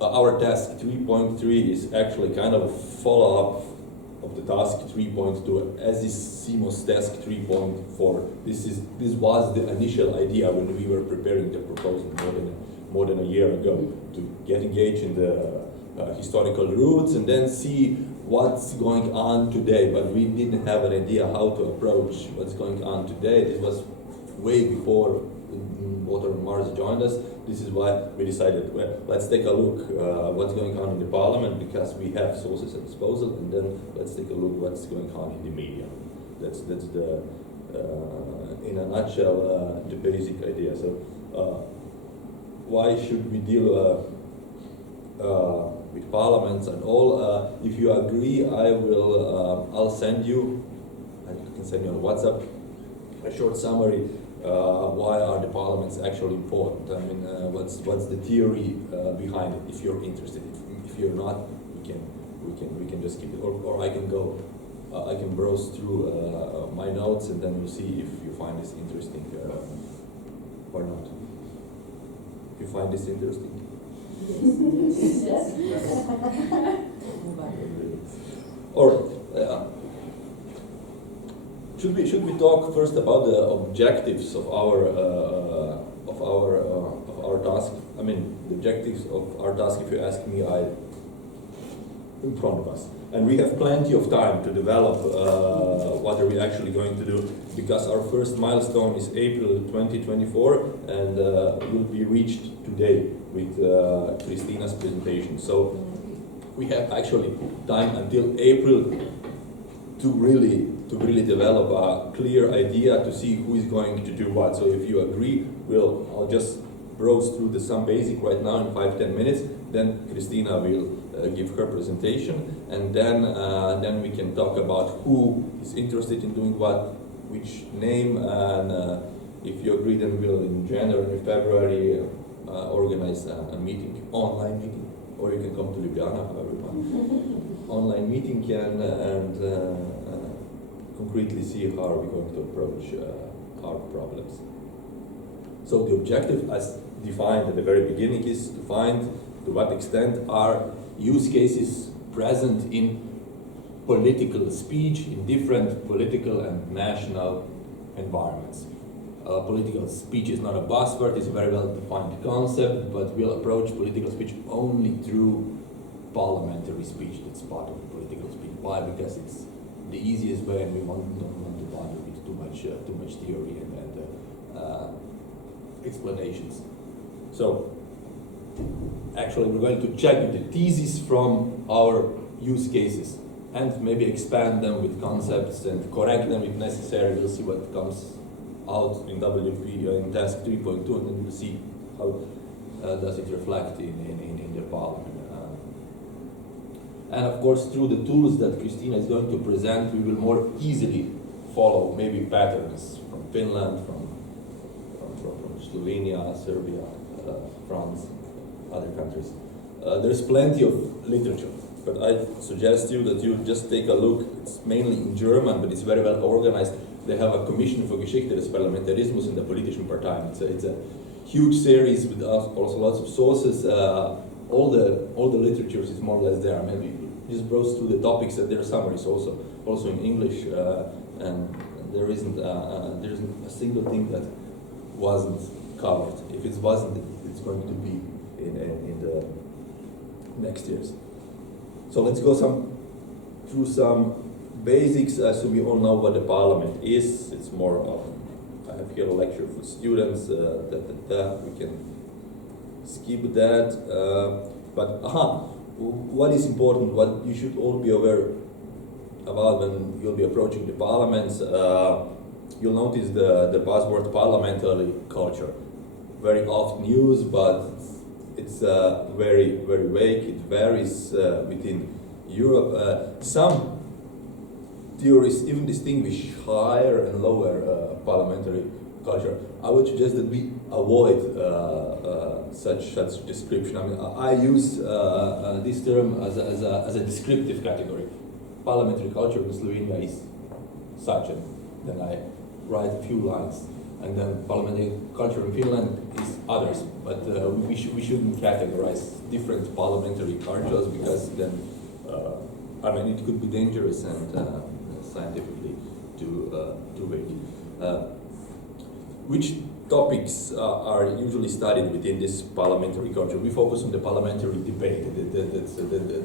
our task 3.3 is actually kind of a follow-up of the task 3.2 as is CMOS task 3.4. This was the initial idea when we were preparing the proposal more than a year ago, to get engaged in the historical roots and then see what's going on today. But we didn't have an idea how to approach what's going on today. This was way before Water and Mars joined us. This is why we decided, well, let's take a look what's going on in the parliament, because we have sources at disposal, and then let's take a look what's going on in the media. That's the in a nutshell the basic idea. So why should we deal with parliaments and all? If you agree, I'll send you. I can send you on WhatsApp a short summary. Why are the parliaments actually important? I mean, what's the theory behind it? If you're interested, if you're not, we can just keep it. Or I can go, I can browse through my notes, and then we'll see if you find this interesting or not. If you find this interesting. Yes. Or. Should we talk first about the objectives of our task? I mean, the objectives of our task, if you ask me, are in front of us, and we have plenty of time to develop what are we actually going to do, because our first milestone is April 2024, and will be reached today with Kristina's presentation. So we have actually time until April to really develop a clear idea, to see who is going to do what. So if you agree, I'll just browse through some basic right now in 5-10 minutes. Then Kristina will give her presentation, and then we can talk about who is interested in doing what, which name, and if you agree, then we'll in January, February organize a meeting, online meeting, or you can come to Ljubljana, however you want. Online meeting and concretely see how we're going to approach our problems. So the objective, as defined at the very beginning, is to find to what extent are use cases present in political speech in different political and national environments. Political speech is not a buzzword, it's a very well-defined concept, but we'll approach political speech only through parliamentary speech. That's part of the political speech. Why? Because it's the easiest way, and we don't want to bother with too much theory and explanations. So, actually, we're going to check the thesis from our use cases and maybe expand them with concepts and correct them if necessary. We'll see what comes out in WP in task 3.2, and then we'll see how does it reflect in the parliament. And of course, through the tools that Kristina is going to present, we will more easily follow maybe patterns from Finland, from Slovenia, Serbia, France, other countries. There's plenty of literature, but I suggest you that you just take a look. It's mainly in German, but it's very well organized. They have a Commission für Geschichte des Parlamentarismus in the Politischen Parteien. It's a huge series with also lots of sources. All the literature is more or less there. Maybe just browse through the topics, and there are summaries also in English, and there isn't a single thing that wasn't covered. If it wasn't, it's going to be in the next years. So let's go through some basics, so we all know what the parliament is. It's more of, I have here a lecture for students, we can skip that, but what is important, what you should all be aware about when you'll be approaching the parliaments. You'll notice the buzzword parliamentary culture, very often used, but it's very, very vague. It varies within Europe. Some theorists even distinguish higher and lower parliamentary culture. I would suggest that we avoid such description. I mean, I use this term as a descriptive category. Parliamentary culture in Slovenia is such, and then I write a few lines and then parliamentary culture in Finland is others. But we shouldn't categorize different parliamentary cultures, because then I mean it could be dangerous and scientifically to it. Which topics are usually studied within this parliamentary culture? We focus on the parliamentary debate.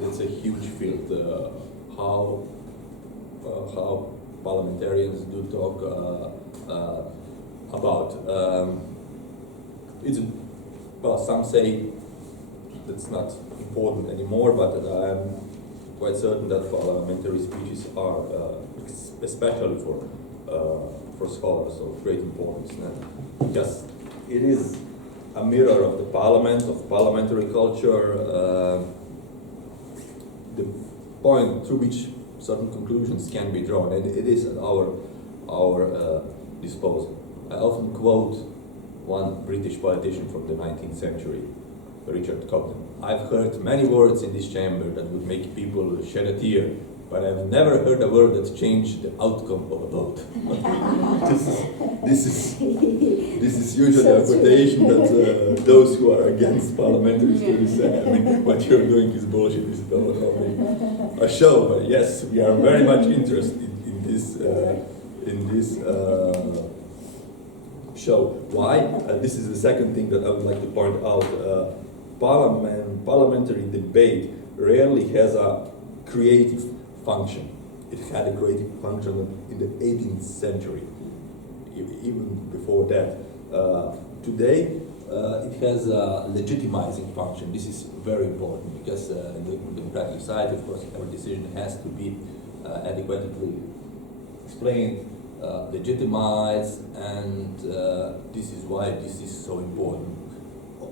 That's a huge field. How parliamentarians do talk about. It's, well, some say that's not important anymore, but I'm quite certain that parliamentary speeches are, especially for scholars, of great importance, because it is a mirror of the parliament, of parliamentary culture, the point through which certain conclusions can be drawn, and it is at our disposal. I often quote one British politician from the 19th century, Richard Cobden. I've heard many words in this chamber that would make people shed a tear, but I've never heard a word that changed the outcome of a vote. This is usually a quotation that those who are against parliamentary studies say, I mean, what you're doing is bullshit, this is only a show. But yes, we are very much interested in this show. Why? This is the second thing that I would like to point out. Parliamentary debate rarely has a creative function. It had a creative function in the 18th century, even before that. Today, it has a legitimizing function. This is very important, because in the democratic society, of course, every decision has to be adequately explained, legitimized, and this is why this is so important.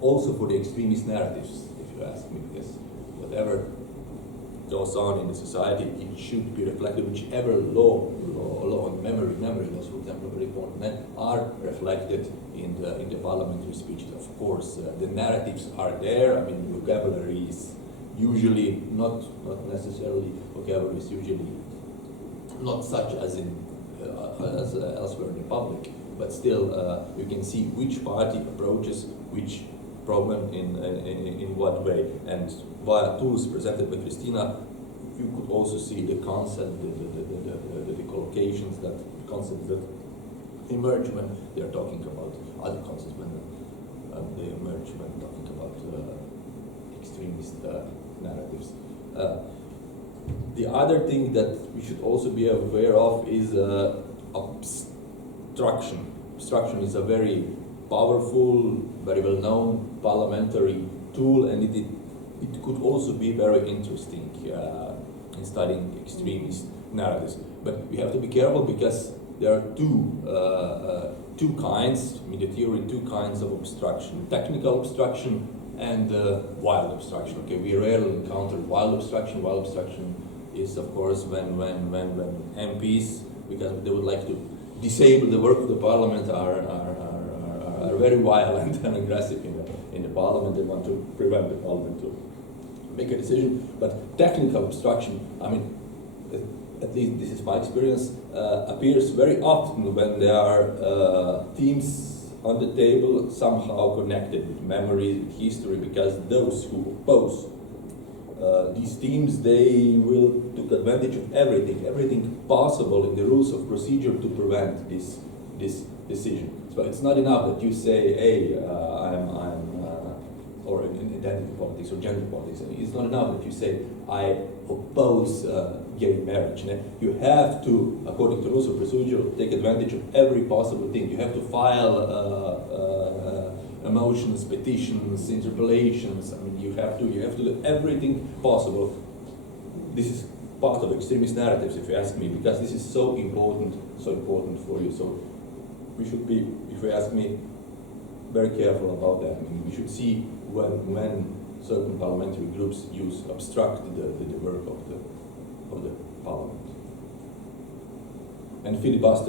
Also for the extremist narratives, if you ask me, because whatever goes on in the society, it should be reflected. Whichever law on memory laws, for example, very important, are reflected in the parliamentary speeches. Of course, the narratives are there. I mean, vocabulary is usually not necessarily vocabulary is usually not such as in as elsewhere in the public, but still you can see which party approaches which problem in what way, and via tools presented by Kristina, you could also see the concept, the collocations, that concepts that emerge when they are talking about other concepts, when they emerge when talking about extremist narratives. The other thing that we should also be aware of is obstruction. Obstruction is a very powerful, very well-known parliamentary tool, and it could also be very interesting in studying extremist narratives. But we have to be careful, because there are two kinds, in the theory, two kinds of obstruction: technical obstruction and wild obstruction. Okay, we rarely encounter wild obstruction. Wild obstruction is, of course, when MPs, because they would like to disable the work of the parliament, are very violent and aggressive in the parliament. They want to prevent the parliament to make a decision. But technical obstruction, I mean, at least this is my experience, appears very often when there are themes on the table somehow connected with memory, with history, because those who oppose these themes, they will take advantage of everything possible in the rules of procedure to prevent this decision. So it's not enough that you say, hey, or in identity politics or gender politics. It's not enough that you say, I oppose gay marriage. You have to, according to rules of procedure, take advantage of every possible thing. You have to file motions, petitions, interpellations. I mean, you have to do everything possible. This is part of extremist narratives, if you ask me, because this is so important for you. So we should be, if you ask me, very careful about that. I mean, we should see when certain parliamentary groups obstruct the work of the parliament. And filibusters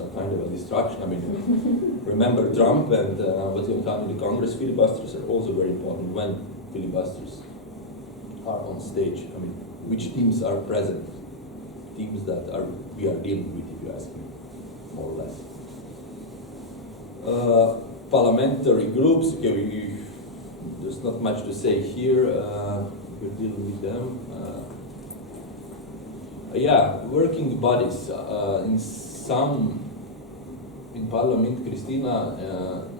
are kind of a distraction. I mean, remember Trump and what's going on in the Congress. Filibusters are also very important when filibusters are on stage. I mean, which teams are present? Teams that we are dealing with, if you ask me, more or less. parliamentary groups, okay, there's not much to say here. We're dealing with them. Yeah, working bodies. In Parliament, Kristina,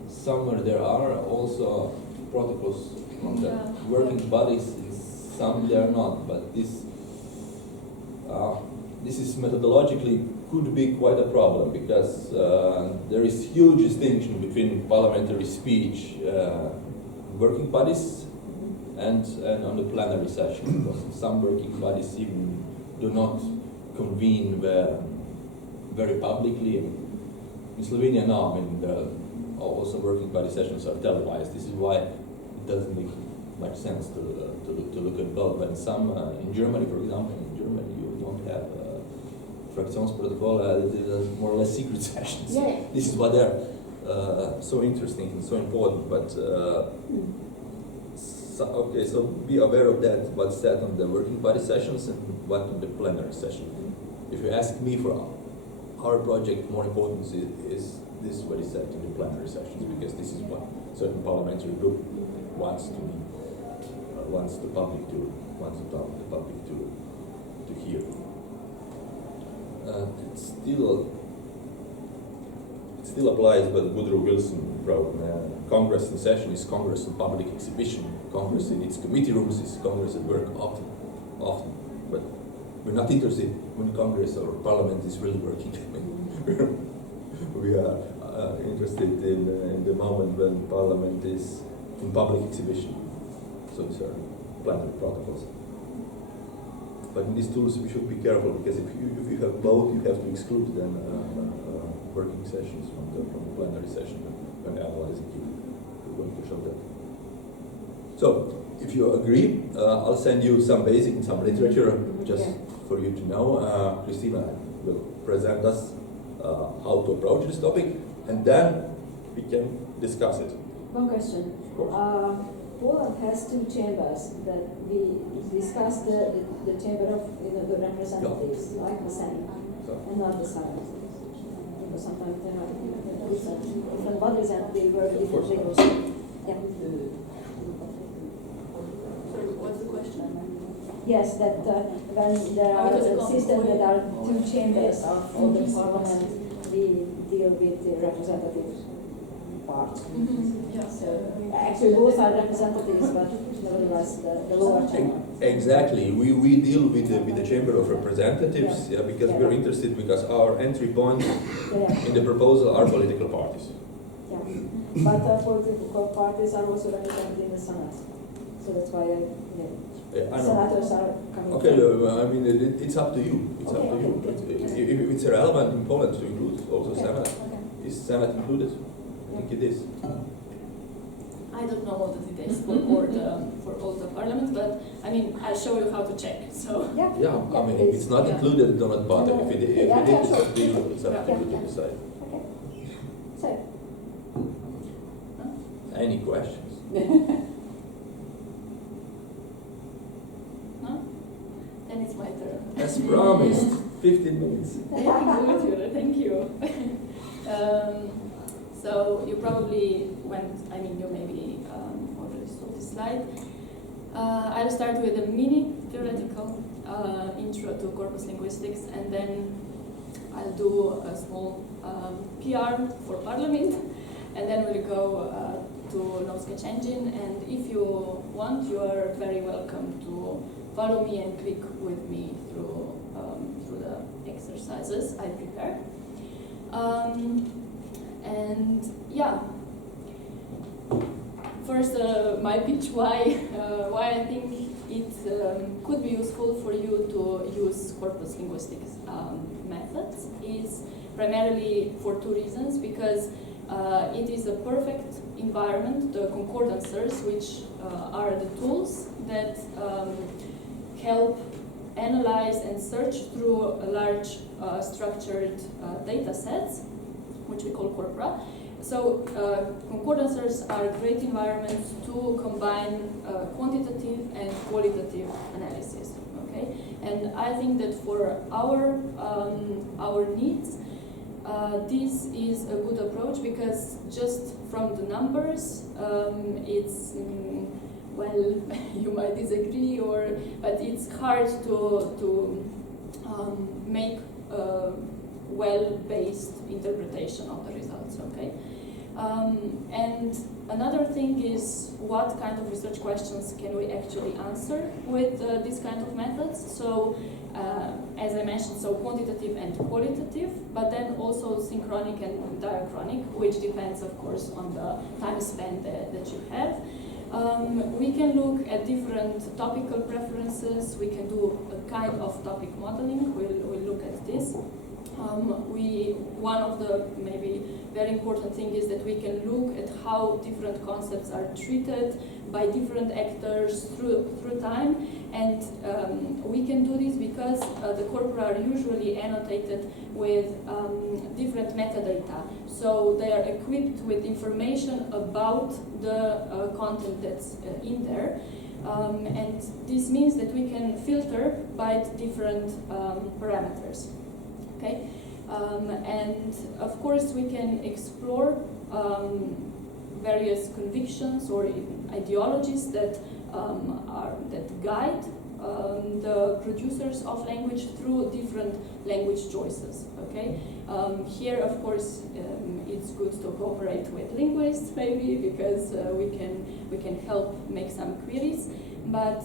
somewhere there are also protocols on the working bodies. In some there are not, but this is methodologically could be quite a problem because there is huge distinction between parliamentary speech, working bodies, and on the plenary session. Because some working bodies even do not convene very publicly. In Slovenia now, I mean, also working body sessions are televised. This is why it doesn't make much sense to look at both. But some in Germany, for example, you don't have Fraktionsprotokoll, more or less secret sessions. Yeah. This is why they're so interesting and so important. But so be aware of that. What's said on the working body sessions and what on the plenary session. If you ask me for our project, more important is this what is said in the plenary sessions, because this is what certain parliamentary group wants the public to hear. It still applies, but Woodrow Wilson wrote, Congress in session is Congress in public exhibition. Congress in its committee rooms is Congress at work often. But we're not interested when Congress or Parliament is really working. We are interested in the moment when Parliament is in public exhibition. So these are plenary protocols. But in these tools we should be careful, because if you have both, you have to exclude then working sessions from the plenary session when analyzing it. We're going to show that. So if you agree, I'll send you some basic and some literature just for you to know. Kristina will present us how to approach this topic, and then we can discuss it. One question. Poland has two chambers that we discussed the chamber of the representatives, like the Senate, and not the Senate. Because sometimes there are different bodies and they work differently. Yeah. What's the question? Yes, that when there are a system that are two chambers of the parliament, we deal with the representative part. Yeah. So actually both are representatives, but nevertheless the lower chamber. Exactly, we deal with the Chamber of Representatives, because we're interested, because our entry point in the proposal are political parties. Yeah, but political parties are also represented in the Senate, so that's why I know. senators are coming. Okay, I mean it's up to you. It's up to you. But if it's relevant in Poland to include also Senate, is Senate included? I think it is. I don't know all the details for all the parliaments, but I mean, I'll show you how to check. So Yeah, I mean, if it's not included, do not bother. If it is, it's up to you. It's up to you to decide. Okay. So, Any questions? no? Then it's my turn. As promised, 15 minutes. Thank you. So you probably you maybe already saw this slide. I'll start with a mini theoretical intro to corpus linguistics, and then I'll do a small PR for Parliament, and then we'll go to no sketch engine. And if you want, you are very welcome to follow me and click with me through the exercises I prepare. And yeah, first my pitch why I think it could be useful for you to use corpus linguistics methods is primarily for two reasons, because it is a perfect environment, the concordancers, which are the tools that help analyze and search through a large structured data sets, which we call corpora. So concordancers are great environments to combine quantitative and qualitative analysis. Okay, and I think that for our needs, this is a good approach because just from the numbers, it's well, you might disagree, but it's hard to make a well-based interpretation of the results. Okay, and another thing is what kind of research questions can we actually answer with this kind of methods. So, as I mentioned, so quantitative and qualitative, but then also synchronic and diachronic, which depends, of course, on the time span that you have. We can look at different topical preferences. We can do a kind of topic modeling. We'll look at this. One of the maybe very important thing is that we can look at how different concepts are treated by different actors through time, and we can do this because the corpora are usually annotated with different metadata. So they are equipped with information about the content that's in there. And this means that we can filter by different parameters. Okay, and of course we can explore various convictions or ideologies that guide the producers of language through different language choices. Okay, here of course it's good to cooperate with linguists maybe because we can help make some queries, but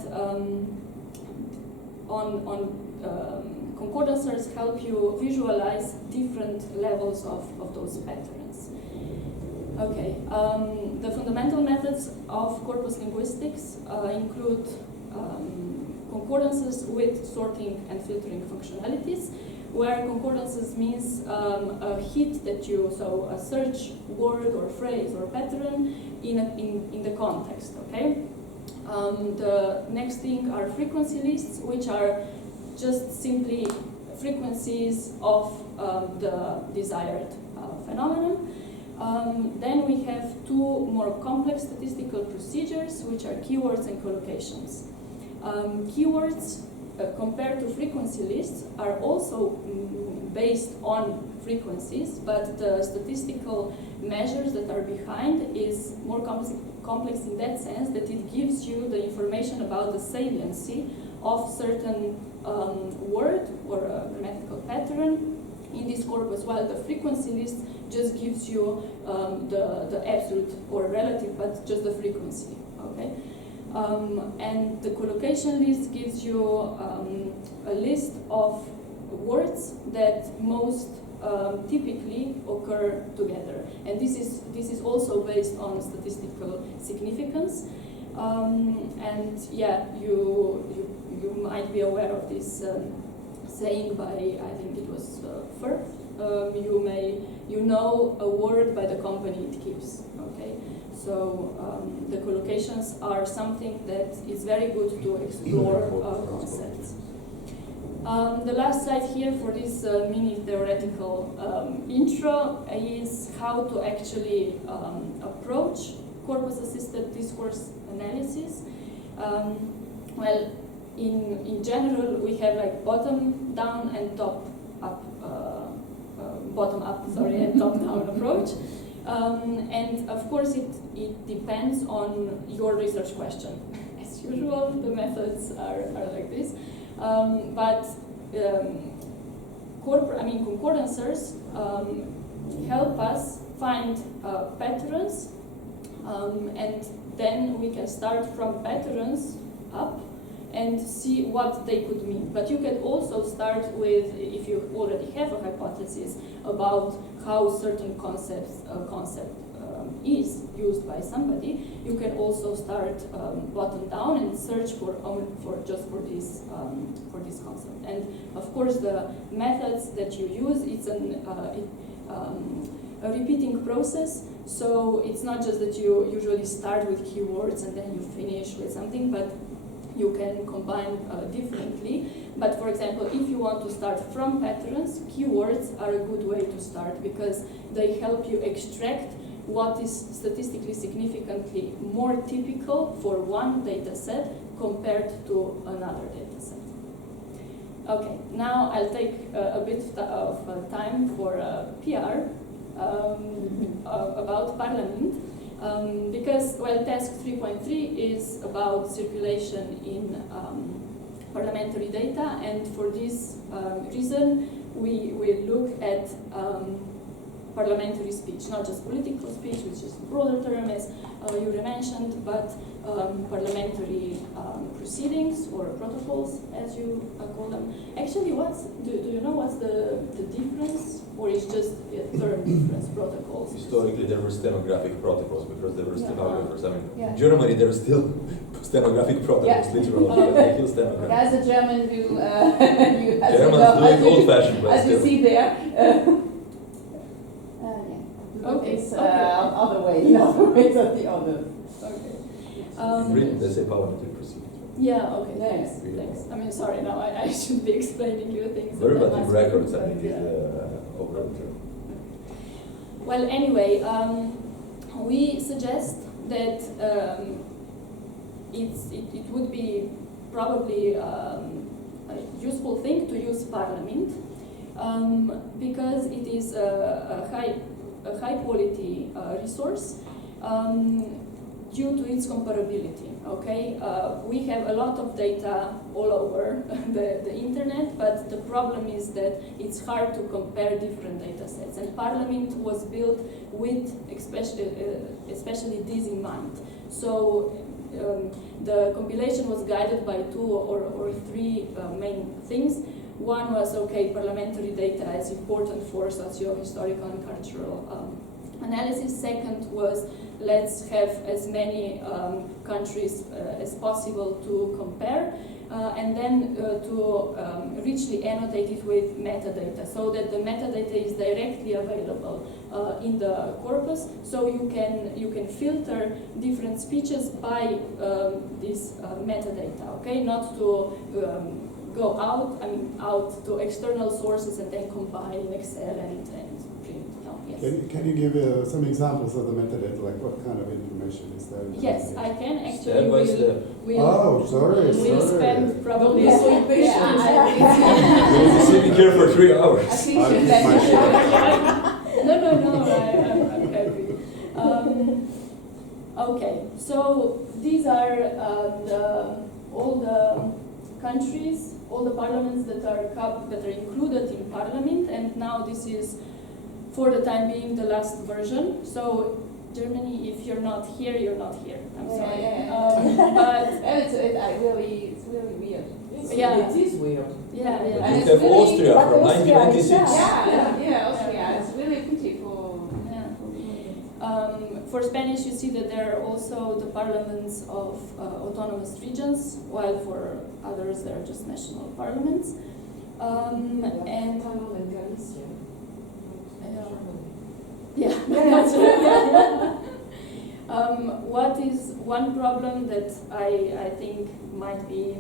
concordance help you visualize different levels of those patterns. Okay, the fundamental methods of corpus linguistics include concordances with sorting and filtering functionalities, where concordances means a hit that so a search word or phrase or pattern in the context. Okay. The next thing are frequency lists, which are just simply frequencies of the desired phenomenon. Then we have two more complex statistical procedures, which are keywords and collocations. Keywords, compared to frequency lists, are also based on frequencies, but the statistical measures that are behind is more complex in that sense that it gives you the information about the saliency of certain word or a grammatical pattern in this corpus, while the frequency list just gives you the absolute or relative, but just the frequency. Okay, and the collocation list gives you a list of words that most typically occur together, and this is also based on statistical significance. And yeah, you might be aware of this saying by, I think it was Firth. You know a word by the company it keeps. Okay, so the collocations are something that is very good to explore concepts. The last slide here for this mini theoretical intro is how to actually approach corpus-assisted discourse analysis. Well, in general, we have like bottom-down and top-up, and top-down approach. And of course, it depends on your research question. As usual, the methods are like this. But concordancers help us find patterns, and then we can start from patterns up and see what they could mean. But you can also start with, if you already have a hypothesis about how certain concept is used by somebody, you can also start bottom down and search for this concept. And of course, the methods that you use, it's a repeating process. So it's not just that you usually start with keywords and then you finish with something, but you can combine differently. But for example, if you want to start from patterns, keywords are a good way to start because they help you extract what is statistically significantly more typical for one data set compared to another data set. Okay, now I'll take a bit of time for PR about Parliament, because, well, task 3.3 is about circulation in parliamentary data, and for this reason we will look at parliamentary speech, not just political speech, which is a broader term, as you mentioned, but parliamentary proceedings or protocols, as you call them. Actually, do you know what's the difference, or is just a term difference, protocols? Historically, there were stenographic protocols because there were stenographers. I mean, Yeah. in Germany, there are still stenographic protocols, literally. They kill stenographers. As a German, you Germans do it old-fashioned, but as you still. see there. Okay, It's okay. other way, the other ways of the other. Okay. In Britain, they say parliamentary proceedings. Yeah, okay, Yeah, thanks, yeah. thanks. I mean, sorry, now I should be explaining you things. Verbatim that I records, must I do, think, but, is overall term. Well, anyway, we suggest that it would be probably a useful thing to use Parliament, because it is a high quality resource due to its comparability. Okay, we have a lot of data all over the internet, but the problem is that it's hard to compare different data sets, and Parliament was built with especially this in mind. So the compilation was guided by two or three main things. One was, okay, parliamentary data is important for socio-historical and cultural analysis. Second was, let's have as many countries as possible to compare, and then to richly annotate it with metadata, so that the metadata is directly available in the corpus, so you can filter different speeches by this metadata. Okay, not to go out to external sources and then combine in Excel and print. No, yes. Can you give some examples of the metadata, like what kind of information is there? Yes, I can actually. Step by step. Oh, sorry. We'll spend probably. Don't be so impatient. You'll be sitting here for 3 hours. I think you I'll should keep my finish. No, I'm happy. Okay, so these are all the countries, all the parliaments that are included in Parliament, and now this is, for the time being, the last version. So Germany, if you're not here, you're not here. I'm sorry. But It's really weird. Yeah. It is weird. yeah. But And you it's have really- Austria but from Austria, 1996. Yeah, Austria. It's really a pity for. Yeah. For Spanish, you see that there are also the parliaments of autonomous regions, while for others there are just national parliaments. And Tunnel in Galicia. yeah, that's right. What is one problem that I think might be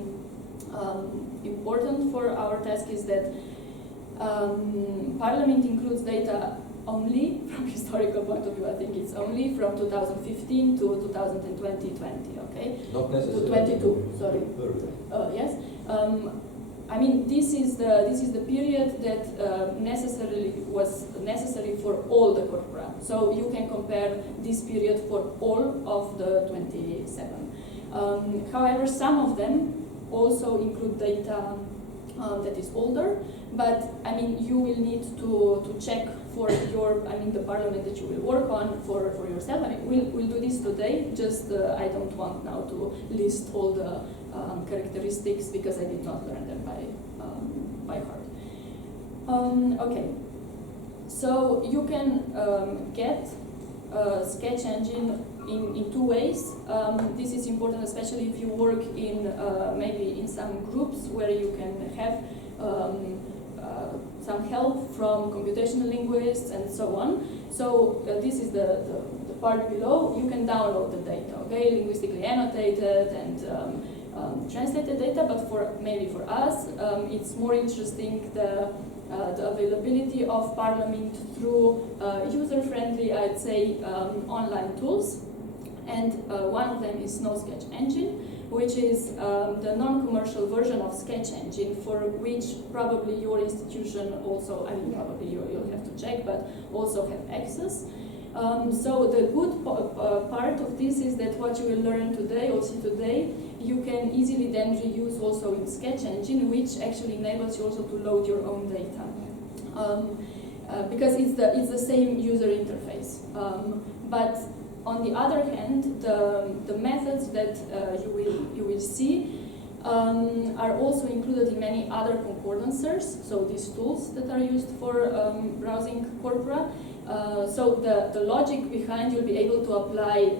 important for our task is that Parliament includes data only from historical point of view. I think it's only from 2015 to 2020, okay? Not To necessarily. 22, sorry. Yes. I mean, this is the period that was necessary for all the corpora. So you can compare this period for all of the 27. However, some of them also include data that is older, but I mean, you will need to check for the parliament that you will work on for yourself. I mean, we'll do this today. Just I don't want now to list all the characteristics because I did not learn them by heart. Okay, so you can get a sketch engine in two ways. This is important, especially if you work in maybe in some groups where you can have some help from computational linguists and so on. So this is the part below. You can download the data, okay, linguistically annotated and translated data. But for us, it's more interesting the availability of Parliament through user-friendly, I'd say, online tools. And one of them is No Sketch Engine, which is the non-commercial version of Sketch Engine, for which probably your institution also, I mean, probably you'll have to check, but also have access. So the good part of this is that what you will learn today, or see today, you can easily then reuse also in Sketch Engine, which actually enables you also to load your own data. Because it's the same user interface. But on the other hand, the methods that you will see are also included in many other concordancers, so these tools that are used for browsing corpora. So the logic behind you'll be able to apply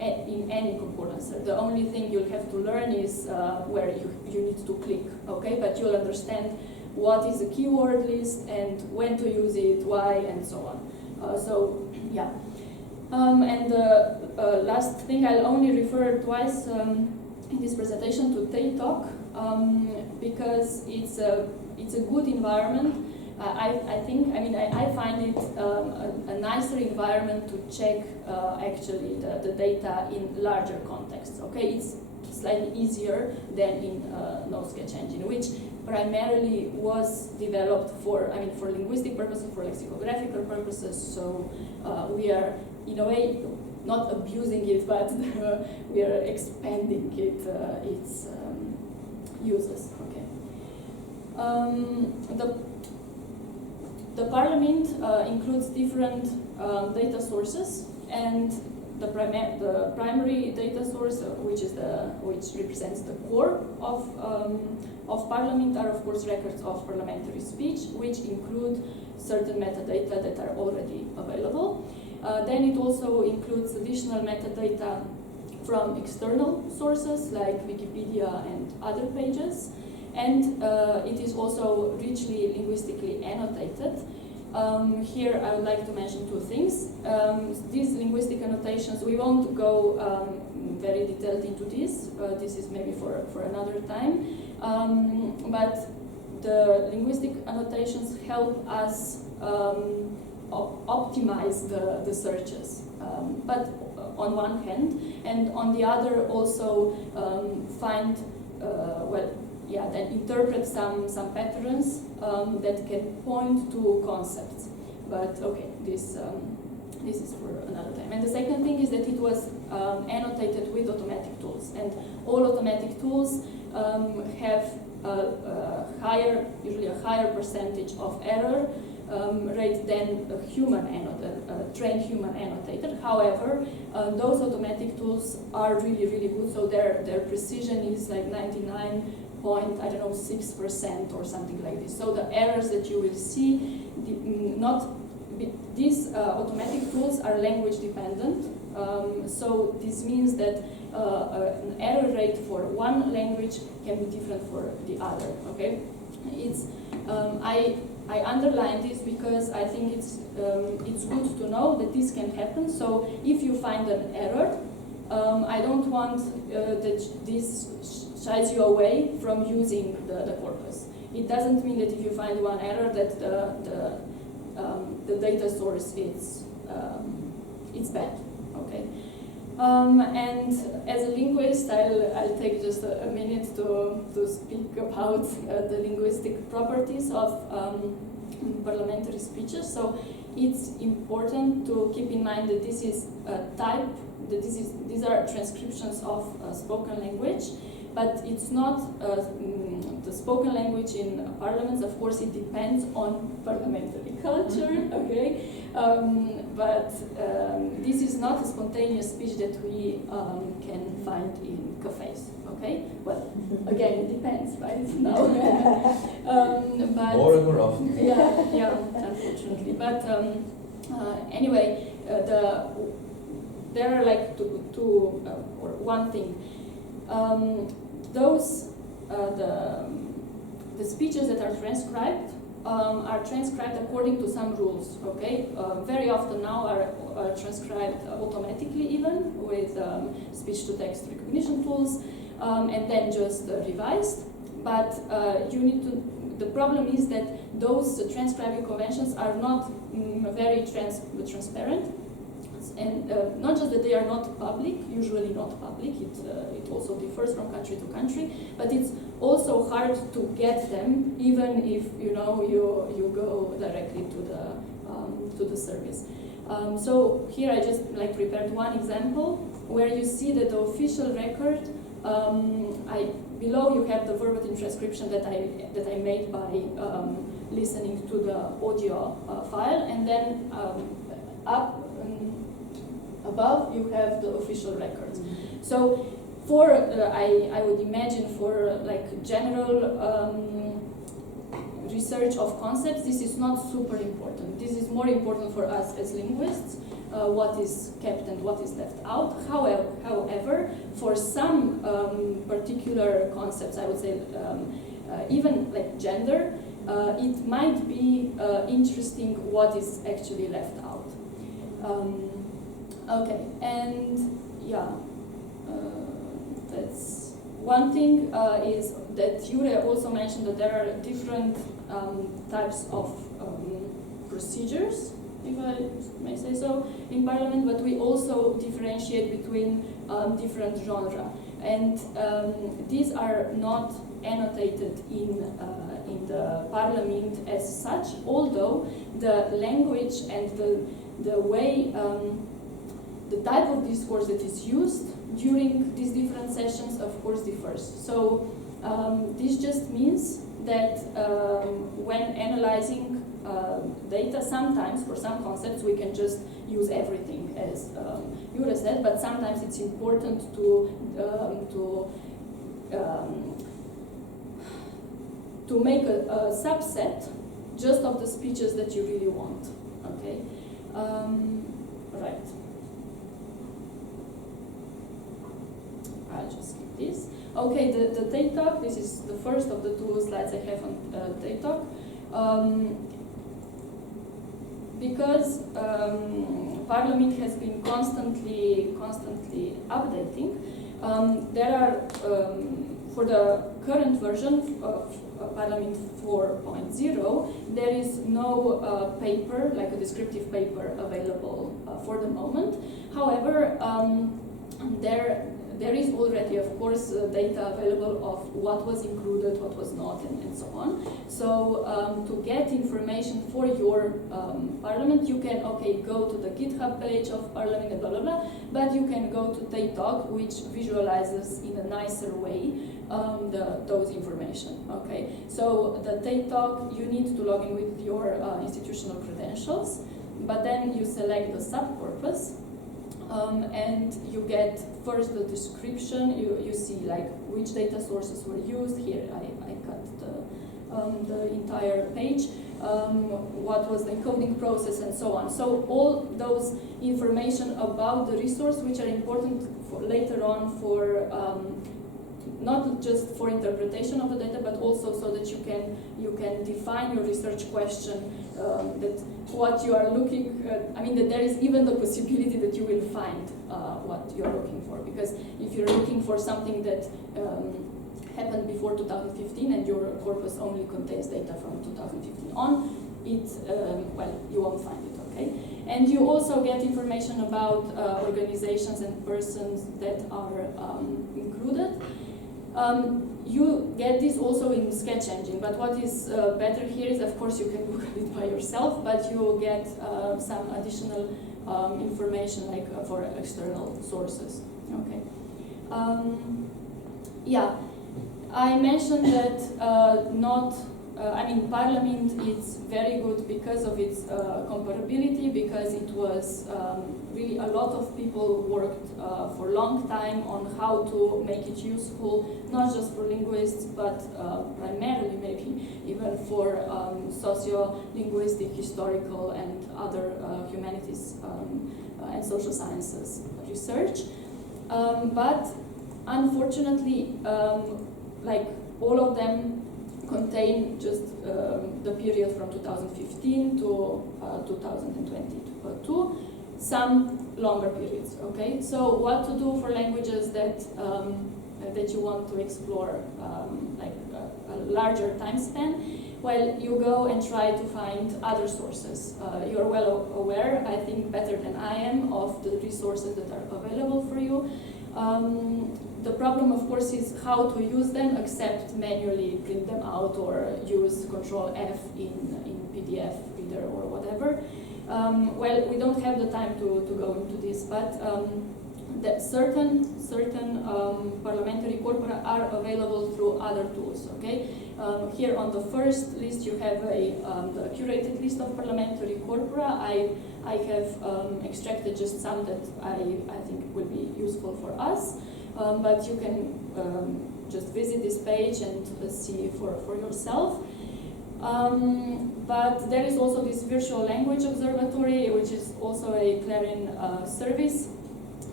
in any concordancer. The only thing you'll have to learn is where you need to click, okay? But you'll understand what is a keyword list and when to use it, why, and so on. So yeah. And the last thing, I'll only refer twice in this presentation to TED-Talk because it's a good environment. I think, I mean, I find it a nicer environment to check actually the data in larger contexts. Okay, it's slightly easier than in No Sketch Engine, which primarily was developed for, I mean, for linguistic purposes, for lexicographical purposes. So we are, in a way, not abusing it, but we are expanding its uses. Okay. The Parliament includes different data sources, and the primary data source, which represents the core of Parliament, are of course records of parliamentary speech, which include certain metadata that are already available. Then it also includes additional metadata from external sources like Wikipedia and other pages. And it is also richly linguistically annotated. Here I would like to mention two things. These linguistic annotations, we won't go very detailed into this. This is maybe for another time. But the linguistic annotations help us optimize the searches. But on one hand, and on the other also find, then interpret some patterns that can point to concepts. But okay, this is for another time. And the second thing is that it was annotated with automatic tools, and all automatic tools have usually a higher percentage of error rate than a trained human annotator. However, those automatic tools are really, really good. So their precision is like 99.6% or something like this. So the errors that you will see, these automatic tools are language dependent. So this means that an error rate for one language can be different for the other. Okay, I underline this because I think it's good to know that this can happen. So if you find an error, I don't want that this shies you away from using the corpus. It doesn't mean that if you find one error that the data source is bad. Okay. And as a linguist, I'll take just a minute to speak about the linguistic properties of parliamentary speeches. So it's important to keep in mind that this is a type, these are transcriptions of spoken language, but it's not the spoken language in parliaments. Of course, it depends on parliamentary culture, okay? But this is not a spontaneous speech that we can find in cafes, okay? Well, again, it depends, right? No. But more and more often. yeah, unfortunately. But anyway, there are like two or one thing. The speeches that are transcribed according to some rules, okay? Very often now are transcribed automatically, even with speech-to-text recognition tools, and then just revised. But the problem is that those transcribing conventions are not very transparent, And not just that they are not public, usually not public, it also differs from country to country, but it's also hard to get them, even if you go directly to the service. So here I just prepared one example where you see that the official record. Below you have the verbatim transcription that I made by listening to the audio file, and then up above you have the official records. So for I would imagine for general research of concepts, this is not super important. This is more important for us as linguists, what is kept and what is left out. However, for some particular concepts, I would say even like gender, it might be interesting what is actually left out. Okay, and yeah, that's one thing is that Jure also mentioned that there are different types of procedures, if I may say so, in Parliament, but we also differentiate between different genres. And these are not annotated in the Parliament as such, although the language and the way, the type of discourse that is used during these different sessions, of course, differs. So this just means that when analyzing data, sometimes for some concepts we can just use everything, as Jure said, but sometimes it's important to make a subset just of the speeches that you really want. Okay, right. I'll just skip this. Okay, the TED Talk, this is the first of the two slides I have on TED Talk. Because Parliament has been constantly updating, there are, for the current version of Parliament 4.0, there is no paper, like a descriptive paper, available for the moment. However, there is already, of course, data available of what was included, what was not, and so on. So to get information for your Parliament, you can, go to the GitHub page of Parliament and blah, blah, blah, but you can go to TED Talk, which visualizes in a nicer way those information, okay? So the TED Talk, you need to log in with your institutional credentials, but then you select the subcorpus, and you get first the description. You see like which data sources were used. Here I cut the entire page. What was the encoding process and so on. So all those information about the resource, which are important for later on for not just for interpretation of the data, but also so that you can define your research question, that what you are looking at, that there is even the possibility that you will find what you're looking for. Because if you're looking for something that happened before 2015 and your corpus only contains data from 2015 on, you won't find it, okay? And you also get information about organizations and persons that are included. You get this also in Sketch Engine, but what is better here is, of course, you can Google it by yourself, but you will get some additional information, like for external sources. Okay. Yeah, I mentioned that Parliament is very good because of its comparability, because it was really a lot of people worked for a long time on how to make it useful, not just for linguists, but primarily maybe even for socio-linguistic, historical, and other humanities and social sciences research. But unfortunately, all of them contain just the period from 2015 to 2022, some longer periods, okay? So what to do for languages that that you want to explore like a larger time span, well, you go and try to find other sources. You're well aware, I think better than I am, of the resources that are available for you. The problem, of course, is how to use them, except manually print them out or use Control F in PDF reader or whatever. Well, we don't have the time to go into this, but that certain parliamentary corpora are available through other tools. Okay, here on the first list you have the curated list of parliamentary corpora. I have extracted just some that I think will be useful for us, but you can just visit this page and see for yourself. But there is also this virtual language observatory, which is also a Clarion service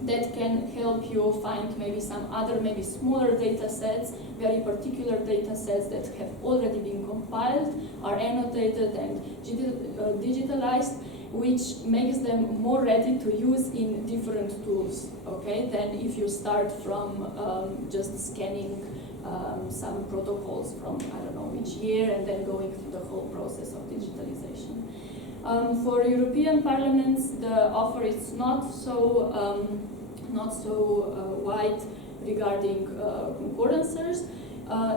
that can help you find maybe some other, maybe smaller data sets, very particular data sets that have already been compiled, are annotated and digitalized, which makes them more ready to use in different tools, okay, than if you start from just scanning some protocols from, I don't know which year, and then going through the whole process of digitalization. For European parliaments, the offer is not so wide regarding concordancers.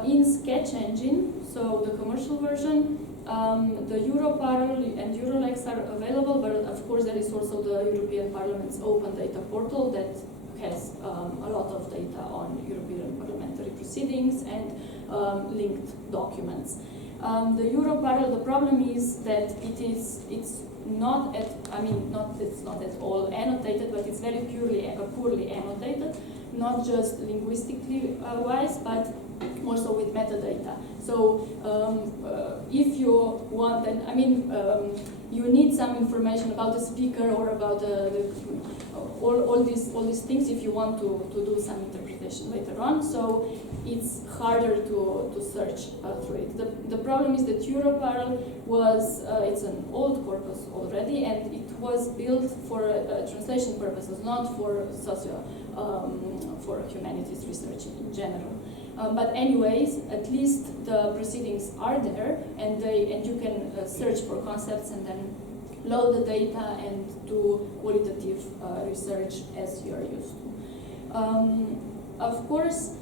In Sketch Engine, so the commercial version, the Europarl and Eurolex are available, but of course there is also the European Parliament's open data portal that has a lot of data on European parliamentary proceedings and linked documents. The Europarl, the problem is that it's not at all annotated, but it's very poorly annotated, not just linguistically wise, but also with metadata. So if you want, you need some information about the speaker or about all these things if you want to do some interpretation later on. So it's harder to search through it. The problem is that Europarl was it's an old corpus already, and it was built for translation purposes, not for for humanities research in general. But anyways, at least the proceedings are there, and you can search for concepts and then load the data and do qualitative research as you are used to. Of course,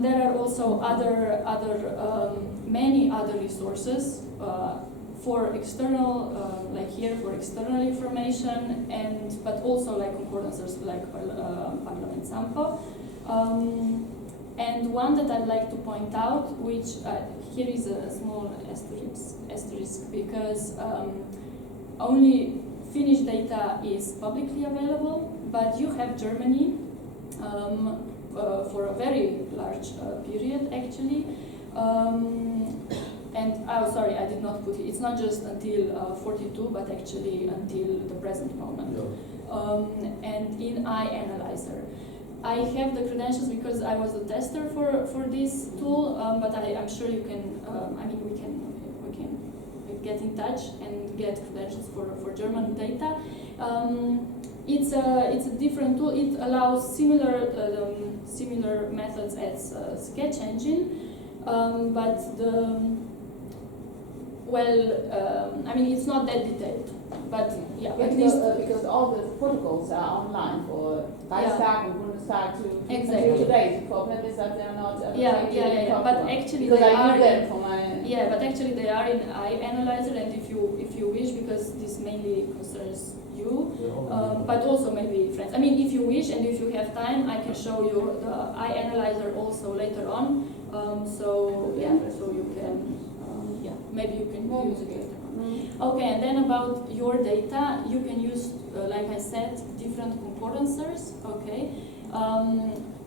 there are also many other resources for external, like here for external information, but also like concordances like Parliament Sampo. And one that I'd like to point out, which here is a small asterisk because only Finnish data is publicly available, but you have Germany for a very large period actually. Sorry, I did not put it. It's not just until 42, but actually until the present moment. Yeah. And in iAnalyzer. I have the credentials because I was a tester for this tool, but I'm sure you can. We can get in touch and get credentials for German data. It's a different tool. It allows similar methods as Sketch Engine, but it's not that detailed. But yeah, at at least least because all the protocols are online for Reichstag and Bundestag Exactly. until today. The problem is that they are not. But actually because they I are. use them for my. Yeah, but actually they are in iAnalyzer, and if you wish, because this mainly concerns you, but also maybe friends. If you wish and if you have time, I can show you the iAnalyzer also later on. So you can, maybe you can use it later on. Okay, and then about your data, you can use, like I said, different concordancers. Okay.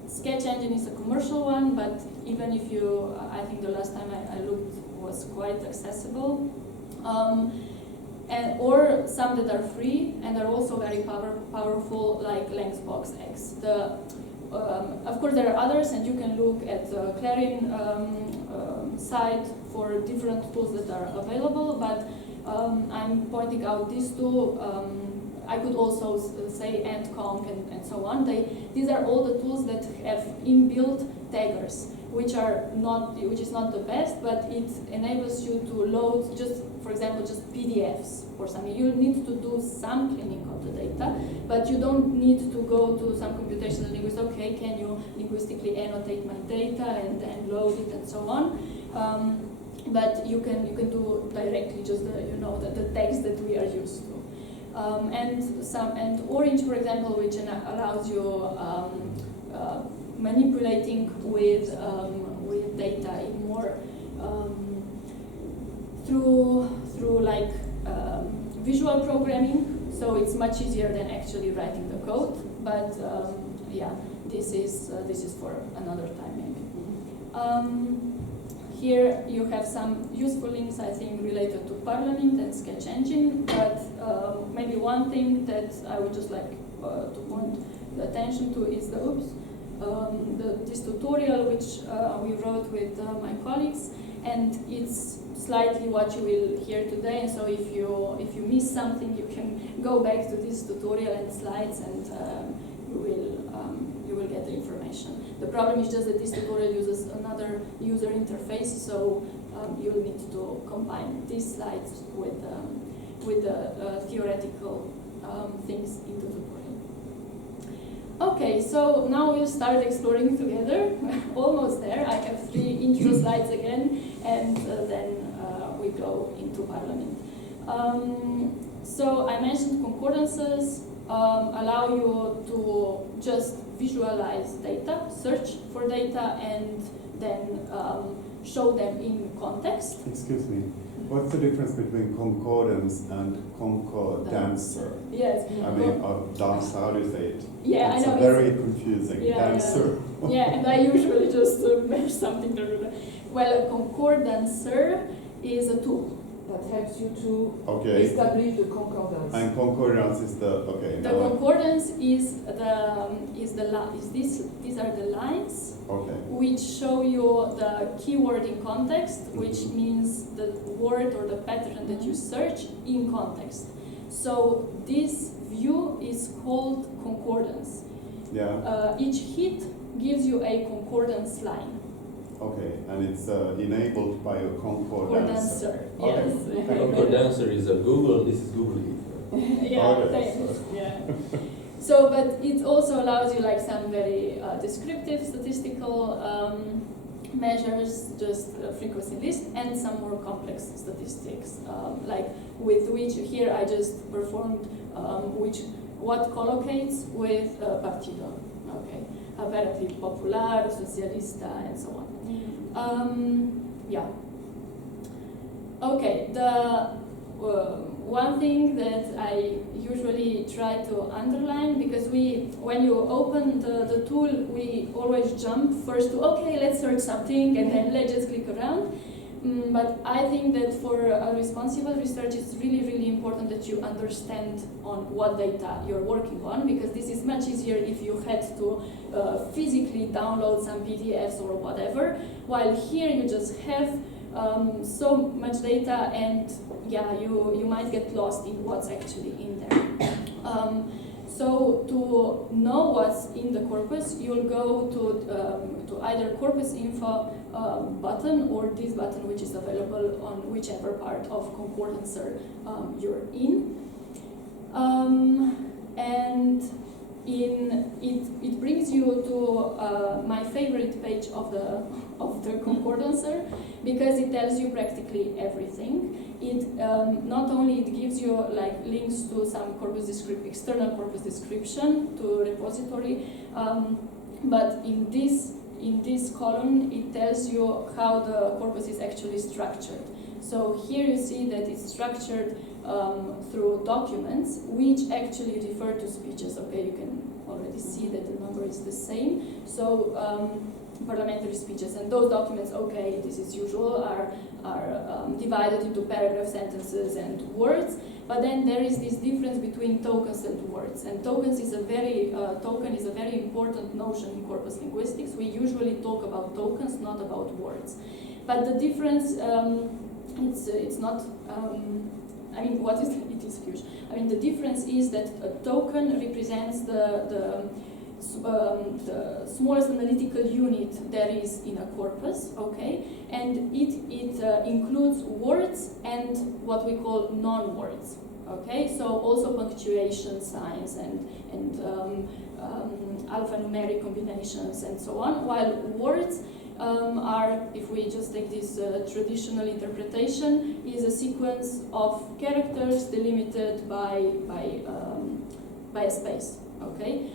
Sketch Engine is a commercial one, but even if I think the last time I looked was quite accessible. Or some that are free and are also very powerful, like Lengthbox X. Of course, there are others, and you can look at the Clarion site for different tools that are available, but I'm pointing out this tool I could also say AntConc and so on. These are all the tools that have inbuilt taggers, which is not the best, but it enables you to load just, for example, just PDFs or something. You need to do some cleaning of the data, but you don't need to go to some computational linguist. Okay, can you linguistically annotate my data and then load it and so on? But you can do directly just the text that we are used to. And Orange, for example, which allows you manipulating with data in more through like visual programming. So it's much easier than actually writing the code. But yeah, this is for another time maybe. Here you have some useful links, I think, related to Parliament and Sketch Engine, but maybe one thing that I would just like to point the attention to is this tutorial which we wrote with my colleagues, and it's slightly what you will hear today. And so if you miss something, you can go back to this tutorial and slides, and you will get the information. The problem is just that this tutorial uses another user interface, so you'll need to combine these slides with the theoretical things in the tutorial. Okay, so now we'll start exploring together. Almost there. I have 3 intro slides again, and then we go into Parliament. So I mentioned concordances allow you to just visualize data, search for data, and then show them in context. Excuse me. What's the difference between concordance and concordancer? Yes. I mean, dancer, how do you say it? Yeah, it's I know. Very confusing. Yeah, Dancer. Yeah, and I usually just match something. Well, a concordancer is a tool that helps you to Okay. establish the concordance. And concordance is the okay. The concordance is these are the lines Okay. which show you the keyword in context, which means the word or the pattern that you search in context. So this view is called concordance. Yeah. Each hit gives you a concordance line. Okay, and it's enabled by a concordancer. Yes. Concordancer is a Google. This is Google. Yeah, Okay, thanks. Yeah. So, but it also allows you like some very descriptive statistical measures, just frequency list, and some more complex statistics, like with which here I just performed what collocates with partido. Okay, apparently Popular, Socialista, and so on. Yeah. Okay, the one thing that I usually try to underline, because when you open the tool, we always jump first to, okay, let's search something, and then let's just click around. But I think that for responsible research, it's really, really important that you understand on what data you're working on, because this is much easier if you had to physically download some PDFs or whatever, while here you just have so much data, and yeah, you might get lost in what's actually in there. So to know what's in the corpus, you'll go to either corpus info button or this button, which is available on whichever part of Concordancer you're in. And it brings you to my favorite page of the Concordancer, because it tells you practically everything. It not only it gives you like links to some external corpus description to repository, but in this column it tells you how the corpus is actually structured. So here you see that it's structured through documents which actually refer to speeches. Okay, you can already see that the number is the same. So parliamentary speeches, and those documents, okay, this is usual, are divided into paragraph, sentences, and words. But then there is this difference between tokens and words, and tokens is token is a very important notion in corpus linguistics. We usually talk about tokens, not about words. But the difference, it's not. I mean, what is it is huge. I mean, the difference is that a token represents the smallest analytical unit there is in a corpus, okay, and it includes words and what we call non-words, okay. So also punctuation signs and alphanumeric combinations and so on. While words are, if we just take this traditional interpretation, is a sequence of characters delimited by a space. Okay,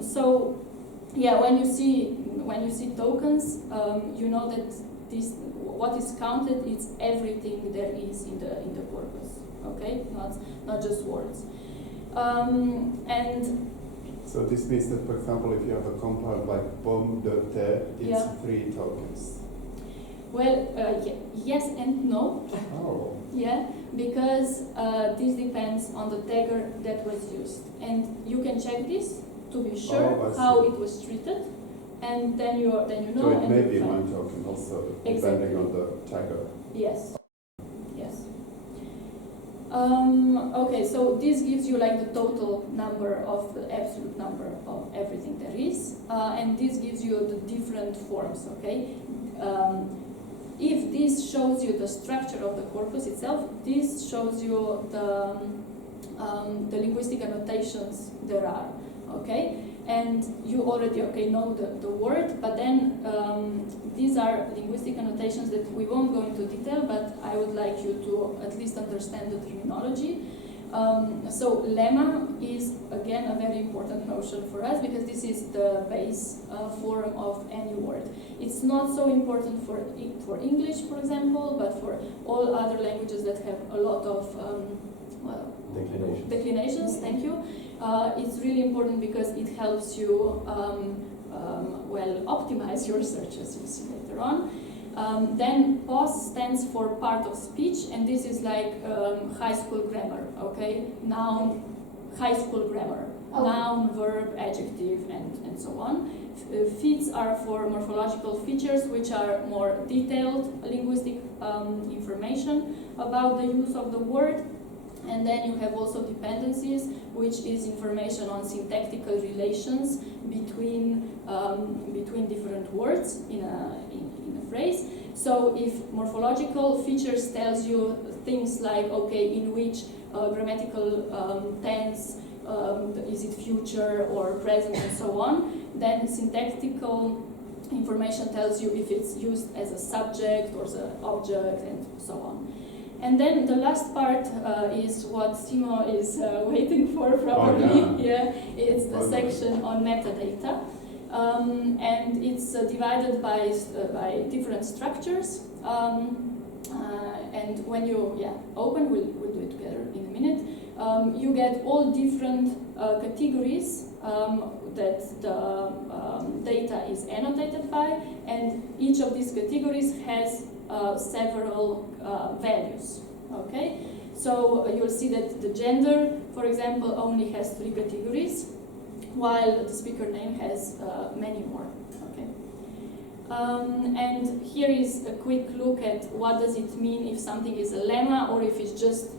so yeah, when you see tokens, you know that this what is counted is everything there is in the corpus. Okay, not just words, and. So this means that, for example, if you have a compound like pomme de terre, it's Yeah. 3 tokens. Well, yes and no. Oh. Yeah, because this depends on the tagger that was used, and you can check this to be sure Oh, I see. how it was treated, and then you know. So it and may you be find- one token also, Exactly. depending on the tagger. Yes. Yes. Okay, so this gives you like the total number of the absolute number of everything there is, and this gives you the different forms. Okay. If this shows you the structure of the corpus itself, this shows you the linguistic annotations there are, okay? And you already know the word, but then these are linguistic annotations that we won't go into detail, but I would like you to at least understand the terminology. So lemma is again a very important notion for us because this is the base form of any word. It's not so important for English, for example, but for all other languages that have a lot of declinations. Thank you. It's really important because it helps you optimize your searches. You'll see later on. Then POS stands for part of speech, and this is like high school grammar, okay? Noun, high school grammar. Oh. Noun, verb, adjective, and so on. Feats are for morphological features, which are more detailed linguistic information about the use of the word. And then you have also dependencies, which is information on syntactical relations between different words in a phrase. So if morphological features tells you things like, okay, in which grammatical tense, is it future or present and so on, then syntactical information tells you if it's used as a subject or as an object and so on. And then the last part is what Simo is waiting for probably. Oh, yeah, it's the section on metadata. And it's divided by different structures. And when you open, we'll do it together in a minute, you get all different categories that the data is annotated by, and each of these categories has several values, okay? So you'll see that the gender, for example, only has 3 categories, while the speaker name has many more, okay? And here is a quick look at what does it mean if something is a lemma or if it's just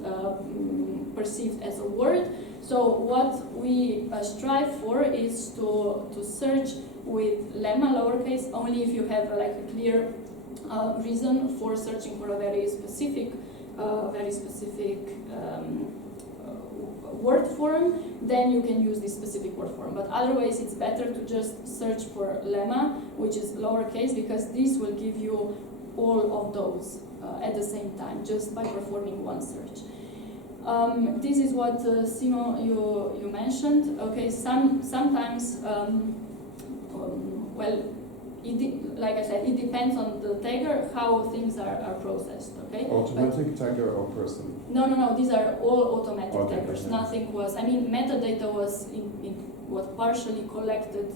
perceived as a word. So what we strive for is to search with lemma lowercase only if you have like a clear reason for searching for a very specific word form, then you can use this specific word form. But otherwise, it's better to just search for lemma, which is lowercase, because this will give you all of those at the same time, just by performing one search. This is what Simo you mentioned. Okay, sometimes like I said, it depends on the tagger how things are processed. Okay. Automatic tagger or person? No. These are all automatic Okay, taggers. okay. Nothing was. I mean, metadata was partially collected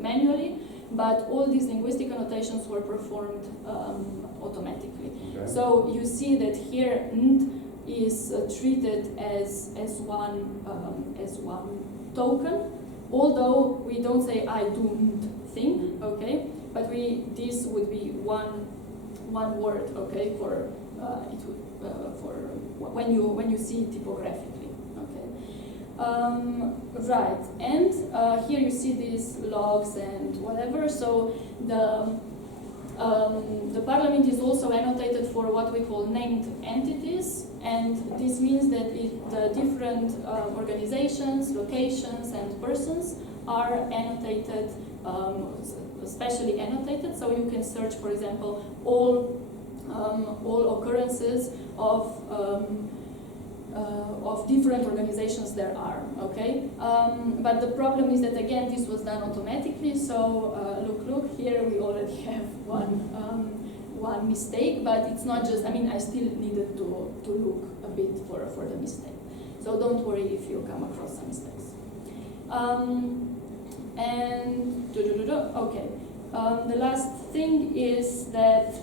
manually, but all these linguistic annotations were performed automatically. Okay. So you see that here "nd" is treated as one token, although we don't say "I do "nd" thing," okay? But this would be one word, okay? For for when you see it typographically. Okay. Right, and here you see these logs and whatever. So the parliament is also annotated for what we call named entities, and this means that the different organizations, locations, and persons are annotated, specially annotated. So you can search, for example, all occurrences of different organizations there are, okay? But the problem is that, again, this was done automatically, so look, here we already have one mistake, but it's not just, I mean, I still needed to look a bit for the mistake. So don't worry if you come across some mistakes. Okay, the last thing is that,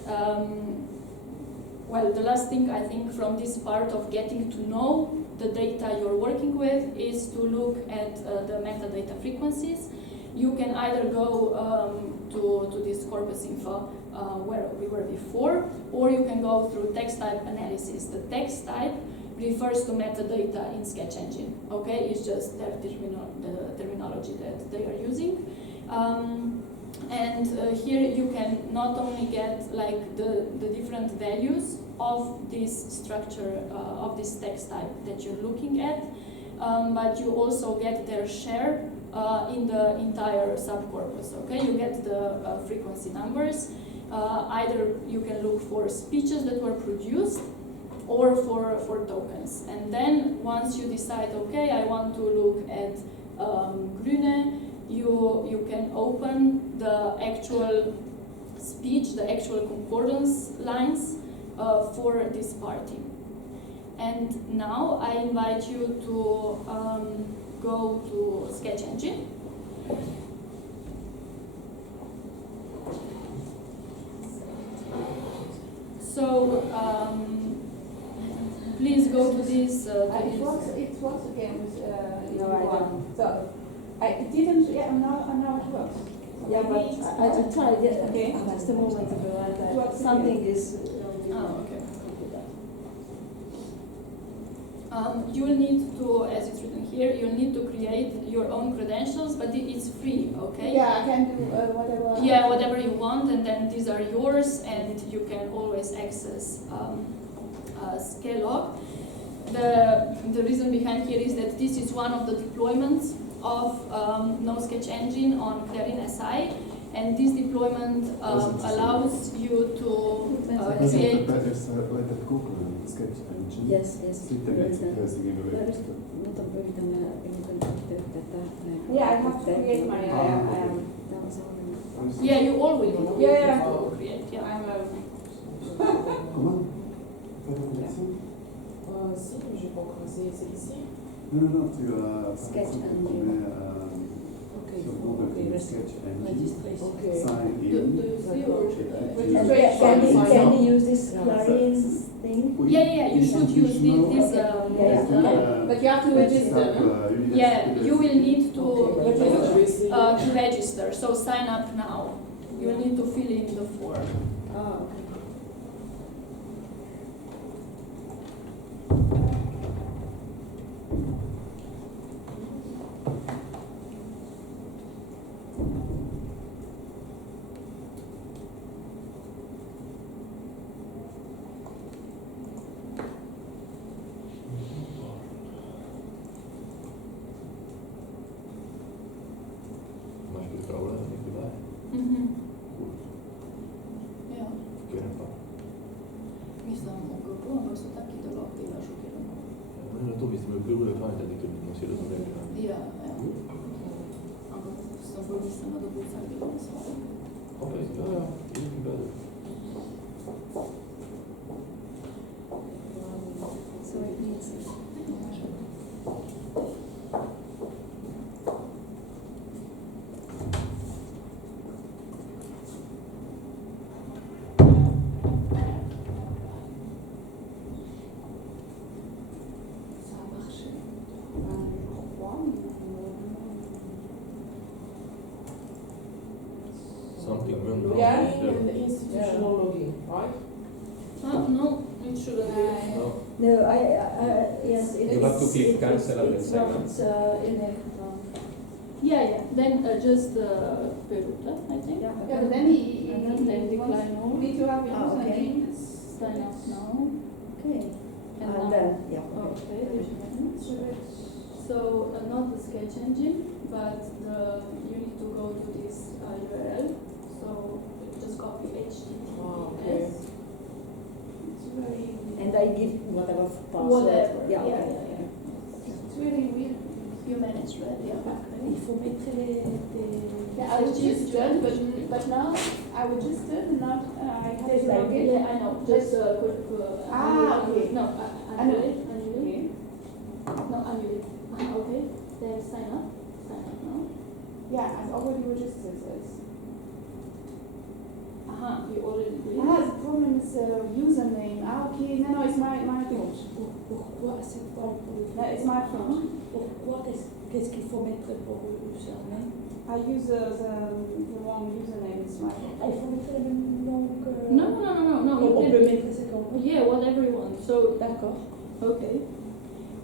the last thing I think from this part of getting to know the data you're working with is to look at the metadata frequencies. You can either go to this corpus info where we were before, or you can go through text type analysis. The text type refers to metadata in Sketch Engine. Okay, it's just their the terminology that they are using. And here you can not only get like the different values of this structure, of this text type that you're looking at, but you also get their share in the entire subcorpus. Okay, you get the frequency numbers. Either you can look for speeches that were produced or for tokens. And then once you decide, okay, I want to look at Grüne, you can open the actual speech, the actual concordance lines for this party. And now I invite you to go to Sketch Engine. So please go to this. It works again with No, I don't. So it didn't. Yeah, now it works. Yeah, but I tried it. Okay. Just a moment ago. Works Something again. is. Oh, okay. You will need to, as it's written here, you'll need to create your own credentials, but it's free, okay? Yeah, I can do whatever. Yeah, whatever you want, and then these are yours, and you can always access Scalog. The reason behind here is that this is one of the deployments of No Sketch Engine on Clarin SI, and this deployment allows you to create. It's like a Google Sketch Engine. Yes. Sitten Helsingin yliopisto. Yeah, I have to create my. Yeah, you all will need Yeah. to create. Yeah. I'm a. Comment? Si, j'ai pas encore essayé, c'est ici. Non, tu as Sketch tu Engine. mets, Ok, sur Google ok, Sketch Engine, Ok. sign Do in. you see or Can you use this Clarin thing? Yeah, you should use this But you have to register. yeah, you will need to Okay. register, so sign up now. You will need to fill in the form. Oh, okay. Máš ty problém, někdy dá? Joo. Kerran. Missä on kokoonnossa takia tuolla oppilaisuudella? Meillä on tuvista, me kyllä jotain tätä kyllä, mutta silloin on vielä. Ja. Onko se on voinut sanoa, että puhutaan Okei, joo, even better. So it needs. Something went wrong. Yeah, with the- and the institutional login, right? No, it it shouldn't be. No. No, yes, it is. You have to click cancel and then it's sign not, up. in a, Yeah. Then just Peruta, I think. yeah. Yeah, but then he And then decline all. me to have a Ah, okay. username. Sign up now. Okay. And And now. then, yeah. Okay, there's one. So not the sketch engine, but you need to go to this URL. So just copy HTTPS. Oh, okay. It's very, And I give whatever password. Whatever. Yeah, Yeah, okay. yeah, yeah. it's really weird. You managed, right? Yeah. Okay. Il faut mettre les Yeah, I registered, but now I registered, not I have to log in. Yeah, I know. Just quick. Okay. No, Annulate. annulate. No, annulate. Okay. Then sign up. Sign up now. Yeah, I've already registered this. You already did. The problem is username. Okay, no, it's my account. Pourquoi c'est pas pour No, it's my account. Pourquoi qu'est-ce qu'il faut mettre pour le username? I use the wrong username. It's my account. Il faut mettre le même nom que... No. On You peut can, mettre ce qu'on veut. yeah, whatever you want. So D'accord. okay.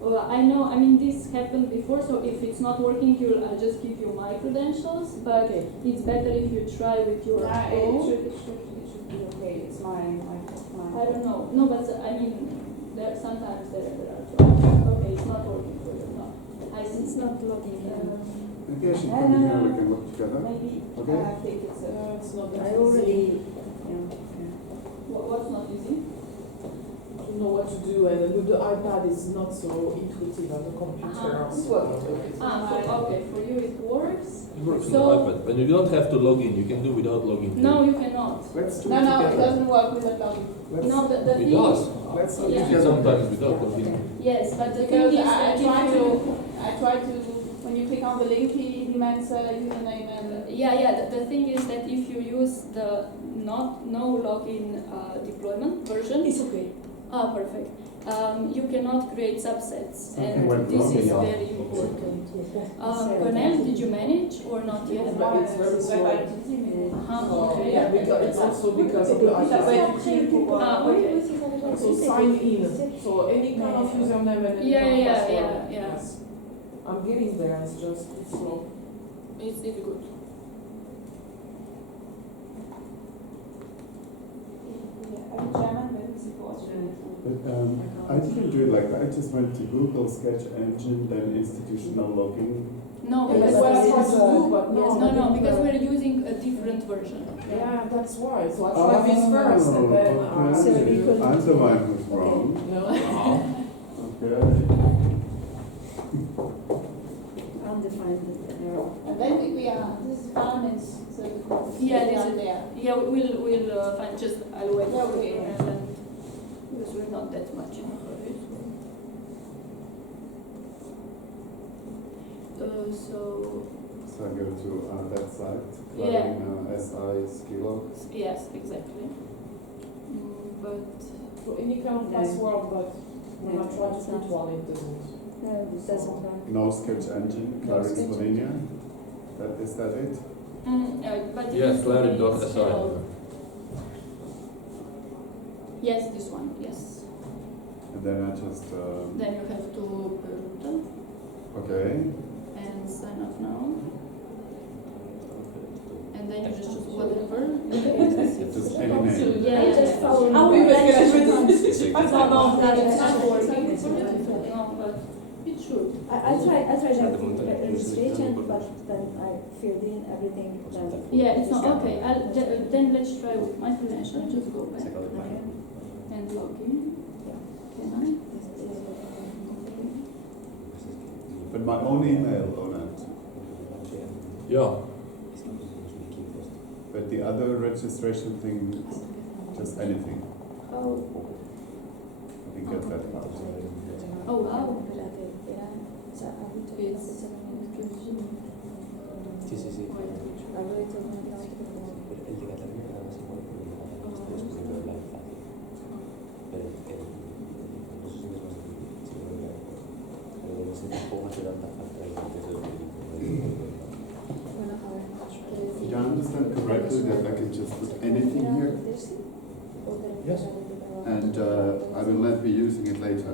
Well, I know. I mean, this happened before. So if it's not working, I'll just give you my credentials. But Okay. it's better if you try with your It own. should be okay. It's my I don't know. No, but I mean, sometimes there are problems. Okay, it's not working for you now. I see. It's not logging in. Maybe I should come in here, we can work together. Maybe Okay. I think it's It's not that I easy already... What's not easy? to know what to do, and with the iPad it's not so intuitive as a computer. Uh-huh. So Okay. For you it works. It works on So- the iPad, but you don't have to log in. You can do without logging. No, you cannot. Let's do no, it it together. doesn't work with a login. Let's, No, the It thing. does. let's do it Yeah. together. Sometimes without logging in. Yes, but the Because thing is I that try if to, you. when you click on the link, he demands a username and. Yeah. The thing is that if you use the no login deployment version. It's okay. Perfect. You cannot create subsets, Something and went this wrong, is yeah. very important. Yes, Cornel, did you manage or not Yeah, yet? but it's very slow. Okay. Yeah, because it's also because of the iPad. Okay. So sign in. So any kind of username and any kind of password. Yeah. Yes. I'm getting there. It's just it's slow. It's difficult. I'm German, but it's important. But I didn't do it like that. I just went to Google Sketch Engine, then institutional login. No, That's because what I it's- tried to do, but yes, no. no, because we're using a different version. Yeah, that's why. So I tried this first, and then okay. So we could- I'm the one who's wrong. no. Okay. Undefined error. And then we are, this is finance, so Yeah, we this are is- there. Yeah, we'll find just I'll wait. Yeah, okay. And then, because we're not that much in a hurry. So So I go to that site, Yeah. SI Skilo. yes, exactly. But So any kind of No. password, but when I No, try to it's put not. one, it doesn't. No, it doesn't work. No Sketch Engine, Clarice Sketch Slovenia. Is that it? but it Yes, needs to be Clary.si. spelled. Yes, this one. Yes. And then I just, Then you have to Peruta okay. and sign up now. And then you just choose whatever. Just any name. Yeah, I just follow. we were gonna do No, it's not working. No, but it should. I tried that registration, but then I filled in everything. Then Yeah, it's not okay. Then let's try with my credential. Just go back Okay. and log in. Can I? But my own email on it. Yeah. But the other registration thing, just anything. Oh. I can get that part. Oh wow. Sì, sì, sì. Did I understand correctly that I can just put anything here? Yes. And and I will not be using it later.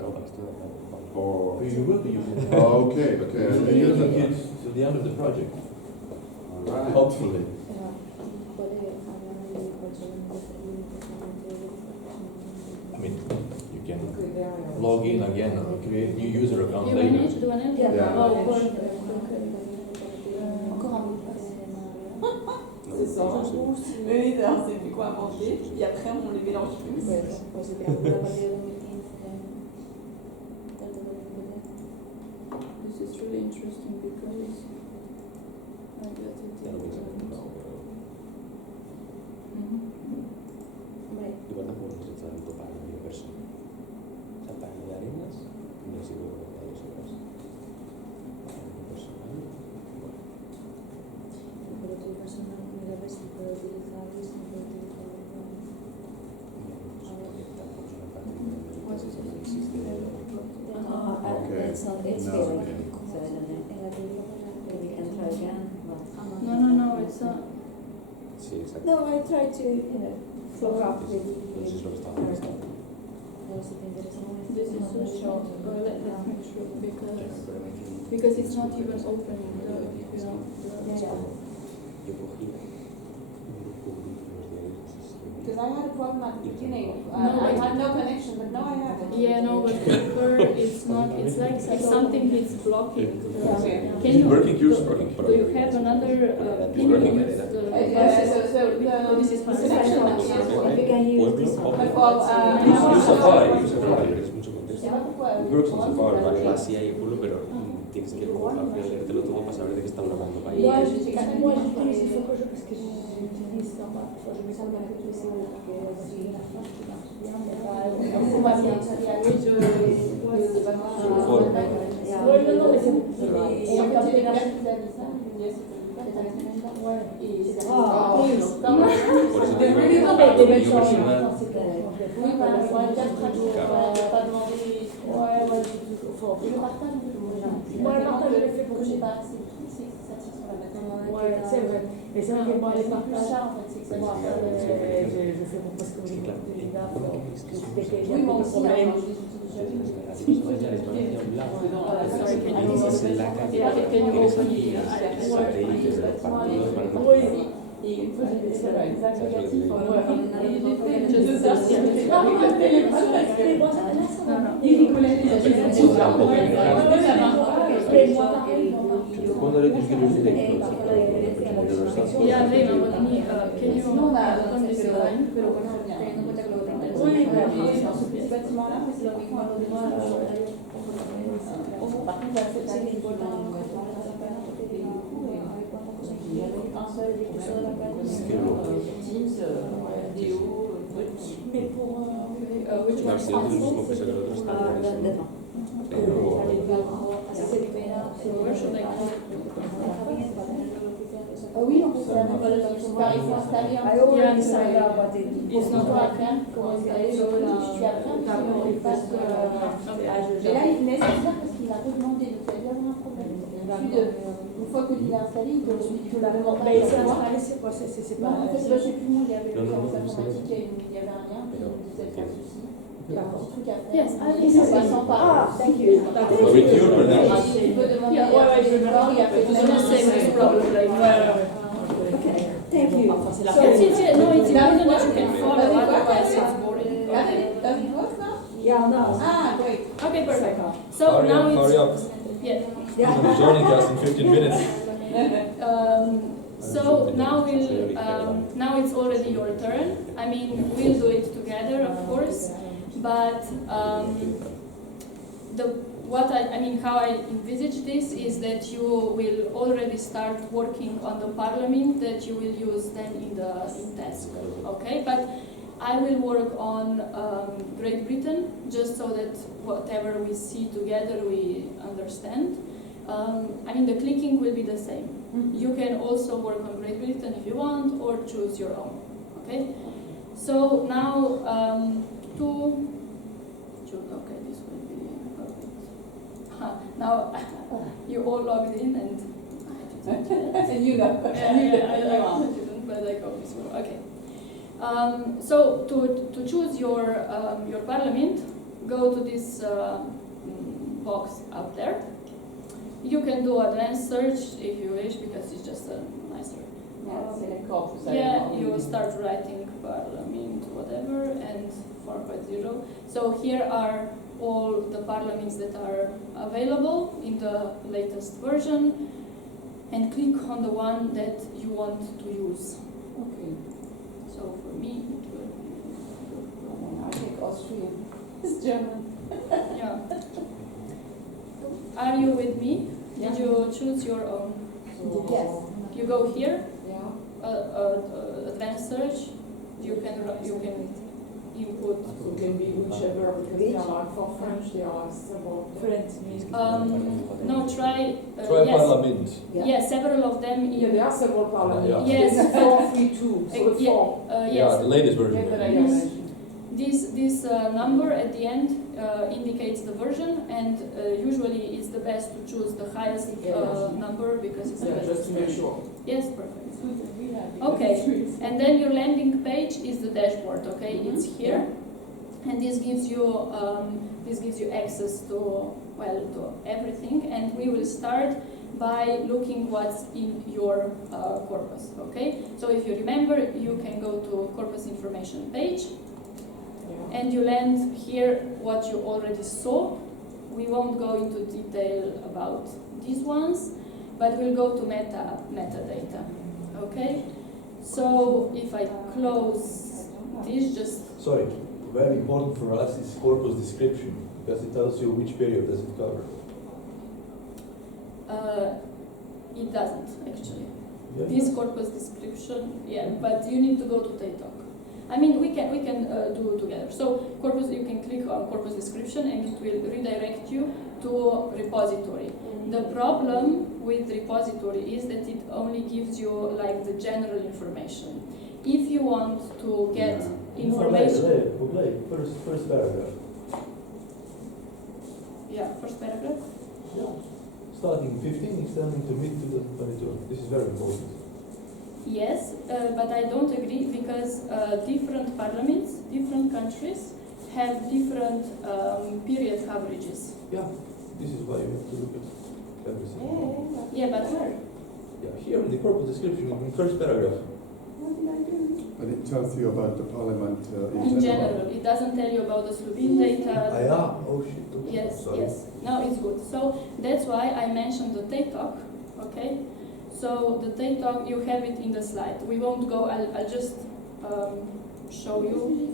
Or You will be using it. oh, okay, okay. You'll be using it till the end of the project. Right. Hopefully. I mean, you can log in again or create new user account You later. manage to do an edit? Yeah. Oh, for C'est ça. Oui, on sait plus quoi inventer. Et après, on les mélange plus. This is really interesting because I get it. Igual puedo utilizar un total de persona. Saltar de arenas, no sé cómo de dos horas. Personal. Pero tu personal, mira a ver si puedo utilizar esto, puedo utilizar What is it? Okay. It's not, it's No, failing. okay. So I don't know. Maybe we can try again. No, it's not. Sí, exacto. No, I try to, follow up with. Entonces es lo que estaba pensando. This is so short. Let's make sure because it's not even open. Yo cogí un grupo de los diarios. Because I had a problem at the beginning. No, I had no connection, but now I have it. Yeah, no, but for it's not. It's like if something is blocking. Okay. Can you? Working, yours working. Do you have another? Can you working. use the? So this is fine. If you can use this one. Use Safari, use Safari. Es mucho contexto. Je sais pas pourquoi. It works on Safari. Vale, va así hay culo, pero tienes que como leértelo todo para saber de qué están hablando. Vale. Moi, j'utilise, il faut que je, parce que j'utilise ça, je mets ça dans la clé, parce que si la fois, je marche bien, mais pas, on va bien, ça vient. Oui, je, ouais, non, mais c'est, Et en fait, j'ai les gars qui avaient ça, je me disais, ouais. et c'est Ah, oui, Por eso te digo oui, que non, mais des yo personal, oui, voilà, c'est un cas pratique, pas demander. Ouais, ouais, faut. Et le partage, Moi, le partage, je le fais pour que que j'ai pas assez, c'est que ça tire sur la batterie. Ouais, c'est vrai. Mais c'est vrai que moi, les C'est plus partages, ça en fait, c'est que ça moi, tire. je fais pour parce que je claro, les gars, que j'ai Oui, moi des aussi, problèmes. hein, je les utilise jamais. así que ya les van a ir a un lado. Sorry, Y dices en la calle, Yeah, can you tienes open aquí it? satélites de los partidos, van a Et une fois, j'ai fait ça, exact négatif. Ouais. Et j'ai fait Just juste ça, this, j'ai yeah. fait pas avec le téléphone parce que No, no. il rigolait, il a fait ça. Ça marche pas. Cuando le tienes que ir directo, Yeah, Lena, but me, can you Sinon, on a open this line? pero bueno, bien. Oui, Et dans ce petit bâtiment-là, c'est là où il m'a donné par contre, c'est assez important. Il y avait un seul Teams, vidéo, Mais pour. Which No, one? si es el mismo peso que el otro, está bien. Where should I click? oui, on peut faire il faut installer un I already signed up, but It's not working. comment installer puis après, il passe. Okay. Mais là, il est nécessaire parce qu'il a redemandé, donc il y a bien un problème. Une fois que tu l'as installé, il te la demande. Mais c'est installé, c'est quoi? C'est Non, pas. en fait, je sais plus, moi, il y avait Non, le non, service non, informatique, il y avait un lien, puis il me disait pas de souci. Il y a un petit truc à faire. Yes, I Et think ça so. passant par. Ah, thank you. With your Et credentials. tu peux demander Yeah, à tes efforts, il y a fait It's gonna save this problem, like, Okay, thank you. Yes, yes, yes, no, it's important that you can follow, otherwise it's boring. Does it work now? Yeah, no. Ah, great. Okay, perfect. So Hurry now up, it's, hurry up. yeah. You're gonna be joining us in 15 minutes. So now it's already your turn. I mean, we'll do it together, of course, but how I envisage this is that you will already start working on the parliament that you will use then in task, okay? But I will work on Great Britain, just so that whatever we see together we understand. The clicking will be the same. You can also work on Great Britain if you want, or choose your own, okay? So now, okay, this will be perfect. Now, you all logged in and And you know. I didn't, but I got this one, okay. So to choose your parliament, go to this box up there. You can do advanced search if you wish, because it's just a nicer. Yeah, you start writing parliament, whatever, and 4.0. So here are all the parliaments that are available in the latest version, and click on the one that you want to use. Okay. So for me, it will I think Austrian. It's German. yeah. Are you with me? Yeah. Did you choose your own? Yes. You go here, Yeah. advanced search. You can input. So it can be whichever, because they are like for French, there are several. No, try. Try yes. Parliament. Yes, several of them. Yeah, there are several parliaments. Yeah. Yes, but 432, so the yeah, 4. yes. Yeah, the latest version. This number at the end indicates the version, and usually it's the best to choose the highest number, because it's the Yeah, best. just to make sure. Yes, perfect. Okay, and then your landing page is the dashboard. Okay, it's here, and this gives you access to everything. And we will start by looking what's in your corpus. Okay, so if you remember, you can go to corpus information page. Yeah. And you land here what you already saw. We won't go into detail about these ones, but we'll go to metadata. Okay? So if I close this, just Sorry, very important for us is corpus description, because it tells you which period does it cover. it doesn't actually. Yeah. This corpus description, yeah, but you need to go to TATOC. I mean, we can do together. So corpus, you can click on corpus description, and it will redirect you to repository. The problem with repository is that it only gives you like the general information. If you want to get information, First paragraph. yeah, first paragraph. Yeah. Starting 15, extending to mid to the 22. This is very important. Yes, but I don't agree, because different parliaments, different countries have different period coverages. Yeah, this is why you have to look at everything. Yeah, but where? Yeah, here in the corpus description, in first paragraph. But it tells you about the parliament In general, it doesn't tell you about the Slovene data. Yeah, oh shit. Okay. Yes, Sorry. yes. No, it's good. So that's why I mentioned the TATOC, okay? So the TATOC, you have it in the slide. We won't go, I'll just show you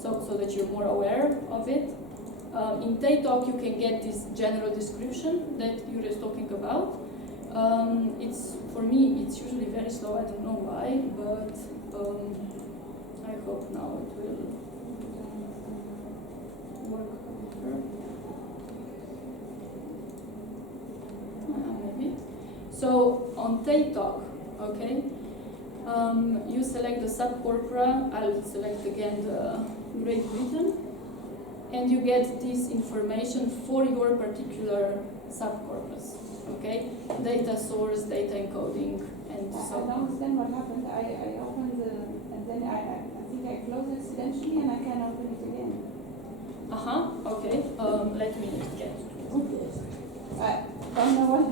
so that you're more aware of it. In TATOC, you can get this general description that you were talking about. For me, it's usually very slow. I don't know why, but I hope now it will work better. Maybe. So on TATOC, okay, you select the subcorpora. I'll select again the Great Britain, and you get this information for your particular subcorpus. Okay, data source, data encoding, and so I don't understand what happened. I opened and then I think I closed it accidentally, and I can open it again. Okay. Let me get. I don't know what.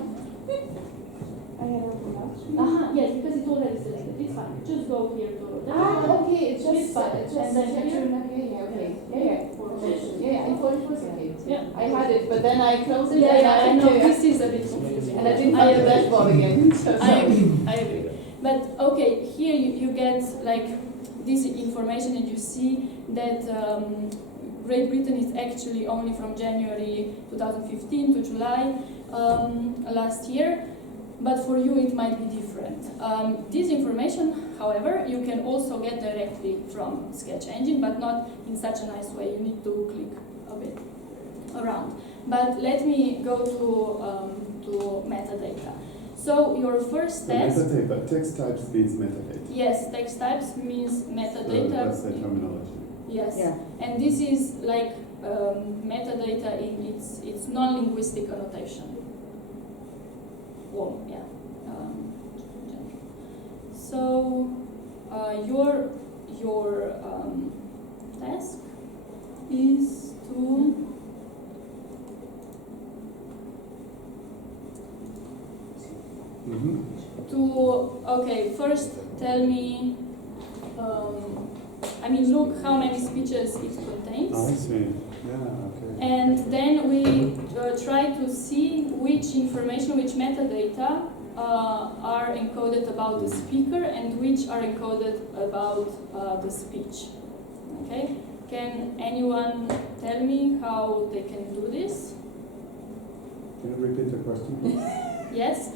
I had opened up. Yes, because it's already selected. It's fine. Just go here to. Okay, it's It's just fine. and then okay. Yeah, I thought it was okay. Yeah. I had it, but then I closed it. Yeah, and I I know didn't- this is a bit confusing. And I didn't I find the agree. dashboard again. So I agree. But okay, here you get like this information, and you see that Great Britain is actually only from January 2015 to July last year. But for you it might be different. This information, however, you can also get directly from Sketch Engine, but not in such a nice way. You need to click a bit around. But let me go to metadata. So your first task. Metadata, text types means metadata. Yes, text types means metadata. That's the terminology. Yes, Yeah. and this is like metadata in its non-linguistic annotation. Well, yeah. So your task is to first tell me, look how many speeches it contains. I see. Yeah, okay. And then we try to see which information, which metadata are encoded about the speaker and which are encoded about the speech. Okay? Can anyone tell me how they can do this? Can you repeat the question, please? Yes.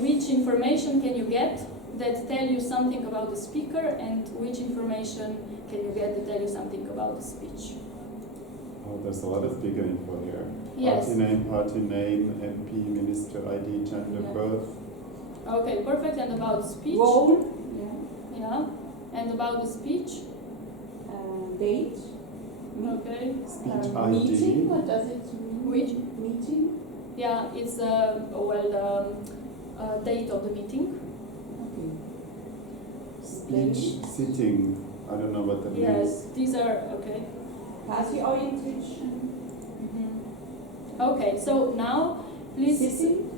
Which information can you get that tell you something about the speaker, and which information can you get that tell you something about the speech? Oh, there's a lot of big info here. Yes. Party name, MP, minister ID, gender, Yeah. birth. Okay, perfect. And about speech? Role. Yeah. And about the speech? Date. Okay. Speech ID. Meeting. What does it mean? Which? Meeting. Yeah, it's the date of the meeting. Speech sitting. I don't know what that means. Yes, these are okay. Party orientation. Okay, so now please. Sitting.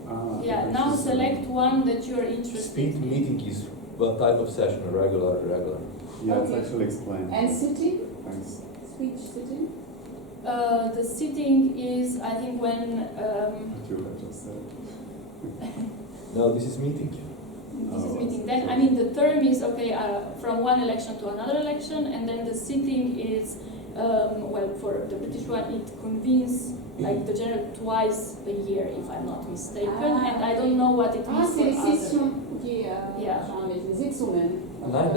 Yeah, now select one that you are interested Speed in. meeting is what type of session? Regular. Yeah, it's Okay. actually explained. And sitting. Thanks. Speech sitting. The sitting is, I think, when What you have just said. No, this is meeting. this is Oh, meeting. that's Then, the term is, from one election to another election, and then the sitting is, for the British one, it convenes, like, the general twice a year, if I'm not mistaken, and I don't know what it means C'est les for other. sessions qui Ja. les Sitzungen. Nein,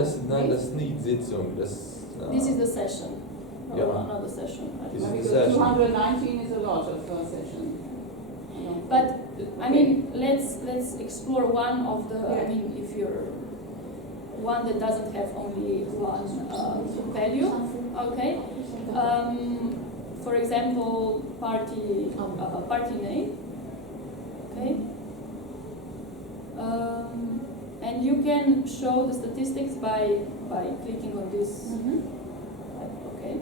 das ist nicht Sitzung. Das, This is the session. Yeah. Another session. This is the Because session. 219 is a lot of session. But let's explore one of the. If you're one that doesn't have only one value, okay. For example, party name, okay. And you can show the statistics by clicking on this. Okay.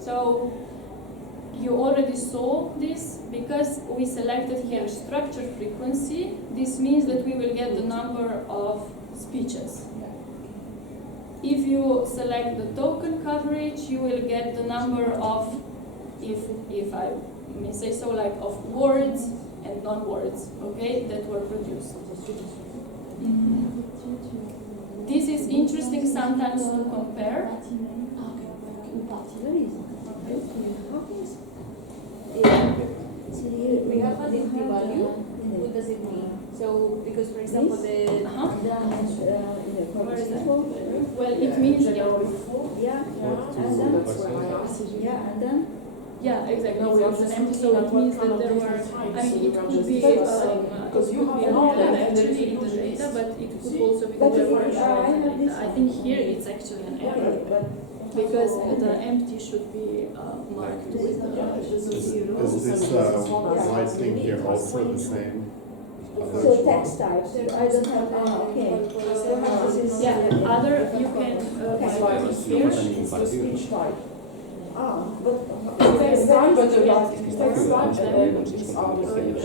So you already saw this because we selected here structured frequency. This means that we will get the number of speeches. If you select the token coverage, you will get the number of, if I may say so, like of words and non-words, okay, that were produced. This is interesting sometimes to compare. We have a different value. What does it mean? So, because for example, the Where is that? Well, it means yeah, exactly. No, we So are it's an just empty, so looking it at means what that kind there of were. different I types, mean, it so we could are be just saying, because you have an all order that, and actually then in the data, but it could also be But that there were I short have data. this I think here it's actually an error because the empty should be marked with the. Is this right thing here also the same? So text types, I don't have, okay. So this is. Yeah, other you can here. It's the speech type. But. Text type, but the Yeah. text type and then it's other speech.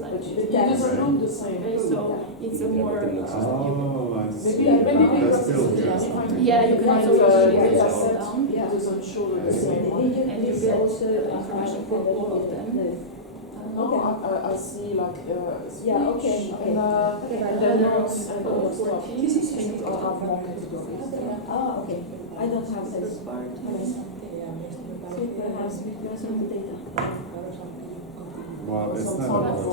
But it doesn't look the same. Okay, so it's a more. Oh, I see. Maybe That's still good. Yeah, you can also data data set, down. it doesn't show the same one. And you get information for all of them. Now I see like speech Yeah, okay, okay. and then notes and all stuff. 14. Things are have more categories. Oh, okay. I don't have this. First part. Perhaps because of the data. Well, it's not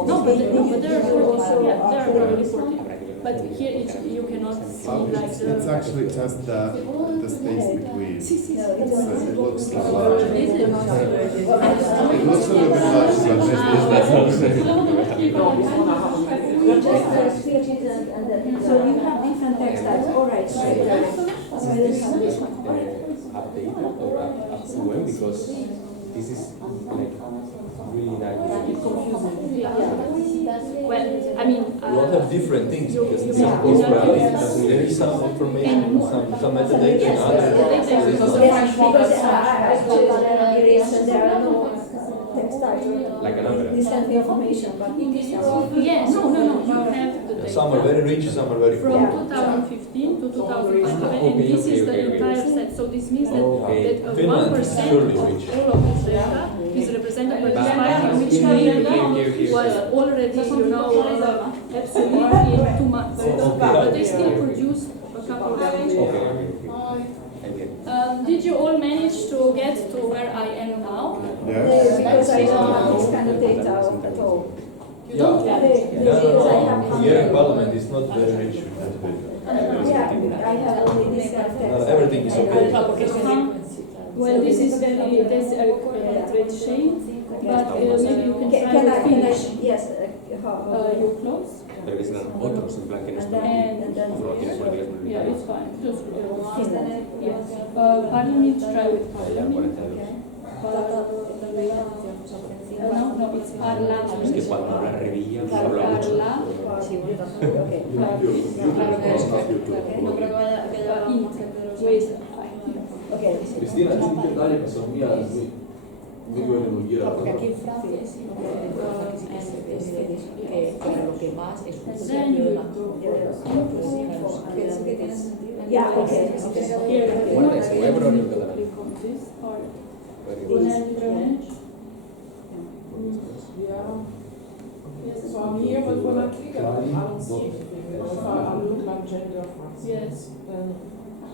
No, but important. there are also there are reporting. But here you cannot see like the. It's actually just the space between. It looks like This large. is- It looks a little bit large, So you have different text types, all right. Updated or up to when? Because this is like really nice. Well, I mean, You all have different things because you- some yeah. post there is some information, some metadata and others. there is not. Yes, because I actually erased and there are no text title. Like an umbrella. This kind of information, but in this yeah, no, you have the data. Some are very rich, some are very From poor. 2015 to 2025, and Okay, this is the okay. entire set. So this means that, Okay. that Finland 1% is surely of rich. all of this data is represented by this But- file, which Okay. was already, absolutely in 2 months. But they still produced a couple of pages. I get it. Did you all manage to get to where I am now? Yes. because I don't have this kind of data at all. You don't have it. Because I have Here in Parliament is not very rich with that data. Yeah, I have only this kind of text. Everything is okay. Well, this is a great shame, but maybe you can try to finish Yes, how? your clothes. Pero que serán otros en plan que no And están. then No tienes por qué les Yeah, it's fine. Just Finland. yes. Parliament, try with Parliament. No, it's Parliament. Es que cuando habla revilla, se habla mucho. Okay. Okay. Cristina, dale, pasó mía, muy bueno, muy quiero. Porque aquí en Francia sí, que lo que más es un Then you Yeah, okay. Guarda, se voy a probar el catalán. click on this part. Very And good. Yeah. So I'm here, but when I click on it, I don't see anything. If I look like gender, for instance, Yes. then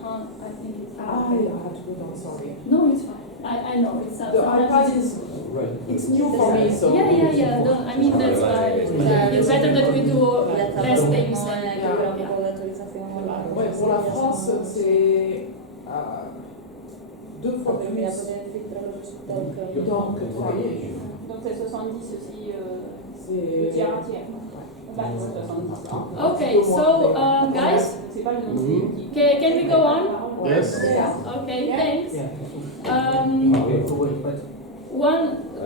I think it's I had to go down, sorry. No, it's fine. I know it's not. The iPad is, Right. it's new for me, so. Yeah. No, I mean that's why it's better that we do less things and Ouais, pour la France, c'est deux fois plus donc travailler. Donc c'est 70 aussi. C'est tiers. Okay, so guys, can we go on? Yes. Okay, thanks.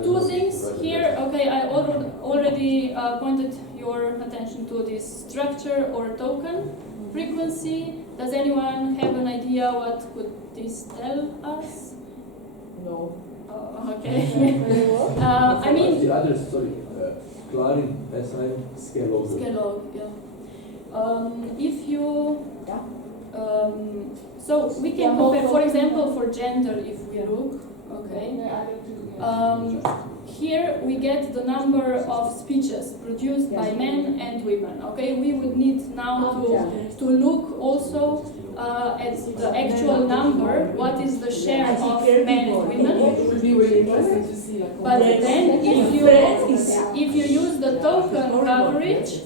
Two things here. Okay, I already pointed your attention to this structure or token frequency. Does anyone have an idea what could this tell us? No. Okay. I mean, The other story, Clarin, SI, scale Scalog, yeah. If you, so we can compare, for example, for gender, if we look, okay. Here we get the number of speeches produced by men and women. Okay, we would need now to look also at the actual number. What is the share of men and women? It would be really interesting to see like. But then, if you use the token coverage,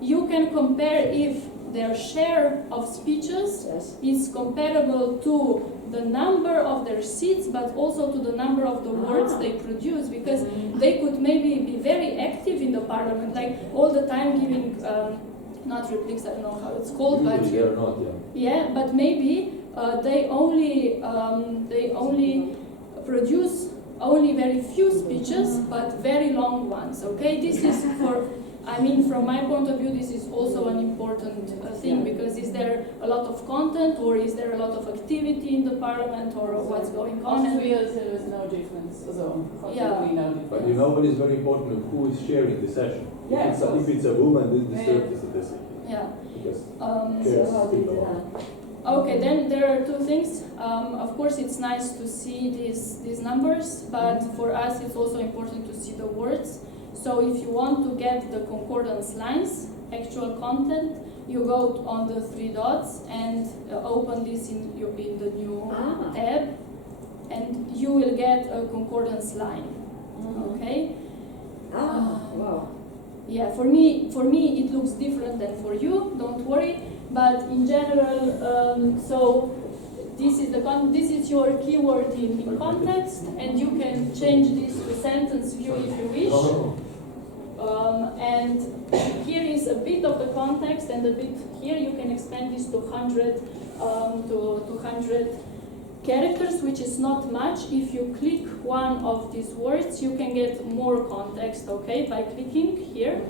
you can compare if their share of speeches is comparable to the number of their seats, but also to the number of the words they produce, because they could maybe be very active in the parliament, like all the time giving, not repliques, I don't know how it's called, but Usually they are not, yeah, but maybe they only produce only very few speeches, but very long ones. Okay, this is from my point of view, this is also an important thing, because is there a lot of content, or is there a lot of activity in the parliament, or what's going on? And there is no difference. So, Yeah. no difference. But you know what is very important? Who is sharing the session? Yeah, If it's a woman, this disturbs the statistic. yeah. Because So Okay, then there are two things. Of course, it's nice to see these numbers, but for us, it's also important to see the words. So if you want to get the concordance lines, actual content, you go on the three dots and open this in the new tab, and you will get a concordance line. Okay. Wow. Yeah, for me it looks different than for you. Don't worry. But in general, so this is your keyword in context, and you can change this to sentence view if you wish. And here is a bit of the context, and a bit here you can expand this to 100 to 200 characters, which is not much. If you click one of these words, you can get more context, okay, by clicking here.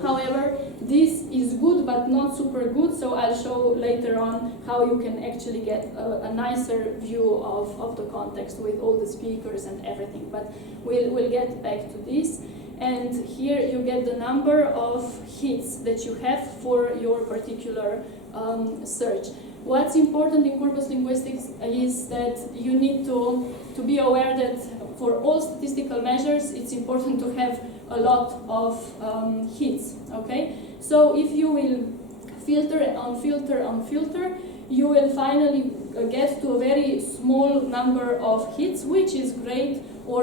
However, this is good but not super good, so I'll show later on how you can actually get a nicer view of the context with all the speakers and everything, but we'll get back to this. And here you get the number of hits that you have for your particular search. What's important in corpus linguistics is that you need to be aware that for all statistical measures, it's important to have a lot of hits, okay? So if you will filter and filter and filter, you will finally get to a very small number of hits, which is great, or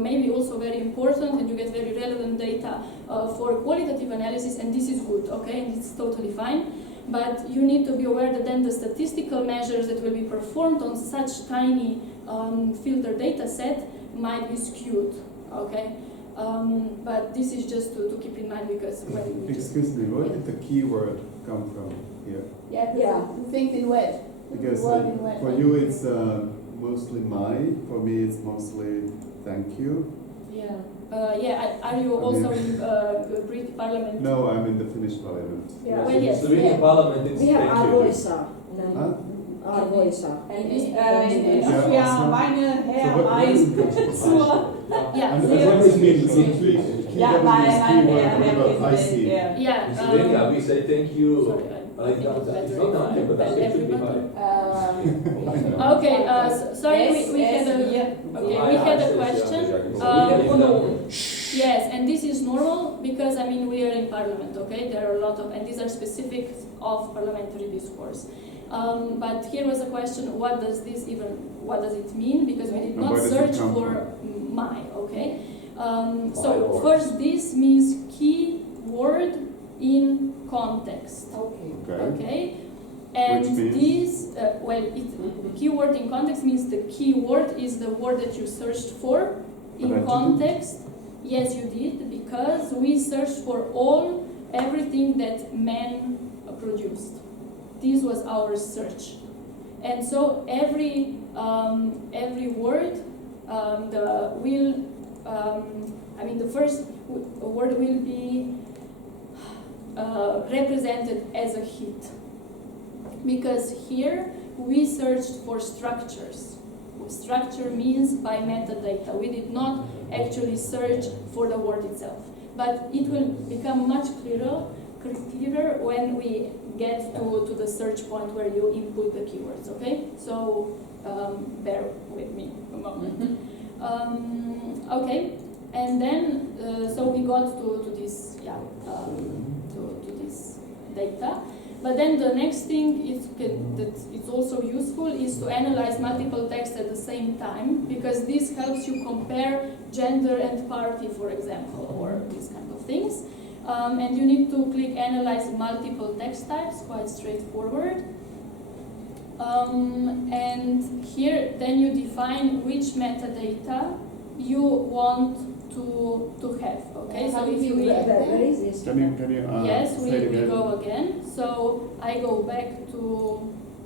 maybe also very important, and you get very relevant data for qualitative analysis, and this is good, okay? And it's totally fine. But you need to be aware that then the statistical measures that will be performed on such tiny filter data set might be skewed, okay? But this is just to keep in mind, because when we Excuse me, where did the keyword come from here? Yeah, the things in red. Because Word in red. for you it's mostly my, for me it's mostly thank you. Yeah. Are you also in the British Parliament? No, I'm in the Finnish Parliament. Yeah. Well, yes. Slovenian Parliament, it's We have thank you. Arvoisa. Huh? Arvoisa. And Is- in Yeah, Austria, awesome. meine Herr, So what is mein, zur. Yeah. And what does it mean? So Ja, mein Herr, keyword, I see. yeah. Yeah. In Slovenia, we say thank you. Sorry, I think it's It's better not high, but than it should be everybody. high. Okay, sorry, we had a question. Yes, and this is normal because I mean we are in Parliament, okay? There are a lot of, and these are specifics of parliamentary discourse. But here was a question: what does it mean? Because we did And not where does it search come for my, okay? So My first, this means key word in context. Okay. Okay. Okay, and Which means? this, keyword in context means the keyword is the word that you searched for But I in didn't. context. Yes, you did, because we searched for everything that man produced. This was our search, and so every word, the first word will be represented as a hit, because here we searched for structures. Structure means by metadata. We did not actually search for the word itself, but it will become much clearer when we get to the search point where you input the keywords, okay? So bear with me a moment. Okay, and then so we got to this, to this data. But then the next thing that it's also useful is to analyze multiple texts at the same time, because this helps you compare gender and party, for example, or these kind of things. And you need to click Analyze Multiple Text Types, quite straightforward. And here then you define which metadata you want to have. Okay, so if you Where is this? Can you yes, say it we again? go again. So I go back to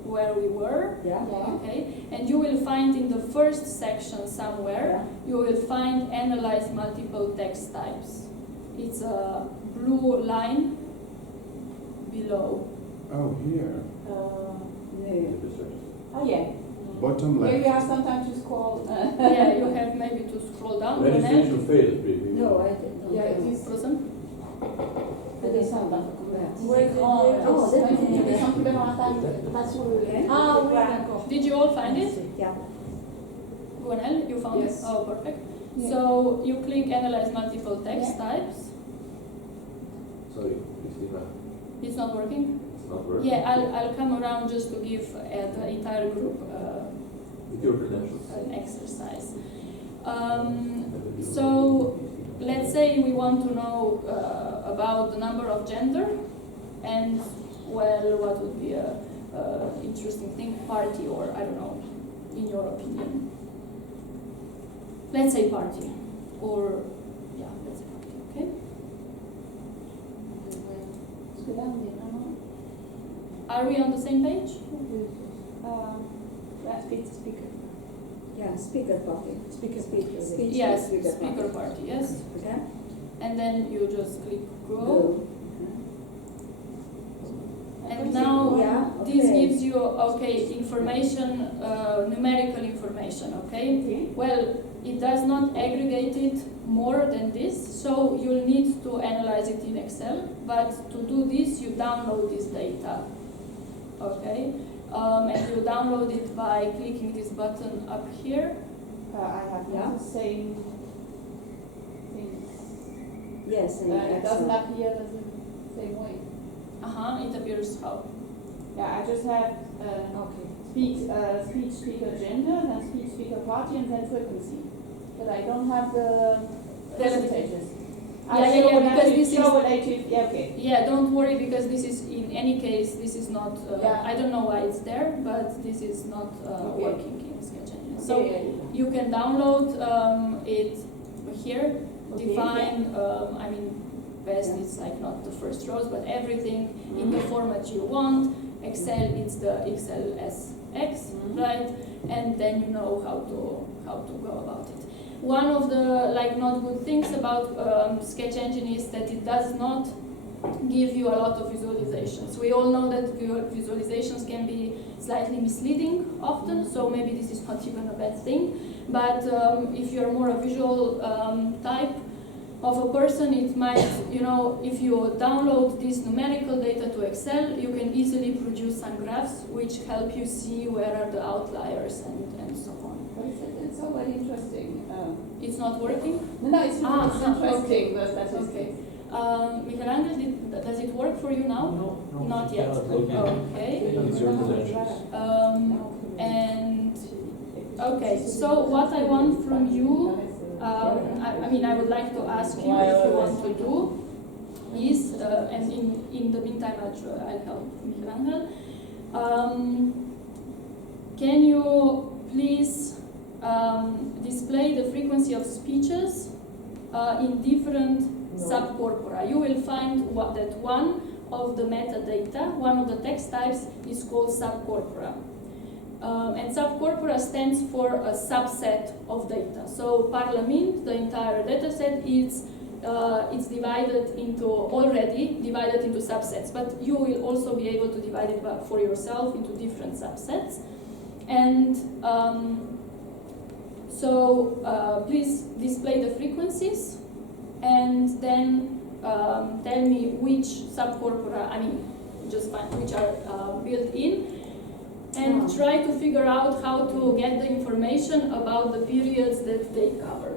where we were. Yeah. Okay, and you will find in the first section somewhere, you will find Analyze Multiple Text Types. It's a blue line below. Oh, here. Oh, yeah. Bottom Maybe left. you have some time to scroll. Yeah, you have maybe to scroll down. Registration failed, maybe. No, I didn't. Yeah, it is. Frozen? I didn't have that. Oh, c'est des supplémentaires, pas sur le lien. Ah oui, d'accord. Did you all find it? Yeah. Gwenel, you found Yes. it? Oh, perfect. Yeah. So you click Analyze Multiple Text Types. Sorry, Kristina, It's not working? it's not working. Yeah, I'll come around just to give the entire group With your credentials. an exercise. So let's say we want to know about the number of gender, and well, what would be a interesting thing, party, or I don't know, in your opinion. Let's say party, or yeah, let's say party. Okay. Parce que là, on est vraiment. Are we on the same page? Speaker. Yeah, speaker party. Speaker. Speech. Yes, Speaker speaker party, yes. Okay. And then you just click go. Go. And now Yeah, this okay. gives you, okay, information, numerical information, okay? Well, it does not aggregate it more than this, so you'll need to analyze it in Excel, but to do this, you download this data, okay? And you download it by clicking this button up here. I have Yeah. the same things. Yes, and It doesn't appear the same way. It appears how? Yeah, I just have speech, speaker gender, then speech, speaker party, and then frequency. But I don't have the percentages. Because this is... okay. Yeah, don't worry, because this is, in any case, this is not, I don't know why it's there, but this is not working in Sketch Engine. So you can download it here, define, best is like not the first rows, but everything in the format you want. Excel, it's the XLSX, right? And then you know how to go about it. One of the not good things about Sketch Engine is that it does not give you a lot of visualizations. We all know that visualizations can be slightly misleading often, so maybe this is not even a bad thing. But if you're more a visual type of a person, it might, if you download this numerical data to Excel, you can easily produce some graphs which help you see where are the outliers and so on. It's so very interesting. It's not working? No, it's interesting, okay. the statistics. Okay. Michelangelo, does it work for you now? No. Not yet. Okay. It's your credentials. Okay, so what I want from you, I would like to ask you if you want to do is, and in the meantime I'll help Michelangelo. Can you please display the frequency of speeches in different subcorpora? You will find that one of the metadata, one of the text types is called subcorpora. And subcorpora stands for a subset of data. So Parliament, the entire data set, it's already divided into subsets, but you will also be able to divide it for yourself into different subsets. And please display the frequencies, and then tell me which subcorpora, just find which are built in, and try to figure out how to get the information about the periods that they cover.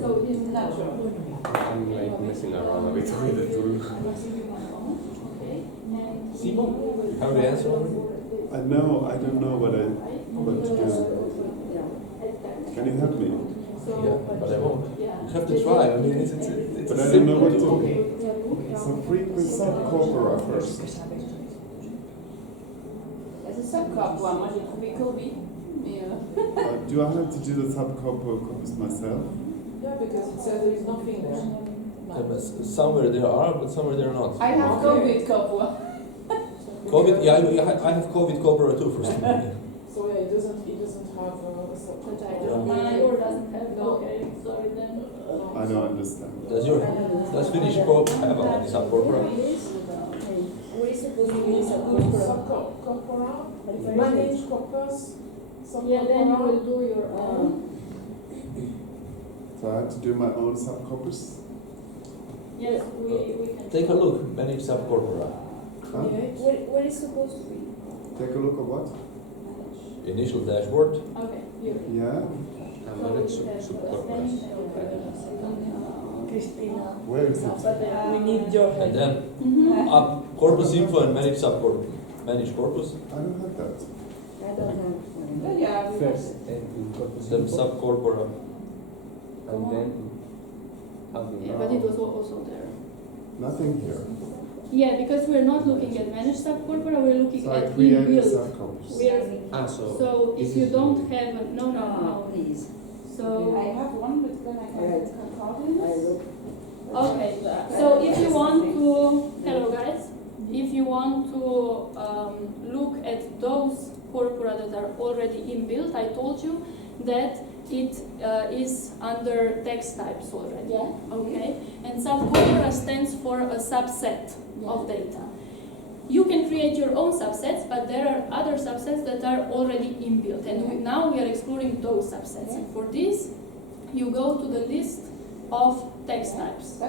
So this is natural. I'm like messing around a bit with the tool. Simon, have the answer already? I don't know what to do. Can you help me? Yeah, but I won't. You have to try. It's But a I don't know simple what tool. to do. So frequency subcorpora first. As a subcorpora, much it could be. Yeah. Do I have to do the subcorpora myself? Yeah, because it says there is nothing there. Yeah, but somewhere there are, but somewhere there are not. I have COVID corpora. COVID, I have COVID corpora too for some reason. So yeah, it doesn't have a subcorpora. Mine doesn't have. Okay, sorry then. I don't understand. Does Finnish corp have any subcorpora? We're supposed to use a corpora. Subcorpora, manage corpus, Yeah, then you will subcorpora. do your own. So I have to do my own subcorpus? Yes, we can. Take a look, manage subcorpora. Huh? What is supposed to be? Take a look at what? Initial dashboard. Okay, here. Yeah? Manage subcorpora. Kristina. Where is it? We need your And then up corpus info and manage subcorpus. Manage corpus. I don't have that. I don't have. Yeah, First, in corpus Then info, subcorpora. and then Yeah, but it was also there. Nothing here. Yeah, because we're not looking at managed subcorpora, we're looking So I at create the inbuilt. subcorpus. So if you don't have a, no. Please. So, I have one, but then I Alright. can call him. I will. okay, so if you want to hello guys. If you want to look at those corpora that are already inbuilt, I told you that it is under text types already. Yeah. Okay, and subcorpora stands for a subset of data. You can create your own subsets, but there are other subsets that are already inbuilt, and now we are exploring those subsets. And for this, you go to the list of text types.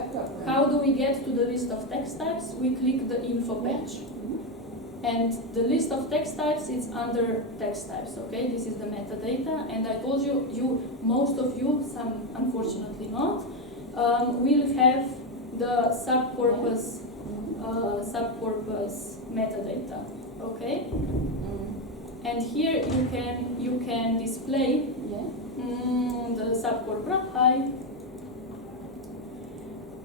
How do we get to the list of text types? We click the info page. And the list of text types is under text types, okay? This is the metadata, and I told you, most of you, some unfortunately not, will have the subcorpus metadata, okay? And here you can display the subcorpora. Hi.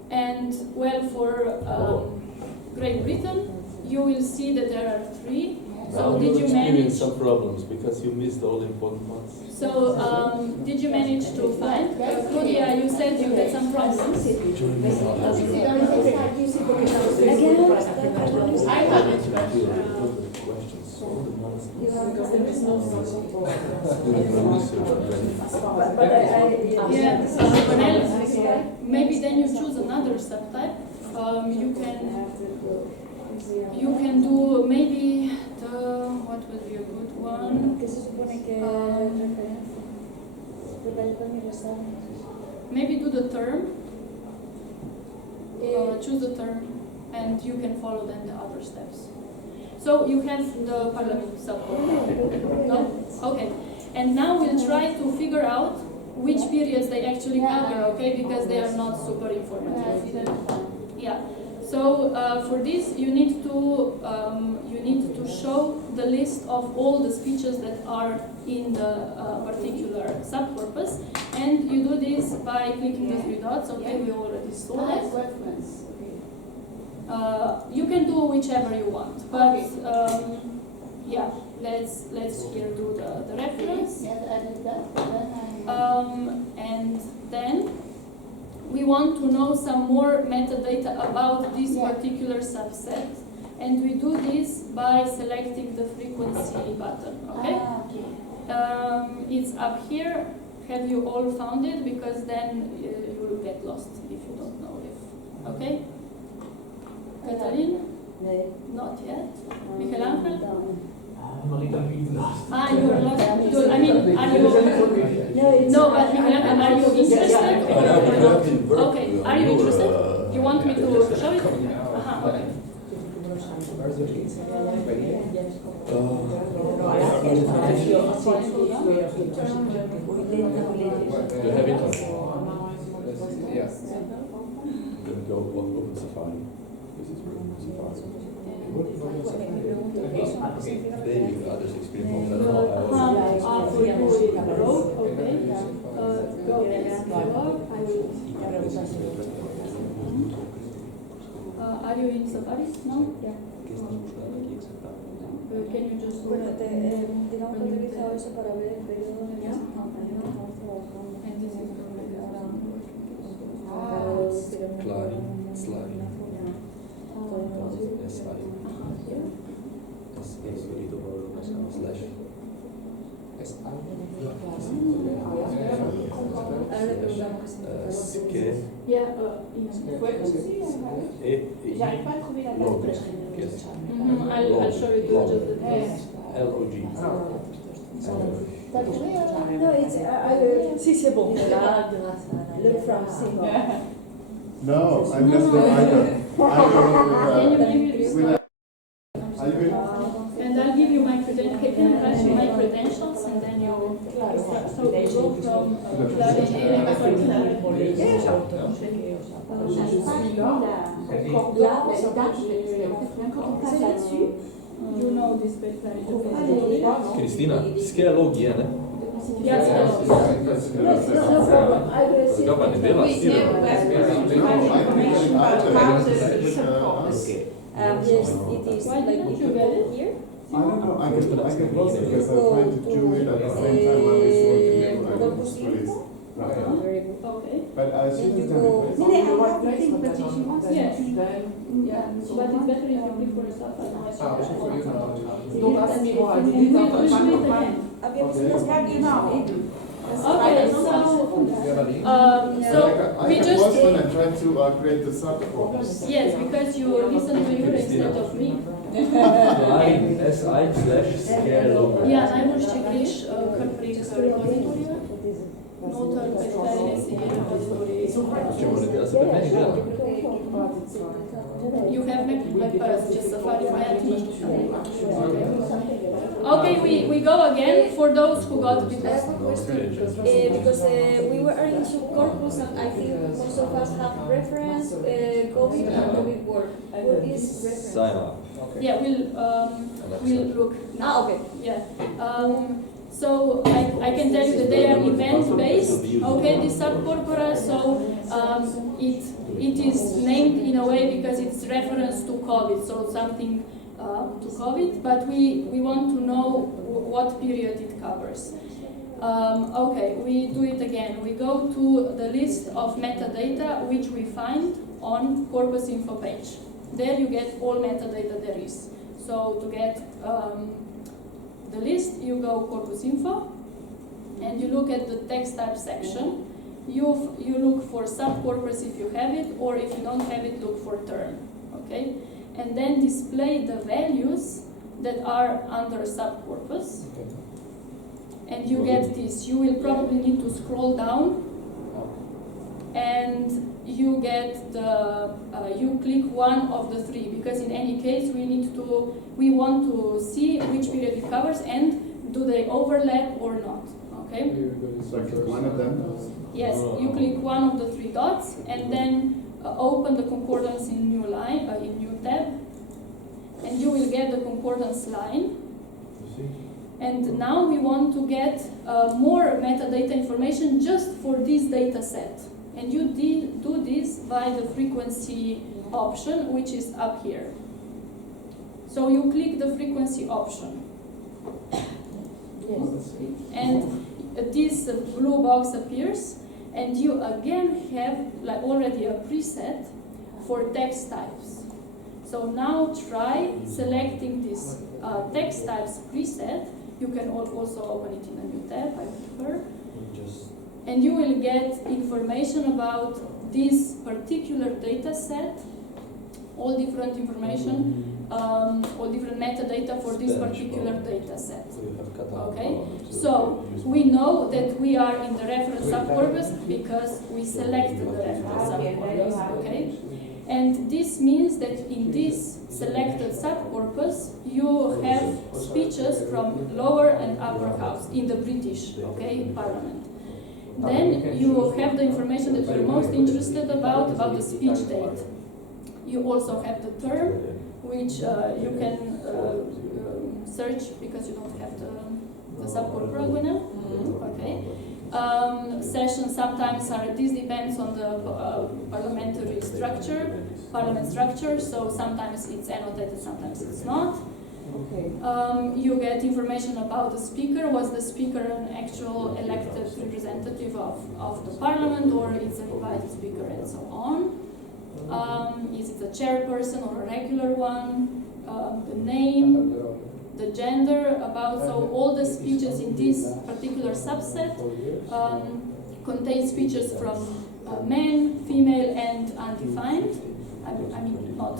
And well, for Great Britain, you will see that there are 3. So did you manage some problems because you missed all the important ones? So did you manage to find? Claudia, you said you had some problems. I have it. Maybe then you choose another subtype. You can do maybe what would be a good one? Maybe do the term. Choose the term, and you can follow then the other steps. So you have the parliament subcorpora. No? Okay. And now we'll try to figure out which periods they actually cover, okay? Because they are not super informative. Yeah. So for this, you need to show the list of all the speeches that are in the particular subcorpus, and you do this by clicking the 3 dots. Okay, we already saw that. Reference. You can do whichever you want, but yeah, let's here do the reference. And then we want to know some more metadata about this particular subset, and we do this by selecting the frequency button. Okay? It's up here. Have you all found it? Because then you will get lost if you don't know it. Okay? Katalin? Not yet. Michael Angel? You're lost. I mean, are you? No, but Michael Angel, are you interested? Okay, are you interested? You want me to show it? Okay. You have it? Yes. I'm going to go open Safari. This is Safari. Maybe others experience. I don't know. Are you in Safari? No? Yeah. Can you just go Bueno, digamos que he utilizado eso para ver el periodo en el que se campaña Slide. J'arrive pas à trouver la Log. date. Yes. I'll show you just the LOG. T'as trouvé No, it's si c'est bon. Look from Singapore. No, I'm just the icon. Can you maybe With and I'll give you my credentials. Can I pass you my credentials and then you so we go from you know this better. Kristina, skje logije, ne? Yes, No problem. I will see. Ga pa ne dela, stira. Yes, it is Why like didn't you get it here. I don't know, I can close it because I'm trying to do it at the same time while it's working. I can just release. Right. Very good. Okay. But Then you students go. can So I you right think place, but that then she wants then- Yes. then Yeah, but it's better if you click for a sub. Ah, okay, for you now. You Don't have ask me that why I different- did it. We'll I'm do it fine. again. Yes. Okay, so You have a link? so we I can just pause when I try to create the sub-corpus. yes, because you listen to you instead of me. SI/scale. Ja, najboljši greš kar prek repozitorija, noter preferirane si repozitorij. Če morate, da se pri meni gleda. You have Mac, just Safari, Maya, Okay, we go again for those who got it. Because we were into corpus and I think most of us have reference COVID and COVID work. What is reference? Sajma. Yeah, we'll look now. Ah, okay. Yeah. So I can tell you that they are event-based. Okay, this subcorpora. So it is named in a way because it's reference to COVID. So something to COVID, but we want to know what period it covers. Okay, we do it again. We go to the list of metadata which we find on corpus info page. There you get all metadata there is. So to get the list, you go corpus info, and you look at the text type section. You look for subcorpus if you have it, or if you don't have it, look for term. Okay, and then display the values that are under subcorpus. And you get this. You will probably need to scroll down, and you get the you click one of the three, because in any case we want to see which period it covers and do they overlap or not. Okay. So I click one of them. Yes, you click one of the three dots and then open the concordance in new line in new tab, and you will get the concordance line. And now we want to get more metadata information just for this data set. And you do this by the frequency option, which is up here. So you click the frequency option. Yes. And this blue box appears, and you again have like already a preset for text types. So now try selecting this text types preset. You can also open it in a new tab, I prefer. And you will get information about this particular data set, all different information, all different metadata for this particular data set. Okay, so we know that we are in the reference subcorpus because we selected the reference subcorpus. Okay, and this means that in this selected subcorpus you have speeches from lower and upper house in the British Parliament. Then you have the information that you're most interested about the speech date. You also have the term, which you can search because you don't have the subcorporal winner. Okay. Sessions sometimes are, this depends on the parliamentary structure, parliament structure, so sometimes it's annotated, sometimes it's not. Okay. You get information about the speaker. Was the speaker an actual elected representative of the parliament, or it's an invited speaker, and so on. Is it a chairperson or a regular one? The name, the gender, so all the speeches in this particular subset contain speeches from men, female, and undefined. I mean, not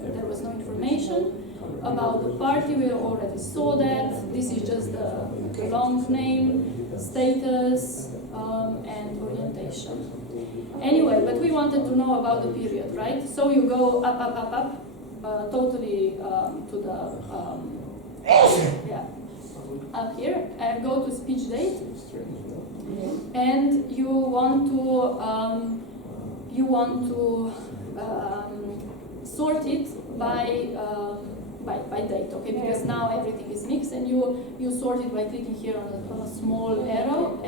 there was no information. About the party, we already saw that. This is just the long name, status, and orientation. Anyway, but we wanted to know about the period, right? So you go up, totally to the, up here, and go to speech date. And you want to sort it by date, okay? Because now everything is mixed, and you sort it by clicking here on a small arrow.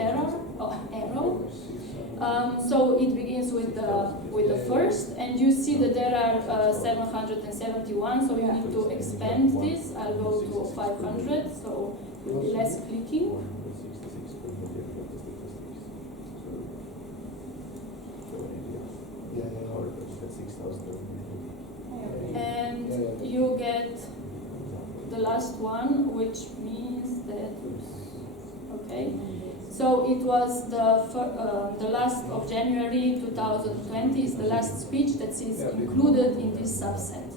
So it begins with the first, and you see that there are 771. So you need to expand this. I'll go to 500, so less clicking. And you get the last one, which means that, okay. So it was the last of January 2020 is the last speech that is included in this subset.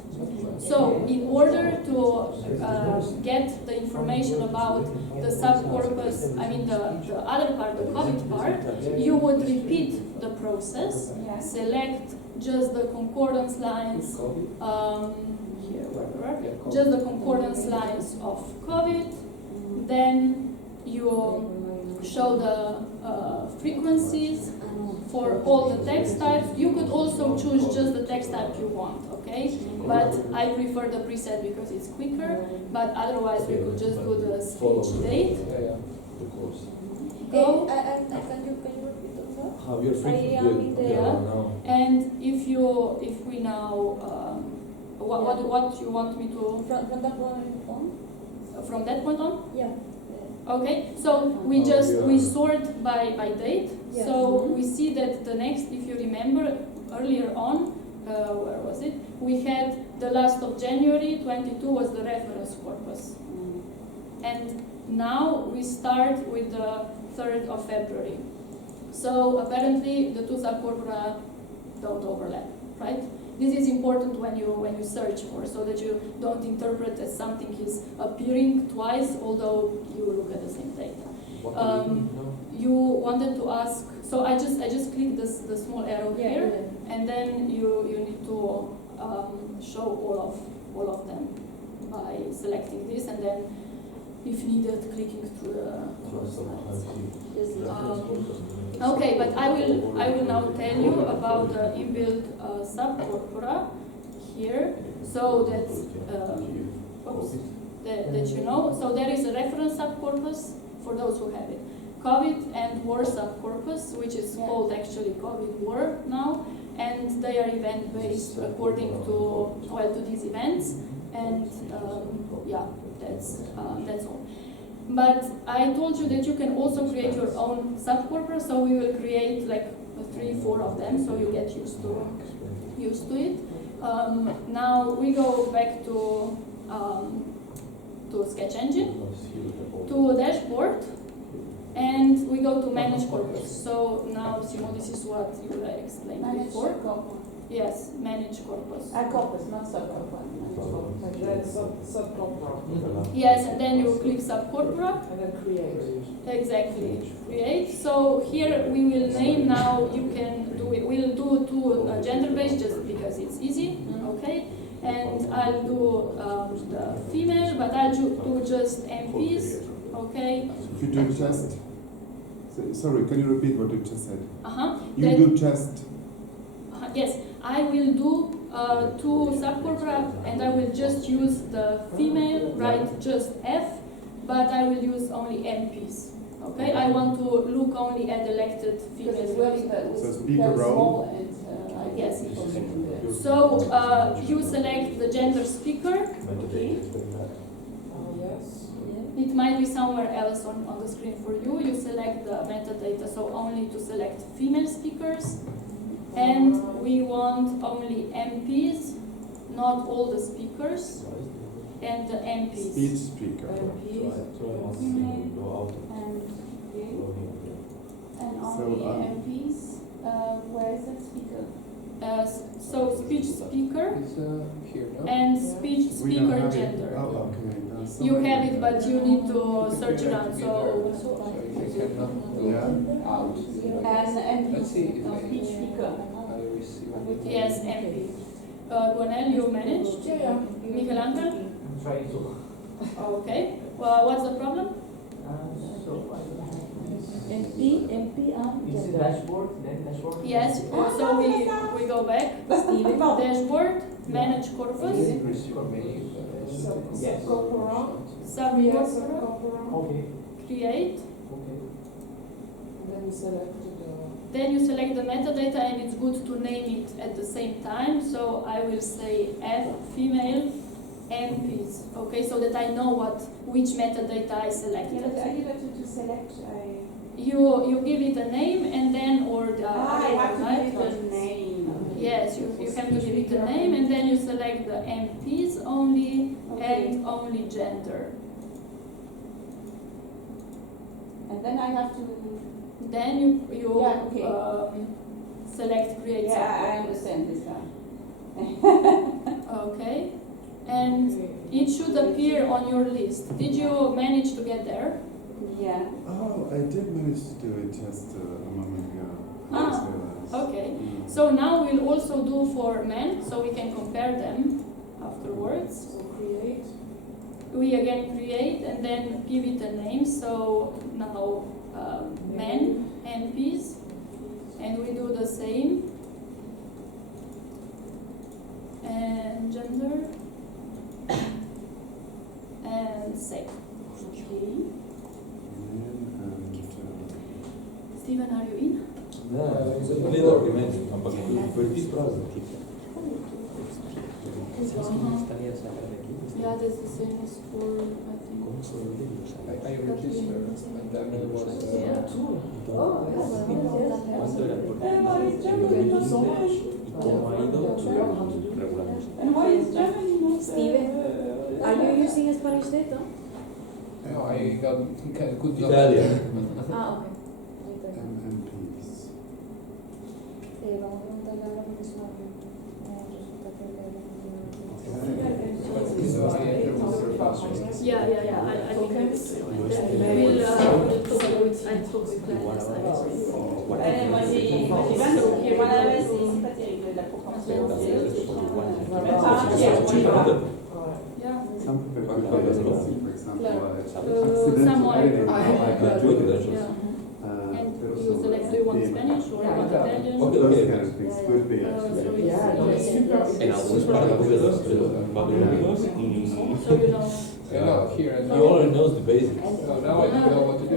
So in order to get the information about the subcorpus, I mean the other part, the COVID part, you would repeat the process, select just the concordance lines, here, wherever, just the concordance lines of COVID, then you show the frequencies for all the text types. You could also choose just the text type you want, okay? But I prefer the preset because it's quicker, but otherwise we could just do the speech date. Go. Can you repeat that? How you're free I am in the And if we now, what you want me to? From that point on? From that point on? Yeah. Okay, so we sort by date. Yes. So we see that the next, if you remember earlier on, where was it? We had the last of January 22 was the reference corpus. And now we start with the 3rd of February. So apparently the two subcorpora don't overlap, right? This is important when you search for, so that you don't interpret as something is appearing twice, although you look at the same data. You wanted to ask, so I just click the small arrow here, and then you need to show all of them by selecting this, and then if needed, clicking through the slides. Okay, but I will now tell you about the inbuilt subcorpora here, so that that you know. So there is a reference subcorpus for those who have it. COVID and war subcorpus, which is called actually COVID war now, and they are event based according to these events, and that's all. But I told you that you can also create your own subcorpora, so we will create like 3-4 of them, so you get used to it. Now we go back to Sketch Engine, to dashboard, and we go to manage corpus. So now, Simon, this is what you were explaining before. Yes, manage corpus. Corpus, not subcorpus. Subcorpora. Yes, and then you click subcorpora. And then create. Exactly, create. So here we will name now, you can do it, we'll do two gender-based just because it's easy, okay? And I'll do the female, but I'll do just MPs, okay? You do just, sorry, can you repeat what you just said? You That, do just. yes, I will do two subcorpora, and I will just use the female, write just F, but I will use only MPs. Okay, I want to look only at elected females. So speaker role. Yes. So you select the gender speaker. Okay. Yes. It might be somewhere else on the screen for you. You select the metadata, so only to select female speakers. And we want only MPs, not all the speakers, and the MPs. Speech speaker. And So, only MPs, where is that speaker? So speech speaker It's here, no? and speech We don't speaker have it. gender. Oh, okay. No, so You have it, but you need to search around. So I cannot go Yeah. out. And Let's see if speech speaker. I receive yes, MP. Gonel, you managed. Yeah. Miguel Angel. I'm trying to. Okay. Well, what's the problem? MP It's the dashboard, then dashboard. Yes. So we go back. Dashboard, manage corpus, Yes. Subcorpora. subcorpora, Subcorpora. Okay. create. Okay. And then you select Then you select the metadata, and it's good to name it at the same time. So I will say F female MPs. Okay, so that I know which metadata I selected. I give it to select. You give it a name, and then I have to give it a name. Yes. Yes, you have to give it a name, and then you select the MPs only and only gender. And then I have to. Then you Yeah, okay. select create Yeah, I subcorpus. understand this now. Okay, and it should appear on your list. Did you manage to get there? Yeah. Oh, I did manage to do it just a moment ago. I Ah, just realized. Okay, Mm. so now we'll also do for men, so we can compare them afterwards. So create. We again create and then give it a name. So now men, MPs, and we do the same. And gender and save. Okay. Steven, are you in? Не документи, амpak върти празен тип. Yeah, that's the same as for, I think. I registered, and then it was. And why is Germany not? Steven, are you using Spanish data? No, I got good luck. Italian. Ah, okay. MPs. Vamos a preguntarle ahora porque es una resulta que Yeah, I think I will. I talk with clients. Moi j'ai 20 ans, et voilà, c'est pas terrible la compréhension. Yeah. Some people could call it also, for example, Someone. accidental. And you select, do you want Spanish or you want Italian? Okay, Those okay. kind of things could be So actually. En algunos países So you know. No, here and he already knows the basics. So now I know what to do.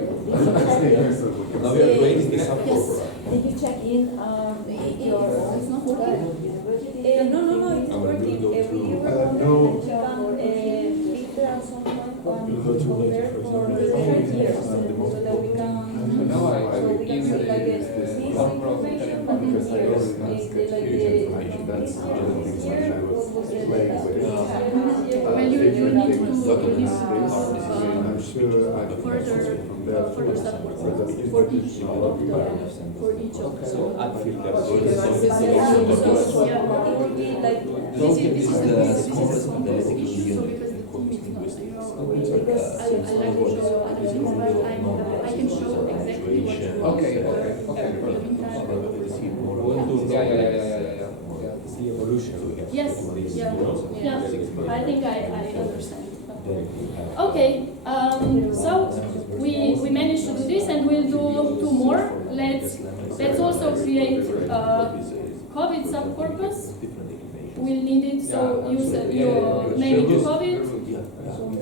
Now we are creating the subcorpora. Did you check in your It's not working. no, it's I'm gonna working. go We through. were No. filter someone to compare for different years so that we can. So now I So we will can give see like the this one problem information and on the Because I years. already have sketch Like huge information. That's this one of the things year, I was what was the playing data? with. Well, you need to Documents, release I'm sure I can further from there. further subcorpus for each of the So I feel that It would be like This is the smallest analytical issue unit because in the corpus team is linguistics. not, I like to show other things, but I can show exactly what you want. Okay, Everything perfect. time. Yeah. The evolution. Yes, yeah, I think I understand. Okay, so we managed to do this, and we'll do two more. Let's also create COVID subcorpus. We'll need it, so use your name it COVID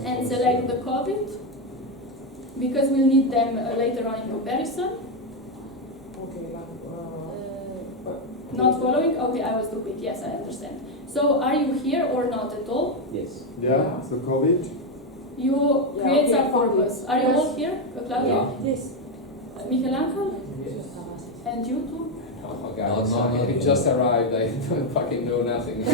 and select the COVID because we'll need them later on in comparison. Okay, Not following? Okay, I was too quick. Yes, I understand. So are you here or not at all? Yes. Yeah, so COVID? You create okay, subcorpus. Are you yes. all here? Claudia? this. Miguel Angel? And you too? Oh God, No, so no, it no. just arrived. I don't fucking know nothing. Okay,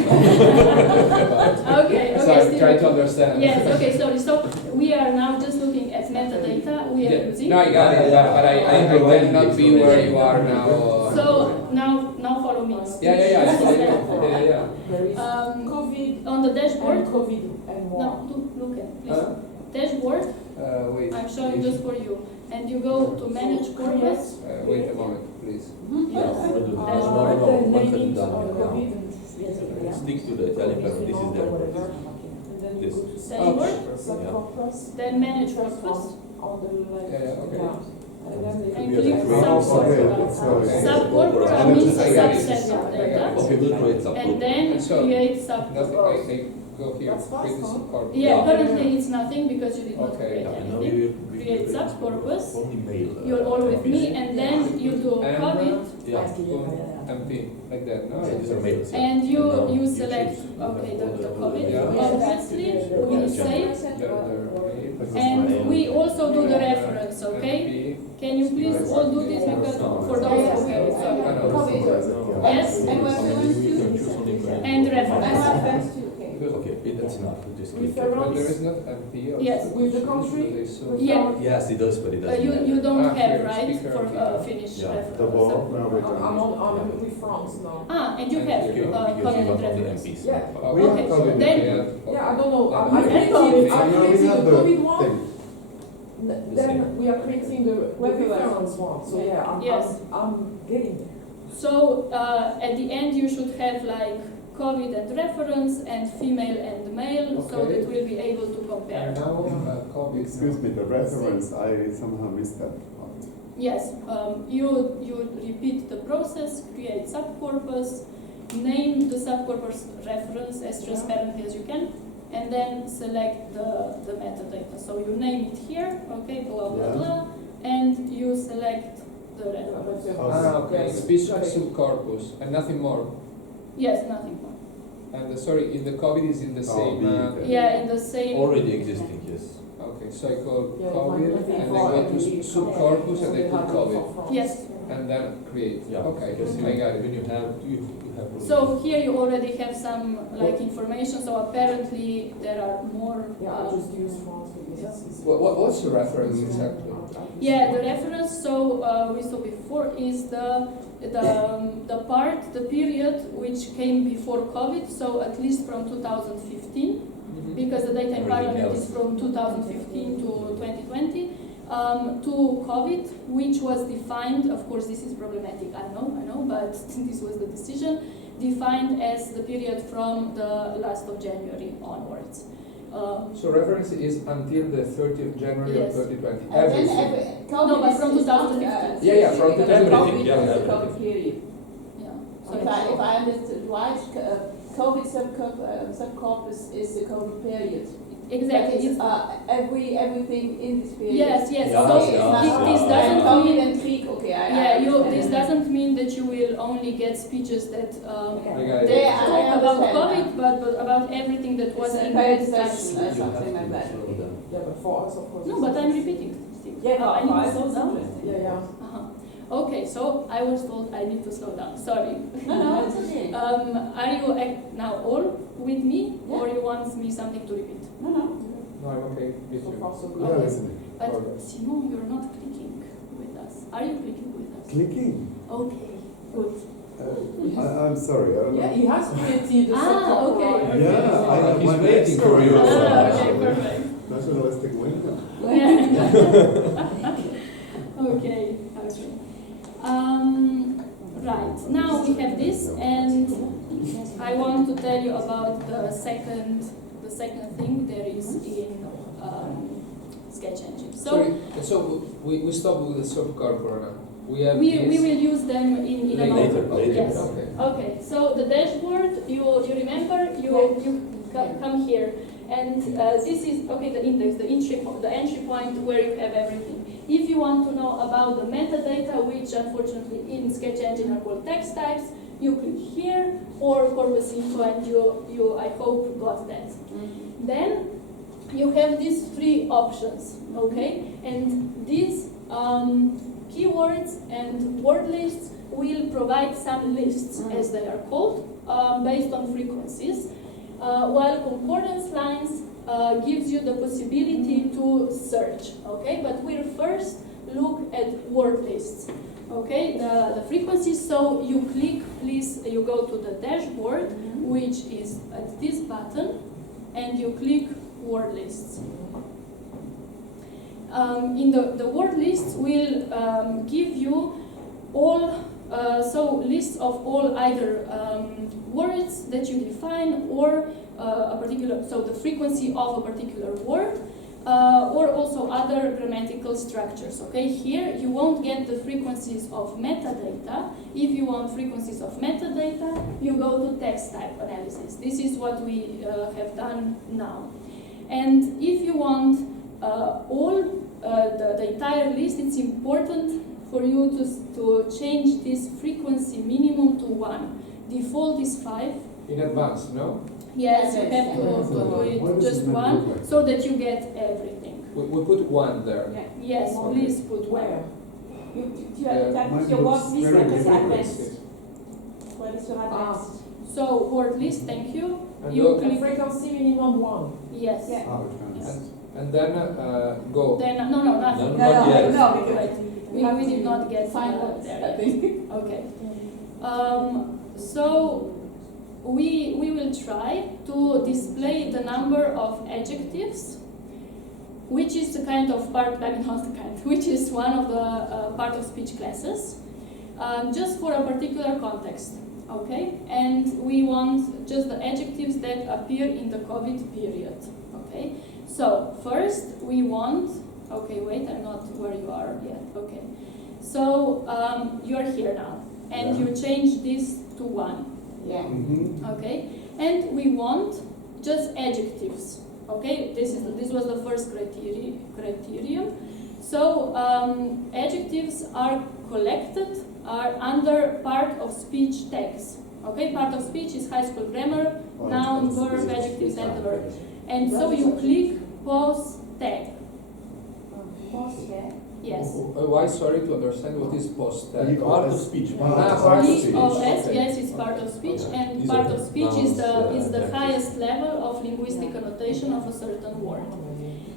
So I'm Steve. trying to understand. Yes, okay, sorry. So we are now just looking at metadata we are Yeah. using. No, I got it, but I cannot be where you are now. So now follow me. Yeah. I follow you. Yeah. there is COVID on the dashboard. and COVID and No, more. look at please. Dashboard. Wait. I'm showing just for you, and you go to manage corpus. Wait a moment, please. Yes. Write the namings of COVID. Stick to the Italian pattern. This is their And then you This. go to Dashboard. subcorpus. Then manage corpus. On the left. Yeah, okay. And then they And go click to subcorpus. Okay. Subcorpus means I got it. subset of data. Okay, we'll create And subgroup. then So, create Nothing. subcorpus. I go here, That's fast, create a huh? subcorpus. Yeah, currently it's nothing because you did not Okay. create And now anything. we Create subcorpus. only mail. You're all with me, MPs. and then you do And, COVID, Yeah. MP, like that, no? Yeah, these are mails. Yeah. and now you select choose. okay You have the all COVID. Yeah. Obviously, we Yeah. save, The and we also do the reference. Okay, MP. can you please all do this because for those who have it, sorry. Yes, And Only reference we can to, choose only mail. and and reference. reference to, okay. Okay, that's enough. Just click. But there is not MP also. Yes. With the country? Yeah. Yes, it does, but it doesn't. You don't Ah, have here, right speaker, for okay. Finnish Yeah. The ball, reference. no, we I'm with France now. And you have Because you COVID want and only reference. MPs. Yeah. We Okay, have COVID. then- Yeah, I don't know. Yeah. I created have the the COVID one. thing. Then we are creating the reference one. So yeah, Yes. I'm getting there. So at the end you should have like COVID and reference and female and male, so Okay. that we'll be able to compare. And now COVID. Excuse me, the reference, I somehow missed that part. Yes, you repeat the process, create subcorpus, name the subcorpus reference as transparently as you can, and then select the metadata. So you name it here, okay, blah blah Yeah. blah, and you select the reference. Okay, species subcorpus, and nothing more. Yes, nothing more. And sorry, in the COVID is in the same. Yeah, in the same. Already existing, yes. Okay, so I call Yeah, COVID, nothing and for then go to MPs. subcorpus, and I put COVID, Yes. and then create. Yeah. Okay, Because I got it. when you have So here you already have some like information. So apparently there are more. Yeah, I just use France because it's easy. What's the reference exactly? Yeah, the reference. So we saw before is the part, the period which came before COVID. So at least from 2015, because the data in Everything Parliament else. is from 2015 to 2020. To COVID, which was defined, of course this is problematic, I know, but this was the decision, defined as the period from the last of January onwards. So reference is until the 30th of January Yes. of 2020. And then Everything. No, but from 2015. Yeah, from the everything, yeah, the everything. COVID period. Yeah. So if I understood right, COVID subcorpus is the COVID period. Exactly. That is, everything in this period. Yes. Yeah, So yeah, this yeah. doesn't COVID mean. and Krieg, okay, I Yeah, understand. this doesn't mean that you will only get speeches that I got it. they Yeah, I talk about understand. COVID, but about everything that was It's a in period that session, time. something like that. Yeah, but for us, of course. No, but I'm repeating. Still. Yeah, I need to but slow down. Yeah, yeah. Okay, so I was told I need to slow down. Sorry. No, it's okay. Are you now all with me, Yeah. or you want me something to repeat? No. No, I'm okay. Me So too. far so good. Yeah, listening. But Simon, you're not clicking with us. Are you clicking with us? Clicking. Okay, good. I'm sorry, I don't know. Yeah, he has created the Okay. Yeah, I He's my waiting for you. Okay, perfect. Nationalistic window. Okay. Right, now we have this, and I want to tell you about the second thing there is in Sketch Engine. Sorry, so we stop with the subcorpora now. We have We this. will use them in a Later, moment. later. Yes. Okay. Okay, so the dashboard, you remember, you come here, and this is, okay, the index, the entry point where you have everything. If you want to know about the metadata, which unfortunately in Sketch Engine are called text types, you click here, or corpus info, and you I hope got that. Then you have these three options, okay? And these keywords and word lists will provide some lists, as they are called, based on frequencies, while concordance lines gives you the possibility to search, okay? But we'll first look at word lists, okay? The frequencies, so you click, please, you go to the dashboard, which is at this button, and you click word lists. In the word lists will give you all, so lists of all either words that you define or a particular, so the frequency of a particular word, or also other grammatical structures. Okay, here you won't get the frequencies of metadata. If you want frequencies of metadata, you go to text type analysis. This is what we have done now. And if you want the entire list, it's important for you to change this frequency minimum to 1. Default is 5. In advance, no? Yes, you have to do it just 1 so that you get everything. We put 1 there. Yes, please put 1. Tu as sur word list, après c'est advanced. Faut aller sur advanced. So word list, thank you. And You go- click Frequency minimum 1. yes. And then go. Then no, nothing. Not yet. Right. We did not get Fine words, there I yet. think. Okay. So we will try to display the number of adjectives, which is the kind of part, I mean not the kind, which is one of the part of speech classes, just for a particular context. Okay, and we want just the adjectives that appear in the COVID period. Okay, so first we want. Okay, wait, I'm not where you are yet. Okay, so you are here now, and you change this to 1. Yeah. Okay, and we want just adjectives. Okay, this was the first criterion. So adjectives are collected are under part of speech tags. Okay, part of speech is high school grammar, noun, verb, adjectives, and verb. And so you click pause tag. Yes. Why? Sorry to understand what is post tag. Part of speech. Part of speech. POS, yes, it's part of speech, and part of speech is the highest level of linguistic connotation of a certain word.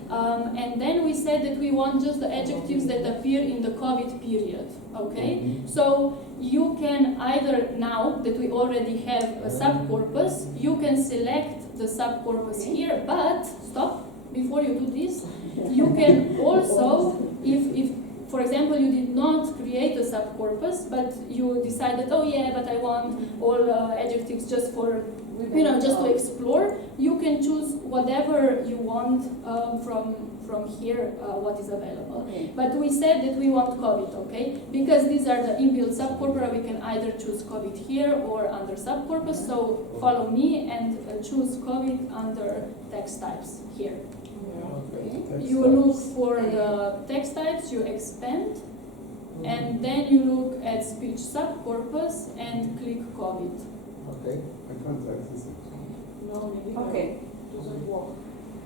And then we said that we want just the adjectives that appear in the COVID period. Okay, so you can either, now that we already have a subcorpus, you can select the subcorpus here, but stop before you do this. You can also, if for example, you did not create a subcorpus, but you decided, oh yeah, but I want all adjectives just for, just to explore, you can choose whatever you want from here, what is available. Okay. But we said that we want COVID, okay? Because these are the inbuilt subcorpora, we can either choose COVID here or under subcorpus, so follow me and choose COVID under text types here. You look for the text types, you expand, and then you look at speech subcorpus and click COVID. Okay. I can't access it. No, maybe Okay. doesn't work.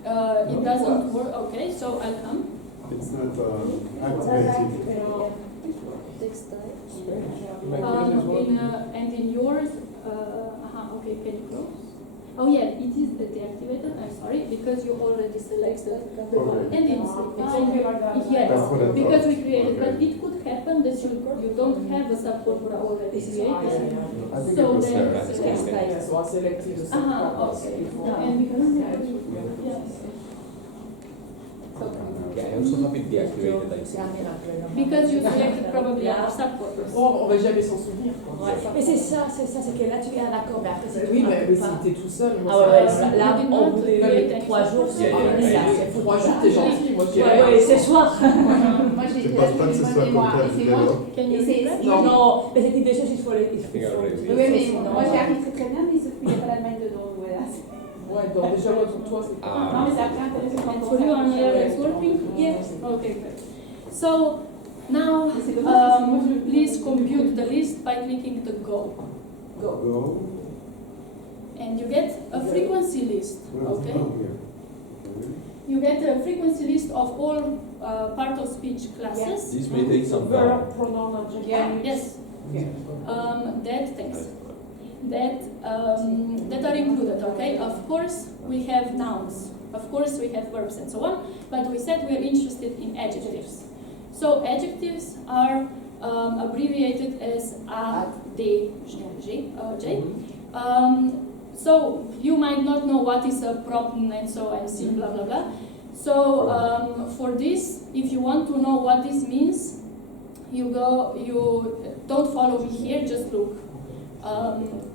It doesn't work, okay, so I'll come. It's not activated. Text type. And in yours, okay, can you close? Oh yeah, it is deactivated, I'm sorry, because you already selected the one. And it's okay like that. yes, That's what I thought. because we created, Okay. but it could happen that you don't have the subcorpora already created. I think So it was then there. select type. Yes, so I selected the Okay. subcorpus. And because yes. Okay, I also have it deactivated, I see. Because you selected probably our subcorpus. Bon, on va jamais s'en souvenir. Quoi. Mais c'est ça, c'est que là tu es d'accord, mais après c'est Oui, tout, mais tu peux si pas. t'es tout seul, moi, Ah ouais, ça- ouais, là, on voulait 3 jours, c'est Yeah, fini, yeah, là, yeah. c'est 3 jours, t'es gentil, moi je Ouais, ouais, c'est soir. Moi j'ai Je pense pas que ce soit comme ça, et c'est moi. Can you Et c'est- refresh? Non. Non, mais c'est des choses, il faut les. I think I already Oui, mais moi j'y arrive très très bien, mais sauf qu'il n'y a pas l'Allemagne dedans. Voilà. Ouais, donc déjà, moi pour toi, c'est pas. Non, mais c'est après intéressant. And for you, Anna, it's working? Yes. Okay, good. So now, please compute the list by clicking the go. Go. And you get a frequency list, okay? Oh, yeah. You get a frequency list of all part of speech classes. This may take some time. Verb, pronoun, adjective. Yeah. Yes. Okay. That are included, okay? Of course, we have nouns. Of course, we have verbs and so on. But we said we are interested in adjectives. So adjectives are abbreviated as A, D, J. So you might not know what is a pronoun and so and C, blah blah blah. So for this, if you want to know what this means, you don't follow me here, just look.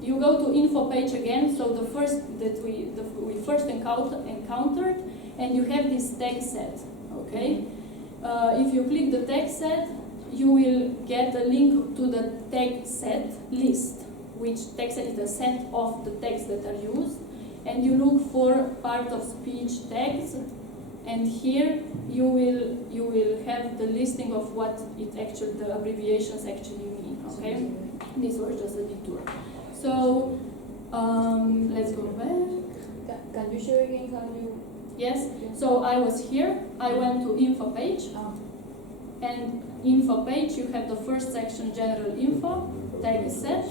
You go to info page again. So the first that we first encountered and you have this text set, okay? If you click the text set, you will get a link to the text set list, which text set is the set of the texts that are used, and you look for part of speech tags, and here you will have the listing of what the abbreviations actually mean, okay? This was just a detour. So let's go back. Can you show again how you? Yes. So I was here. I went to info page, and info page you have the first section, general info, tag set,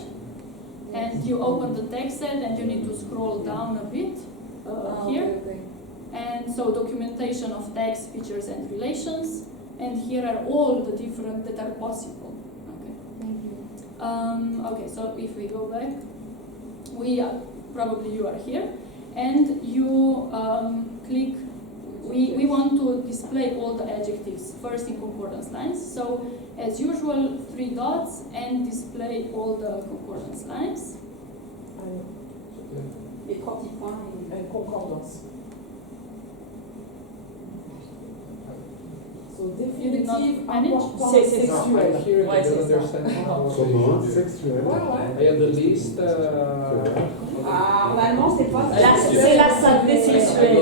and you open the text set and you need to scroll down a bit here. Okay. And so documentation of tags, features, and relations. And here are all the different that are possible. Okay. Thank you. Okay, so if we go back, probably you are here, and you click. We want to display all the adjectives first in concordance lines. So as usual, 3 dots and display all the concordance lines. Les 3 petits points et concordance. So You did not définitive, manage? important, Here sexuel. I don't understand how to Comment? use it. Sexuel. I have the list. Ah, en allemand, c'est pas C'est la santé sexuelle.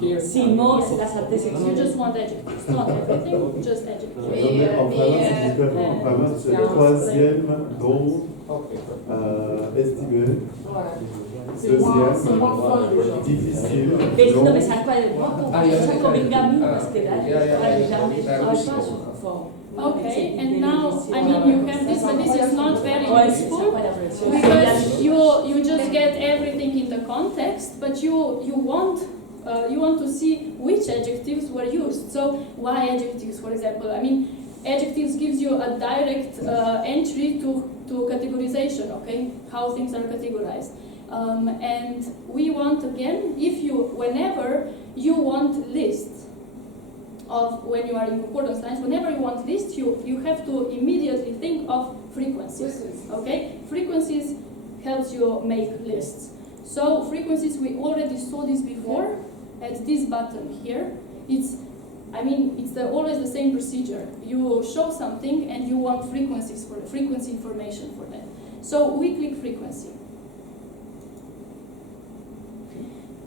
Here. Simon, c'est la santé You sexuelle. just want adjectives, not everything, just adjectives. En flamand, c'est différent. En flamand, c'est le troisième, dont Okay. estimé, C'est moins deuxième, fun déjà. difficile, Mais non, long. mais ça pas ça comme une gamine parce que là, jamais travaille pas sur forme. Okay, and now, I mean, you have this, but this is not very Ouais, c'est useful pas la vraie. because you just get everything in the context, but you want to see which adjectives were used. So why adjectives, for example? I mean, adjectives gives you a direct entry to categorization, okay? How things are categorized. And we want, again, whenever you want lists of, when you are in concordance lines, whenever you want lists, you have to immediately think of frequencies, okay? Frequencies helps you make lists. So frequencies, we already saw this before at this button here. It's always the same procedure. You show something and you want frequencies for frequency information for that. So we click frequency.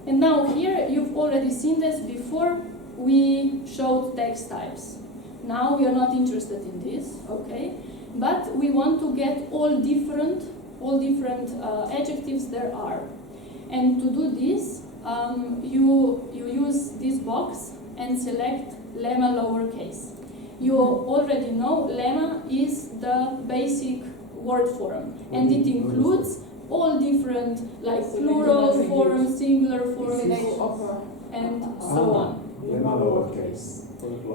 And now here, you've already seen this before. We showed text types. Now we are not interested in this, okay? But we want to get all different adjectives there are. And to do this, you use this box and select lemma lowercase. You already know lemma is the basic word form, and it includes all different, like plural forms, singular forms, and so on. Lemma lowercase.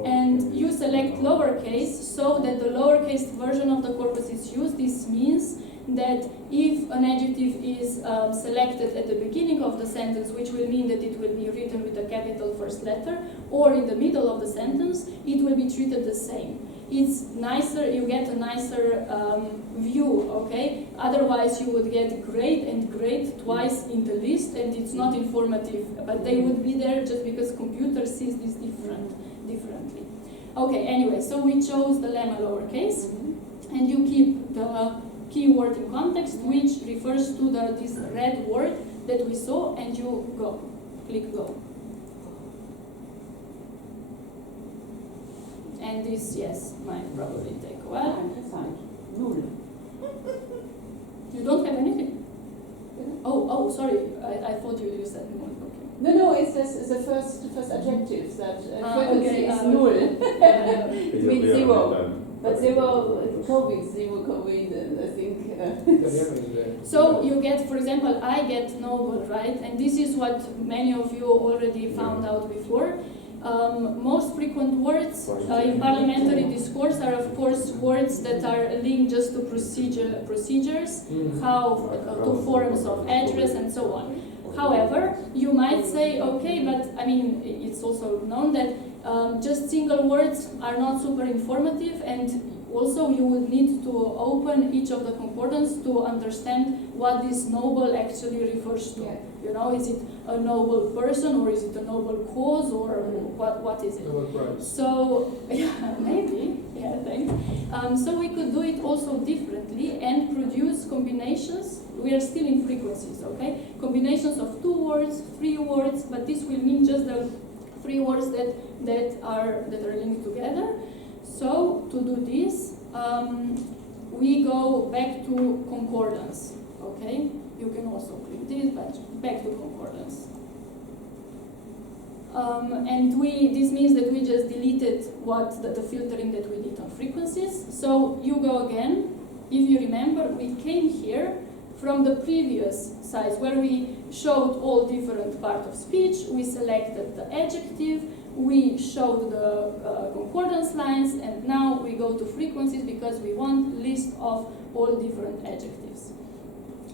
And you select lowercase so that the lowercase version of the corpus is used. This means that if an adjective is selected at the beginning of the sentence, which will mean that it will be written with a capital first letter, or in the middle of the sentence, it will be treated the same. It's nicer, you get a nicer view, okay? Otherwise you would get great and great twice in the list, and it's not informative, but they would be there just because computer sees this differently. Okay, anyway, so we chose the lemma lowercase, and you keep the keyword in context, which refers to this red word that we saw, and you go, click go. And this, yes, might probably take a while. You don't have anything? Oh, sorry, I thought you said one. Okay. No, it's the first adjective that frequency is null. It means Yeah, zero. But zero COVID, and I think. So you get, for example, I get noble, right? And this is what many of you already found out before. Most frequent words in parliamentary discourse are, of course, words that are linked just to procedures, to forms of address, and so on. However, you might say, okay, but I mean, it's also known that just single words are not super informative, and Also, you would need to open each of the concordance to understand what this noble actually refers to. You know, is it a noble person, or is it a noble cause, or what is it? Noble prize. So, yeah, maybe, yeah, thanks. So we could do it also differently and produce combinations. We are still in frequencies, okay? Combinations of 2 words, 3 words, but this will mean just the 3 words that are linked together. So to do this, we go back to concordance, okay? You can also click this, but back to concordance. And this means that we just deleted the filtering that we did on frequencies. So you go again. If you remember, we came here from the previous size where we showed all different parts of speech. We selected the adjective, we showed the concordance lines, and now we go to frequencies because we want list of all different adjectives.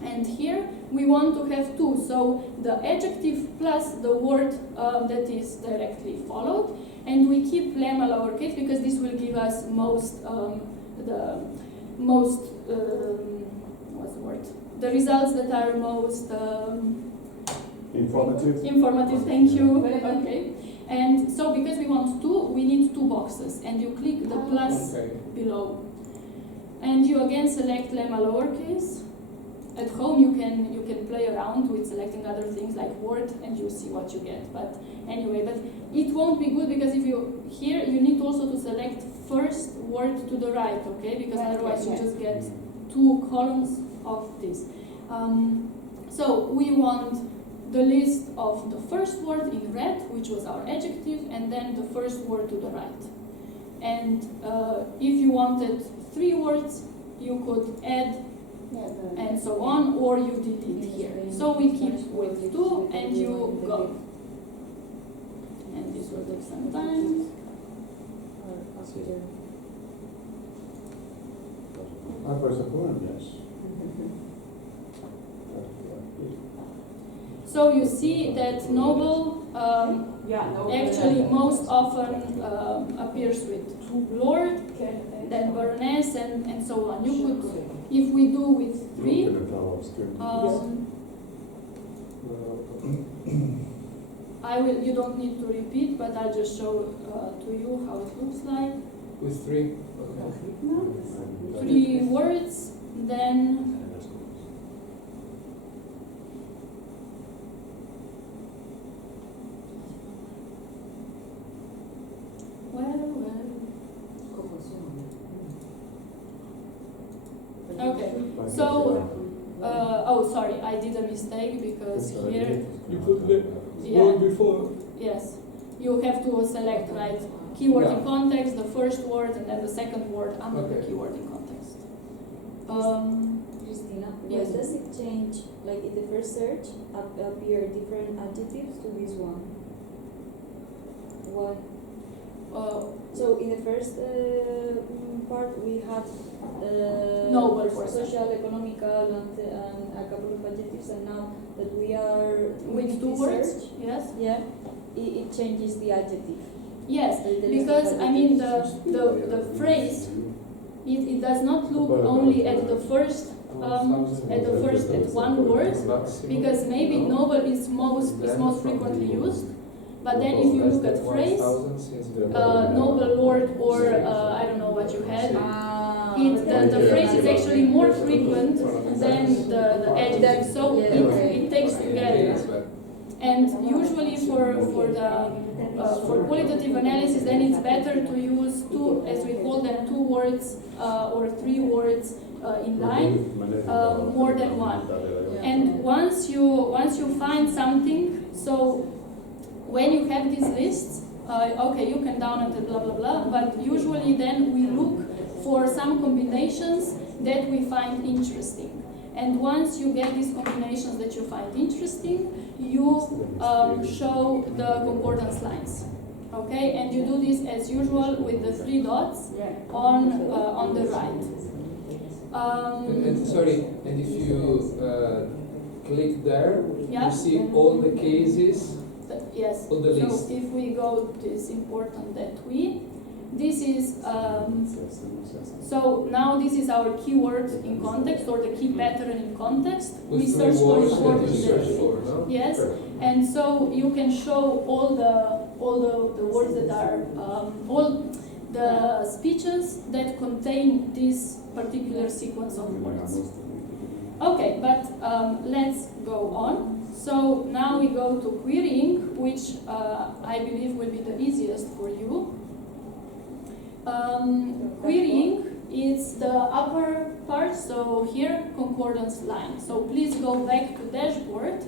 And here we want to have 2, so the adjective plus the word that is directly followed, and we keep lemma lowercase because this will give us the results that are most informative. Thank you. Okay. And so because we want 2, we need 2 boxes, and you click the plus below, and you again select lemma lowercase. At home you can play around with selecting other things like word, and you see what you get. But anyway, but it won't be good because if you here you need also to select first word to the right, okay? Because otherwise you just get 2 columns of this. So we want the list of the first word in red, which was our adjective, and then the first word to the right. And if you wanted 3 words, you could add and so on, or you delete here. So we keep with 2 and you go. And this will take some time. So you see that noble actually most often appears with lord, then baroness, and so on. You could, if we do with 3, you don't need to repeat, but I'll just show to you how it looks like. With 3? Okay. 3 words, then okay, so, oh sorry, I did a mistake because here, you put the word before. Yes, you have to select right keyword in context, the first word, and then the second word under the keyword in context. Kristina, yes. does it change, like in the first search, appear different adjectives to this one? Why? So in the first part we had social, economical, and a couple of adjectives, and now that we are with 2 words, yes, yeah, it changes the adjective. Yes, because I mean the phrase it does not look only at the first at 1 word, because maybe noble is most frequently used. But then if you look at phrase, noble lord, or I don't know what you had, the phrase is actually more frequent than the adjective, so it takes together. And usually for qualitative analysis, then it's better to use 2, as we call them, 2 words or 3 words in line, more than 1. And once you find something, so when you have these lists, okay, you can download it, blah, blah, blah, but usually then we look for some combinations that we find interesting. And once you get these combinations that you find interesting, you show the concordance lines. Okay, and you do this as usual with the 3 dots on the right. And if you click there, you see all the cases. Yes. On the list. So if we go to this important that we, this is, so now this is our keyword in context, or the key pattern in context. We With search three for words that important you search for, no? Yes, and so you can show all the words that are, all the speeches that contain this particular sequence of words. Okay, but let's go on. So now we go to querying, which I believe will be the easiest for you. Querying is the upper part, so here, concordance line. So please go back to dashboard.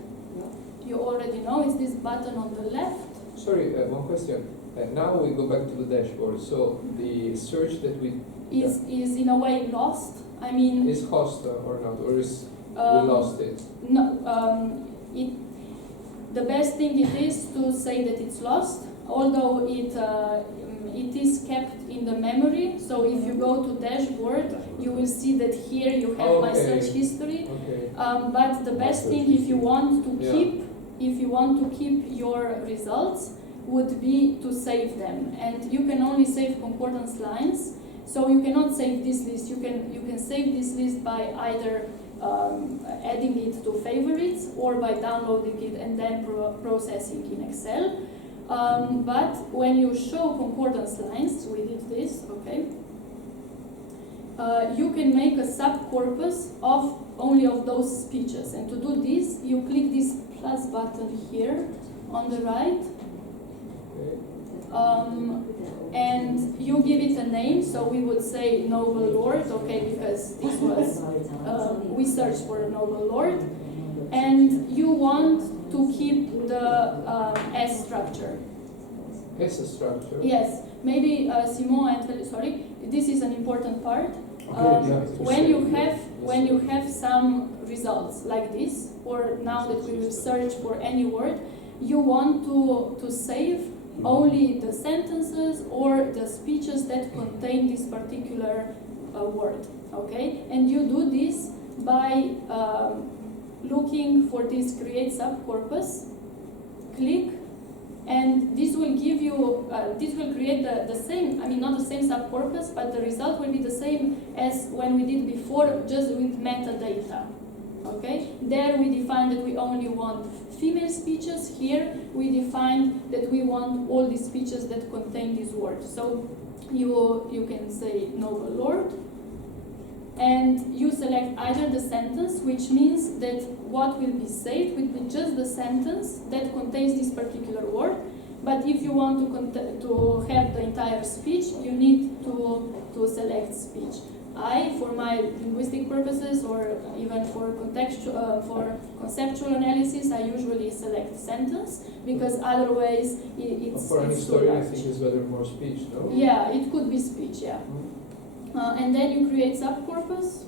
You already know it's this button on the left. Sorry, one question. Now we go back to the dashboard. So the search that we is in a way lost. I mean, is host or not, or is we lost it? No, the best thing it is to say that it's lost, although it is kept in the memory. So if you go to dashboard, you will see that here you have my search history. Okay. But the best thing, if you want to keep your results, would be to save them. And you can only save concordance lines. So you cannot save this list. You can save this list by either adding it to favorites or by downloading it and then processing in Excel. But when you show concordance lines, we did this, okay? You can make a subcorpus of only of those speeches. And to do this, you click this plus button here on the right. And you give it a name, so we would say Noble Lord, okay, because this was, we searched for a Noble Lord. And you want to keep the S structure. S structure? Yes, maybe Simon and sorry, this is an important part. When you have some results like this, or now that we will search for any word, you want to save only the sentences or the speeches that contain this particular word, okay? And you do this by looking for this create subcorpus, click, and this will give you, this will create the same, I mean not the same subcorpus, but the result will be the same as when we did before, just with metadata. Okay, there we defined that we only want female speeches. Here we defined that we want all the speeches that contain these words. So you can say Noble Lord, and you select either the sentence, which means that what will be saved will be just the sentence that contains this particular word. But if you want to have the entire speech, you need to select speech. For my linguistic purposes, or even for conceptual analysis, I usually select sentence, because otherwise it's for any it's story, too I large. think it's better more speech, no? Yeah, it could be speech, yeah. And then you create subcorpus,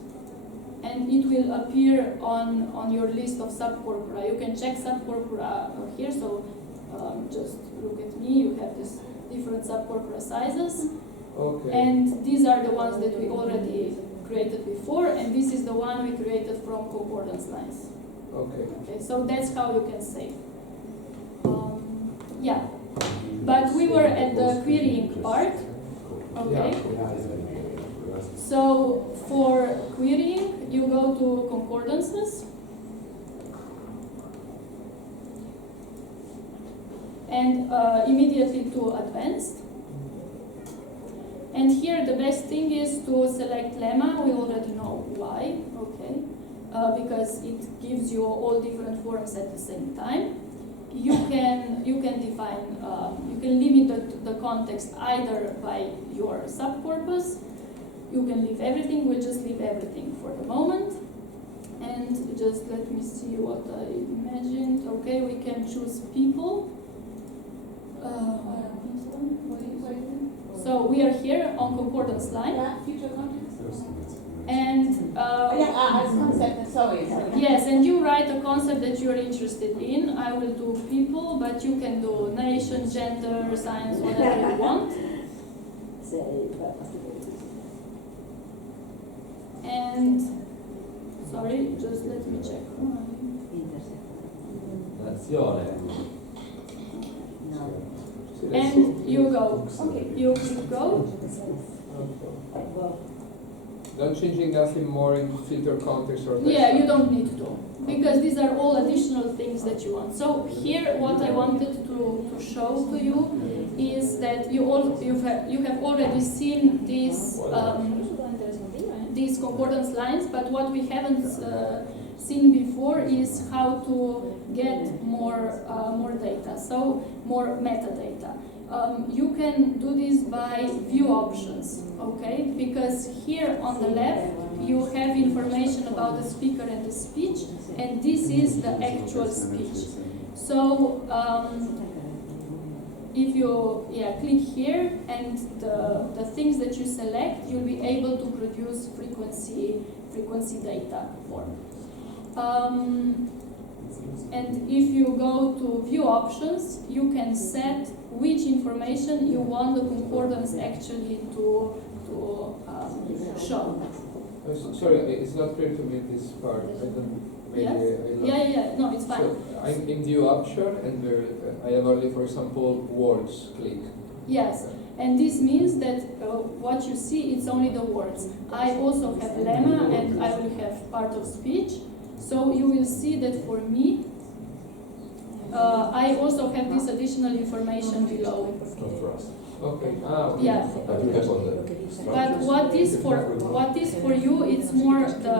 and it will appear on your list of subcorpora. You can check subcorpora here, so just look at me, you have this different subcorpora sizes. Okay. And these are the ones that we already created before, and this is the one we created from concordance lines. Okay. Okay, so that's how you can save. Yeah, but we were at the querying part. Okay. So for querying, you go to concordances. And immediately to advanced. And here the best thing is to select lemma. We already know why, okay? Because it gives you all different forms at the same time. You can define, you can limit the context either by your subcorpus. You can leave everything. We'll just leave everything for the moment. And just let me see what I imagined. Okay, we can choose people. So we are here on concordance line. Future context. And concept, sorry. yes, and you write a concept that you are interested in. I will do people, but you can do nation, gender, science, whatever you want. And sorry, just let me check. And You go. Okay. You click go. Not changing nothing more in filter context or text. Yeah, you don't need to, because these are all additional things that you want. So here, what I wanted to show to you is that you have already seen these concordance lines, but what we haven't seen before is how to get more data, so more metadata. You can do this by view options, okay? Because here on the left, you have information about the speaker and the speech, and this is the actual speech. So if you click here, and the things that you select, you'll be able to produce frequency data for. And if you go to view options, you can set which information you want the concordance actually to show. Sorry, it's not clear to me this part. I don't. Maybe Yeah. No, it's fine. So I'm in view option, and I have only, for example, words click. Yes, and this means that what you see, it's only the words. I also have lemma, and I will have part of speech. So you will see that for me, I also have this additional information below. Not for us. Okay. Yeah. But you have on the But what is for you, it's more the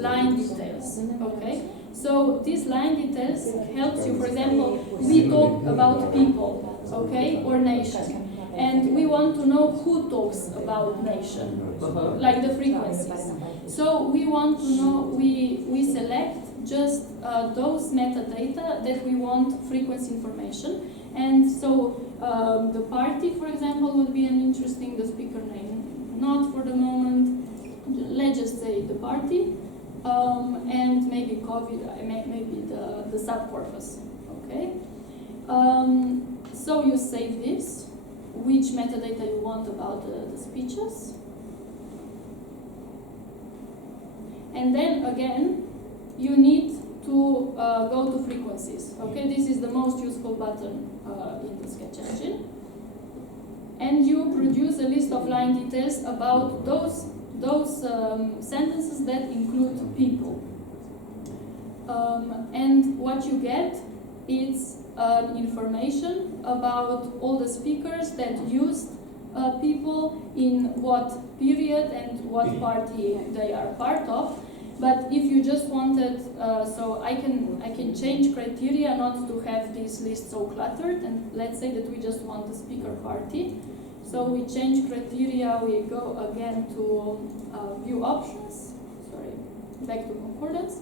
line details, okay? So these line details helps you, for example, we talk about people, okay, or nation. And we want to know who talks about nation, like the frequencies. So we want to know, we select just those metadata that we want frequency information. And so the party, for example, would be an interesting, the speaker name, not for the moment. Let's just say the party, and maybe COVID, maybe the subcorpus, okay? So you save this, which metadata you want about the speeches. And then again, you need to go to frequencies, okay? This is the most useful button in the sketch engine. And you produce a list of line details about those sentences that include people. And what you get is information about all the speakers that used people in what period and what party they are part of. But if you just wanted, so I can change criteria not to have this list so cluttered, and let's say that we just want the speaker party. So we change criteria, we go again to view options, sorry, back to concordance.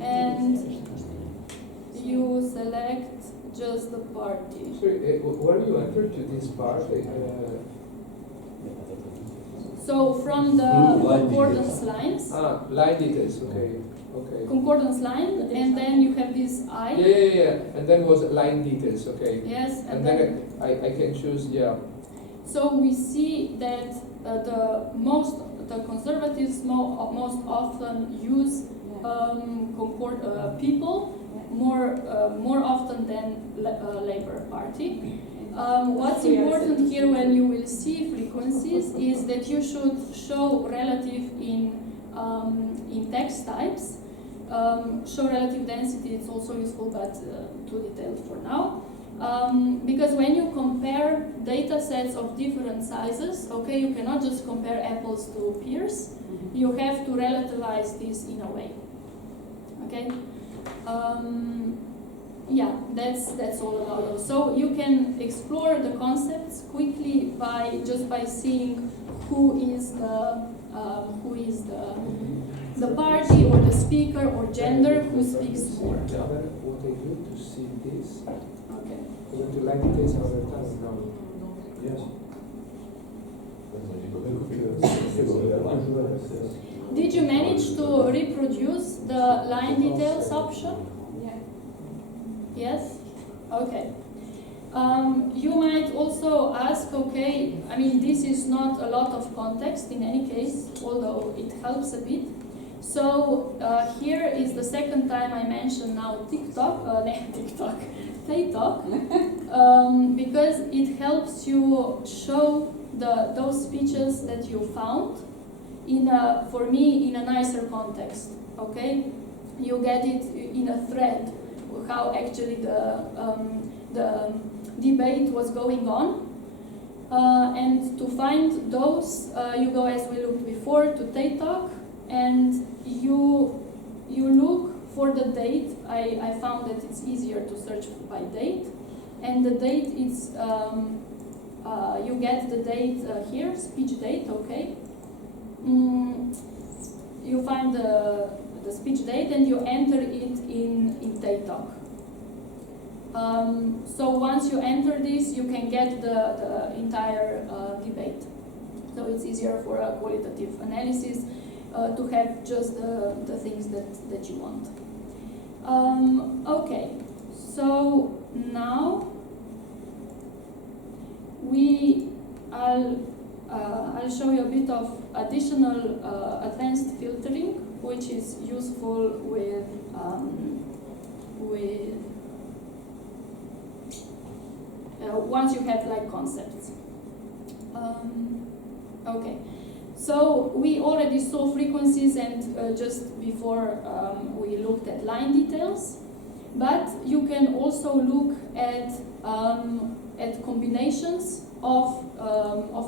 And you select just the party. Sorry, where you enter to this part? So from the concordance lines. Line details, okay. Concordance line, and then you have this I. Yeah. And then was line details, okay. Yes, and then I can choose, yeah. So we see that the conservatives most often use people more often than Labour Party. What's important here when you will see frequencies is that you should show relative in text types. Show relative density, it's also useful, but too detailed for now. Because when you compare data sets of different sizes, okay, you cannot just compare apples to pears. You have to relativize this in a way. Okay. Yeah, that's all about those. So you can explore the concepts quickly by seeing who is the party or the speaker or gender who speaks more. What I do to see this? Okay. You want to like this another time? No. Yes. Did you manage to reproduce the line details option? Yes? Okay. You might also ask, okay, I mean, this is not a lot of context in any case, although it helps a bit. So here is the second time I mention now TikTok, because it helps you show those speeches that you found for me in a nicer context. Okay, you get it in a thread, how actually the debate was going on. And to find those, you go, as we looked before, to TikTok, and you look for the date. I found that it's easier to search by date, and the date is you get the date here, speech date. Okay, you find the speech date and you enter it in TikTok. So once you enter this, you can get the entire debate. So it's easier for a qualitative analysis to have just the things that you want. Okay, so now I'll show you a bit of additional advanced filtering, which is useful with once you have like concepts. Okay, so we already saw frequencies, and just before we looked at line details, but you can also look at combinations of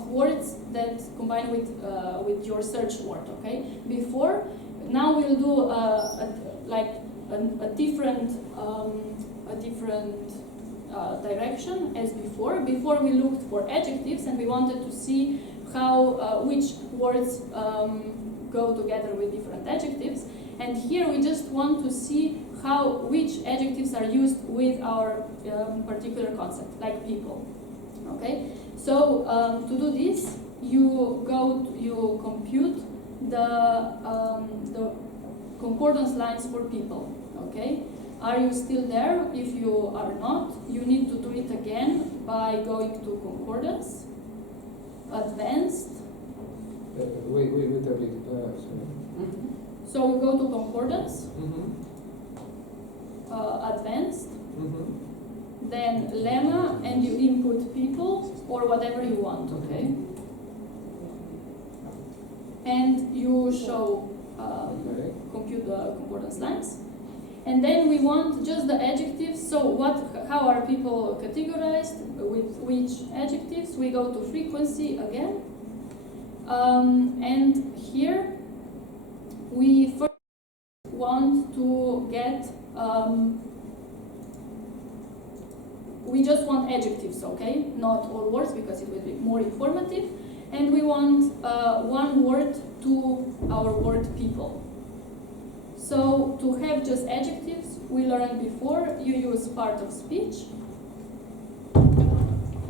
words that combine with your search word. Okay, now we'll do a different direction as before. Before we looked for adjectives, and we wanted to see how which words go together with different adjectives. And here we just want to see which adjectives are used with our particular concept, like people. Okay, so to do this, you compute the concordance lines for people. Okay. Are you still there? If you are not, you need to do it again by going to concordance, advanced. Wait a bit. Sorry. So we go to concordance, advanced, then lemma, and you input people or whatever you want. Okay. And you show compute the concordance lines. And then we want just the adjectives. So how are people categorized? With which adjectives? We go to frequency again. And here we first want to get, we just want adjectives, okay? Not all words, because it will be more informative. And we want one word to our word people. So to have just adjectives, we learned before, you use part of speech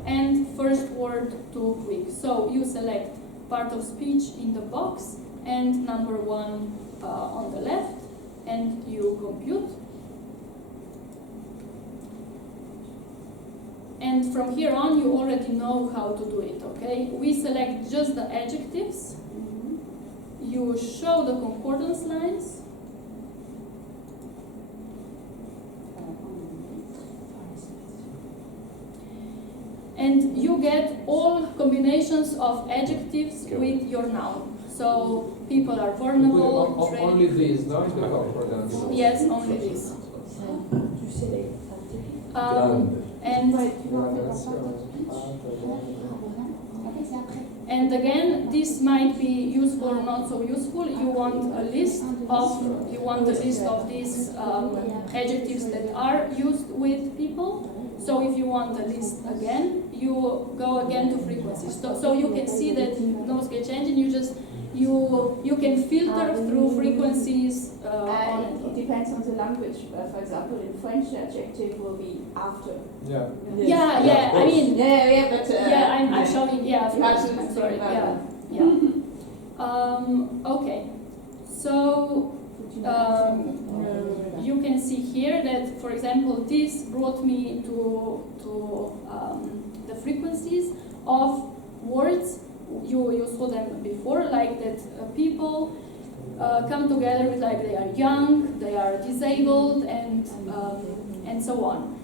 and first word to quick. So you select part of speech in the box and number 1 on the left, and you compute. And from here on, you already know how to do it, okay? We select just the adjectives. You show the concordance lines. And you get all combinations of adjectives with your noun. So people are vulnerable. Only these, no? In the concordance. Yes, only these. And again, this might be useful or not so useful. You want a list of these adjectives that are used with people. So if you want a list again, you go again to frequencies. So you can see that no sketch engine, you can filter through frequencies. It depends on the language. For example, in French, the adjective will be after. Yeah. I mean. I'm showing. Yeah, of course. I'm sorry. Okay. So you can see here that, for example, this brought me to the frequencies of words. You saw them before, like that people come together with like they are young, they are disabled, and so on.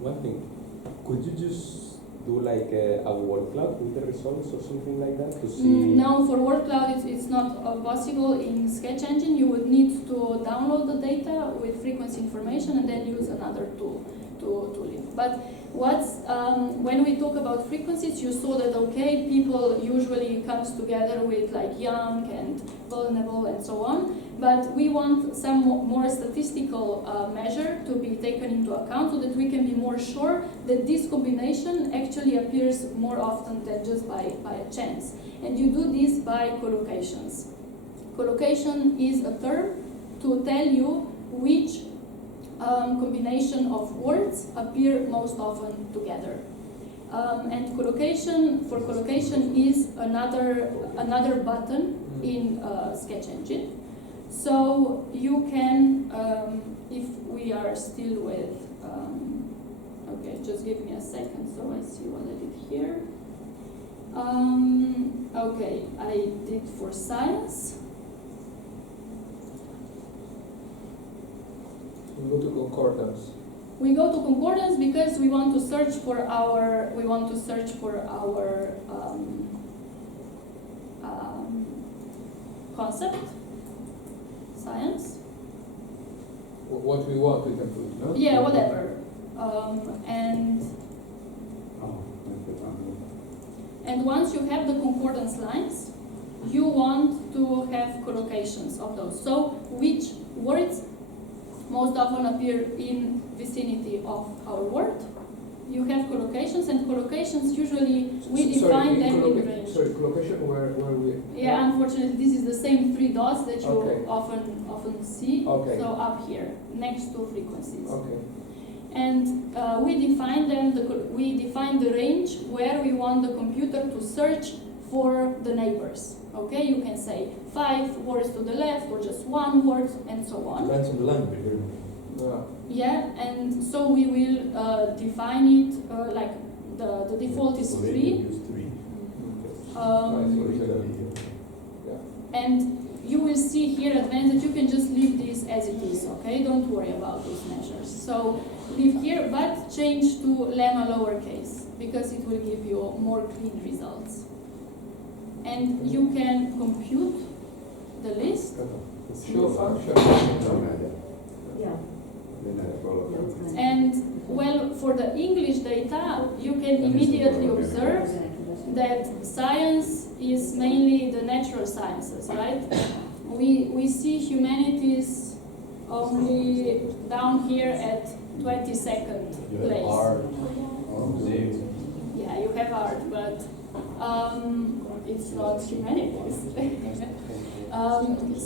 One thing, could you just do like a word cloud with the results or something like that to see? No, for word cloud it's not possible in Sketch Engine. You would need to download the data with frequency information and then use another tool to link. But when we talk about frequencies, you saw that okay, people usually comes together with like young and vulnerable and so on. But we want some more statistical measure to be taken into account so that we can be more sure that this combination actually appears more often than just by a chance. And you do this by collocations. Collocation is a term to tell you which combination of words appear most often together. And collocation is another button in Sketch Engine. So you can, if we are still with, okay, just give me a second so I see what I did here. Okay, I did for science. We go to concordance. We go to concordance because we want to search for our concept, science. What we want, we can put, no? Yeah, whatever. And once you have the concordance lines, you want to have collocations of those. So which words most often appear in vicinity of our word? You have collocations, and collocations usually we define them in range. Sorry, collocation where we? Yeah, unfortunately, this is the same three dots that you Okay. often see. Okay. So up here, next to frequencies. Okay. And we define them. We define the range where we want the computer to search for the neighbors. Okay, you can say 5 words to the left, or just 1 word, and so on. Depends on the language. Yeah, and so we will define it like the default is 3. And you will see here advanced that you can just leave this as it is, okay? Don't worry about those measures. So leave here, but change to lemma lowercase, because it will give you more clean results. And you can compute the list. Show function. Yeah. And well, for the English data, you can immediately observe that science is mainly the natural sciences, right? We see humanities only down here at 22nd place. Yeah, you have art, but it's not humanities.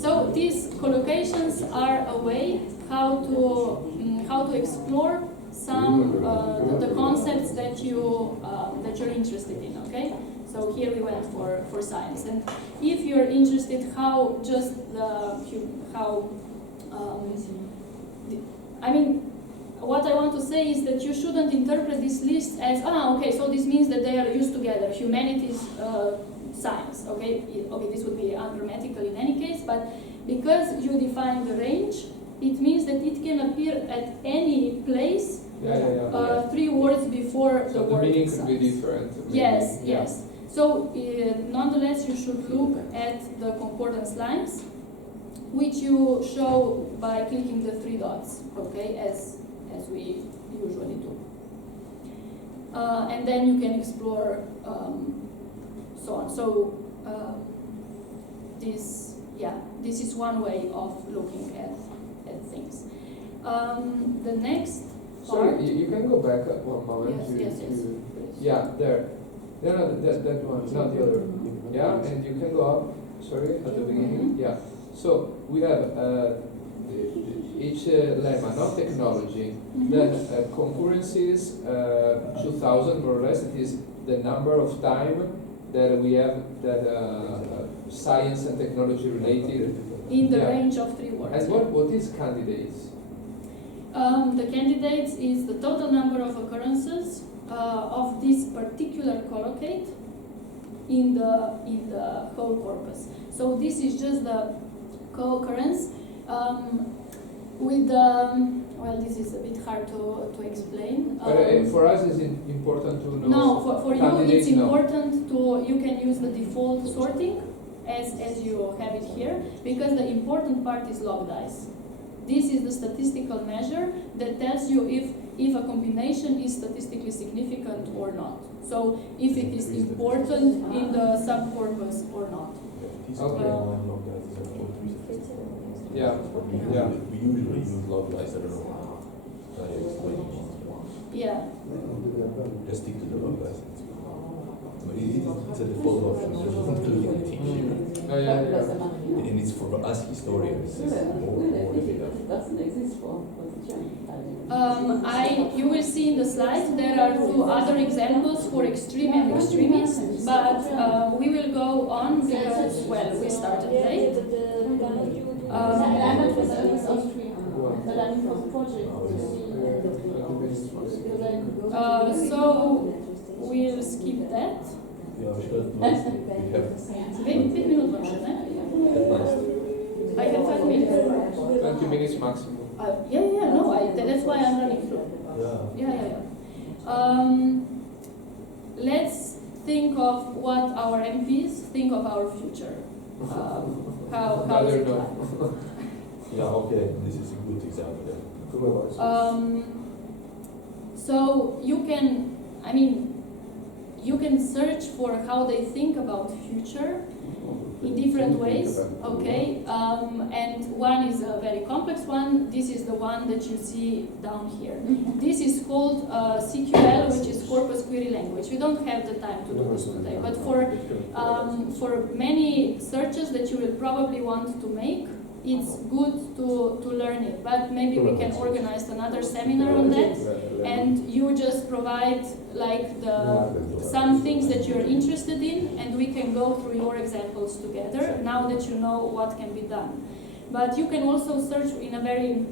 So these collocations are a way how to explore some the concepts that you're interested in. Okay, so here we went for science, and if you're interested how just I mean, what I want to say is that you shouldn't interpret this list as okay, so this means that they are used together, humanities, science. Okay, this would be ungrammatical in any case, but because you define the range, it means that it can appear at any place. 3 words before the word. So the meaning science. could be different. Maybe. Yes, yes. So nonetheless, you should look at the concordance lines, which you show by clicking the 3 dots. Okay, as we usually do. And then you can explore so on. So this is one way of looking at things. The next part. Sorry, you can go back one moment. Yes. Yeah, there. No, that one, not the other. Yeah, and you can go up. Sorry, at the beginning. Yeah. So we have each lemma, not technology. Then concurrencies, 2000 more or less. It is the number of time that we have that science and technology related. In the range of 3 words. And what is candidates? The candidates is the total number of occurrences of this particular collocate in the whole corpus. So this is just the co-occurrence with the. Well, this is a bit hard to explain. But for us, is it important to know? No, for you, it's know. important to, you can use the default sorting as you have it here, because the important part is log dice. This is the statistical measure that tells you if a combination is statistically significant or not. So if it is important in the subcorpus or not. Yeah. We usually use log dice, I don't know. Yeah. Just stick to the log dice. It's a default option, there's no including the team here. And it's for us historians. It's more difficult. Doesn't exist for you will see in the slides there are two other examples for extreme and extremist, but we will go on because, well, we started late. So we'll skip that. I have 5 minutes. 20 minutes maximum. No, that's why I'm running through. Yeah. Let's think of what our MPs think of our future. How is it like? Yeah, okay, this is a good example. So you can search for how they think about future in different ways, okay? And one is a very complex one. This is the one that you see down here. This is called CQL, which is Corpus Query Language. We don't have the time to do this today, but for many searches that you will probably want to make, it's good to learn it. But maybe we can organize another seminar on that, and you just provide like some things that you're interested in, and we can go through your examples together now that you know what can be done. But you can also search in a very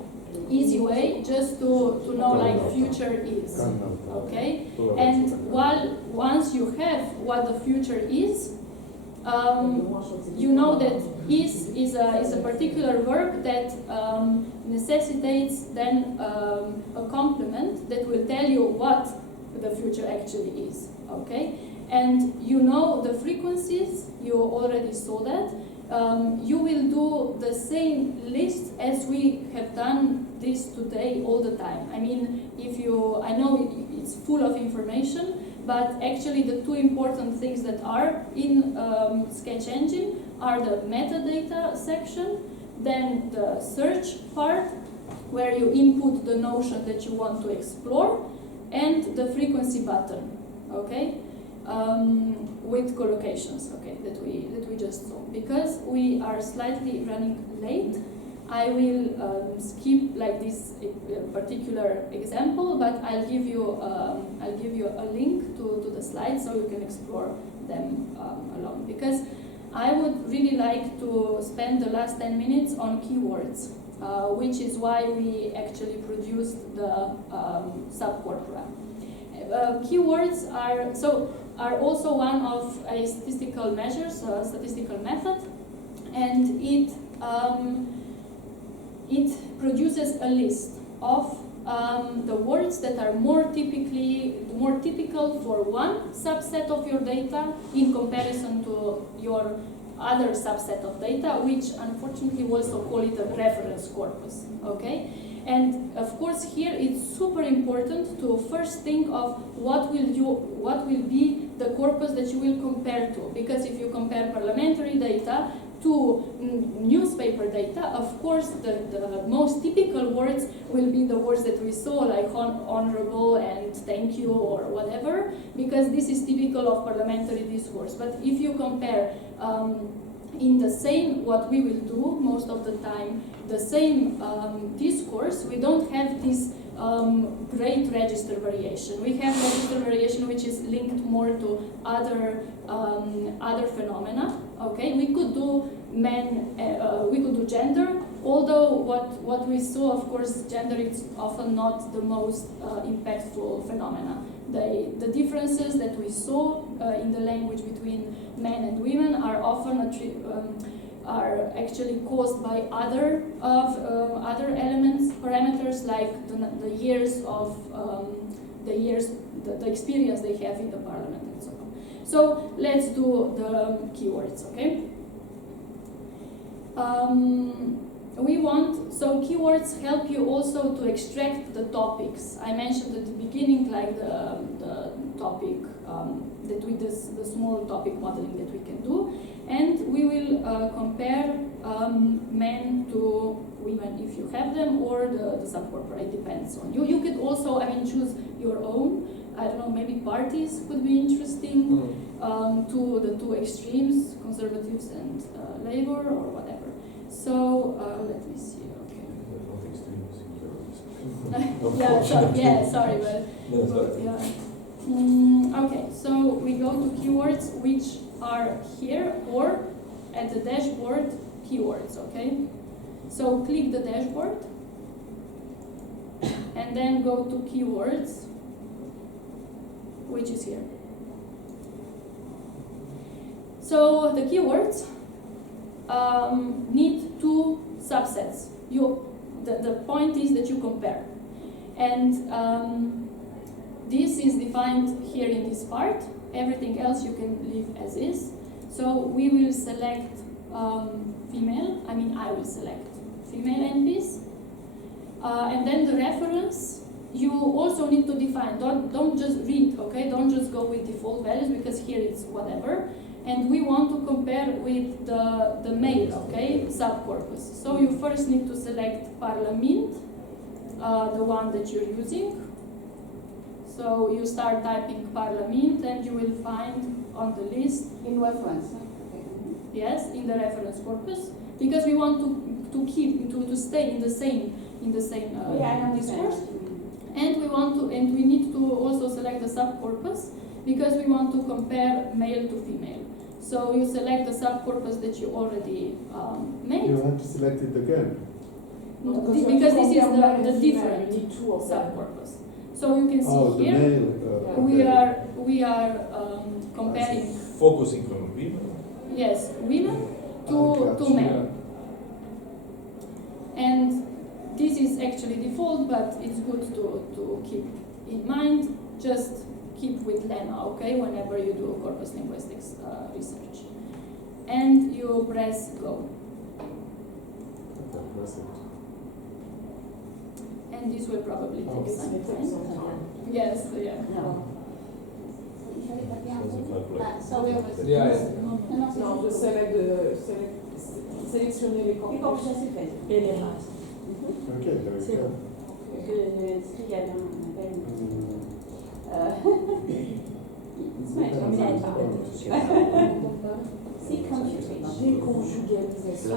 easy way just to know like future is, okay? And once you have what the future is, you know that is a particular verb that necessitates then a complement that will tell you what the future actually is, okay? And you know the frequencies, you already saw that. You will do the same list as we have done this today all the time. I mean, I know it's full of information, but actually the two important things that are in Sketch Engine are the metadata section, then the search part, where you input the notion that you want to explore, and the frequency button, okay? With collocations, okay, that we just saw. Because we are slightly running late, I will skip like this particular example, but I'll give you a link to the slides so you can explore them alone. Because I would really like to spend the last 10 minutes on keywords, which is why we actually produced the subcorpora. Keywords are also one of a statistical measures, a statistical method, and it produces a list of the words that are more typical for one subset of your data in comparison to your other subset of data, which unfortunately we also call it a reference corpus, okay? And of course here it's super important to first think of what will be the corpus that you will compare to, because if you compare parliamentary data to newspaper data, of course the most typical words will be the words that we saw, like honorable and thank you or whatever, because this is typical of parliamentary discourse. But if you compare in the same, what we will do most of the time, the same discourse, we don't have this great register variation. We have register variation which is linked more to other phenomena. Okay, we could do we could do gender, although what we saw, of course, gender is often not the most impactful phenomena. the differences that we saw in the language between men and women are often are actually caused by other elements, parameters like the years of the experience they have in the parliament and so on. So let's do the keywords, okay? Keywords help you also to extract the topics. I mentioned at the beginning, like the topic the small topic modeling that we can do, and we will compare men to women if you have them, or the subcorporate, depends on you. You could also, choose your own. I don't know, maybe parties could be interesting, to the two extremes, conservatives and labor or whatever. So let me see. Sorry, but yeah. Okay, so we go to keywords which are here or at the dashboard keywords, okay? So click the dashboard and then go to keywords, which is here. So the keywords need two subsets. The point is that you compare. And this is defined here in this part. Everything else you can leave as is. So we will select female. I will select female NPs. And then the reference, you also need to define. Don't just read, okay? Don't just go with default values, because here it's whatever. And we want to compare with the male, okay, subcorpus. So you first need to select Parlament, the one that you're using. So you start typing Parlament and you will find on the list. In reference. Yes, in the reference corpus, because we want to stay in the same discourse. And we need to also select the subcorpus, because we want to compare male to female. So you select the subcorpus that you already made. You have to select it again. No, because this is the different subcorpus. So you can see here we are comparing. Focusing on women. Yes, women to men. And this is actually default, but it's good to keep in mind. Just keep with lemma, okay, whenever you do corpus linguistics research. And you press go. And this will probably take some time. Yes, yeah. Non, je sélectionner les corpus. Et les races. Okay, there we go.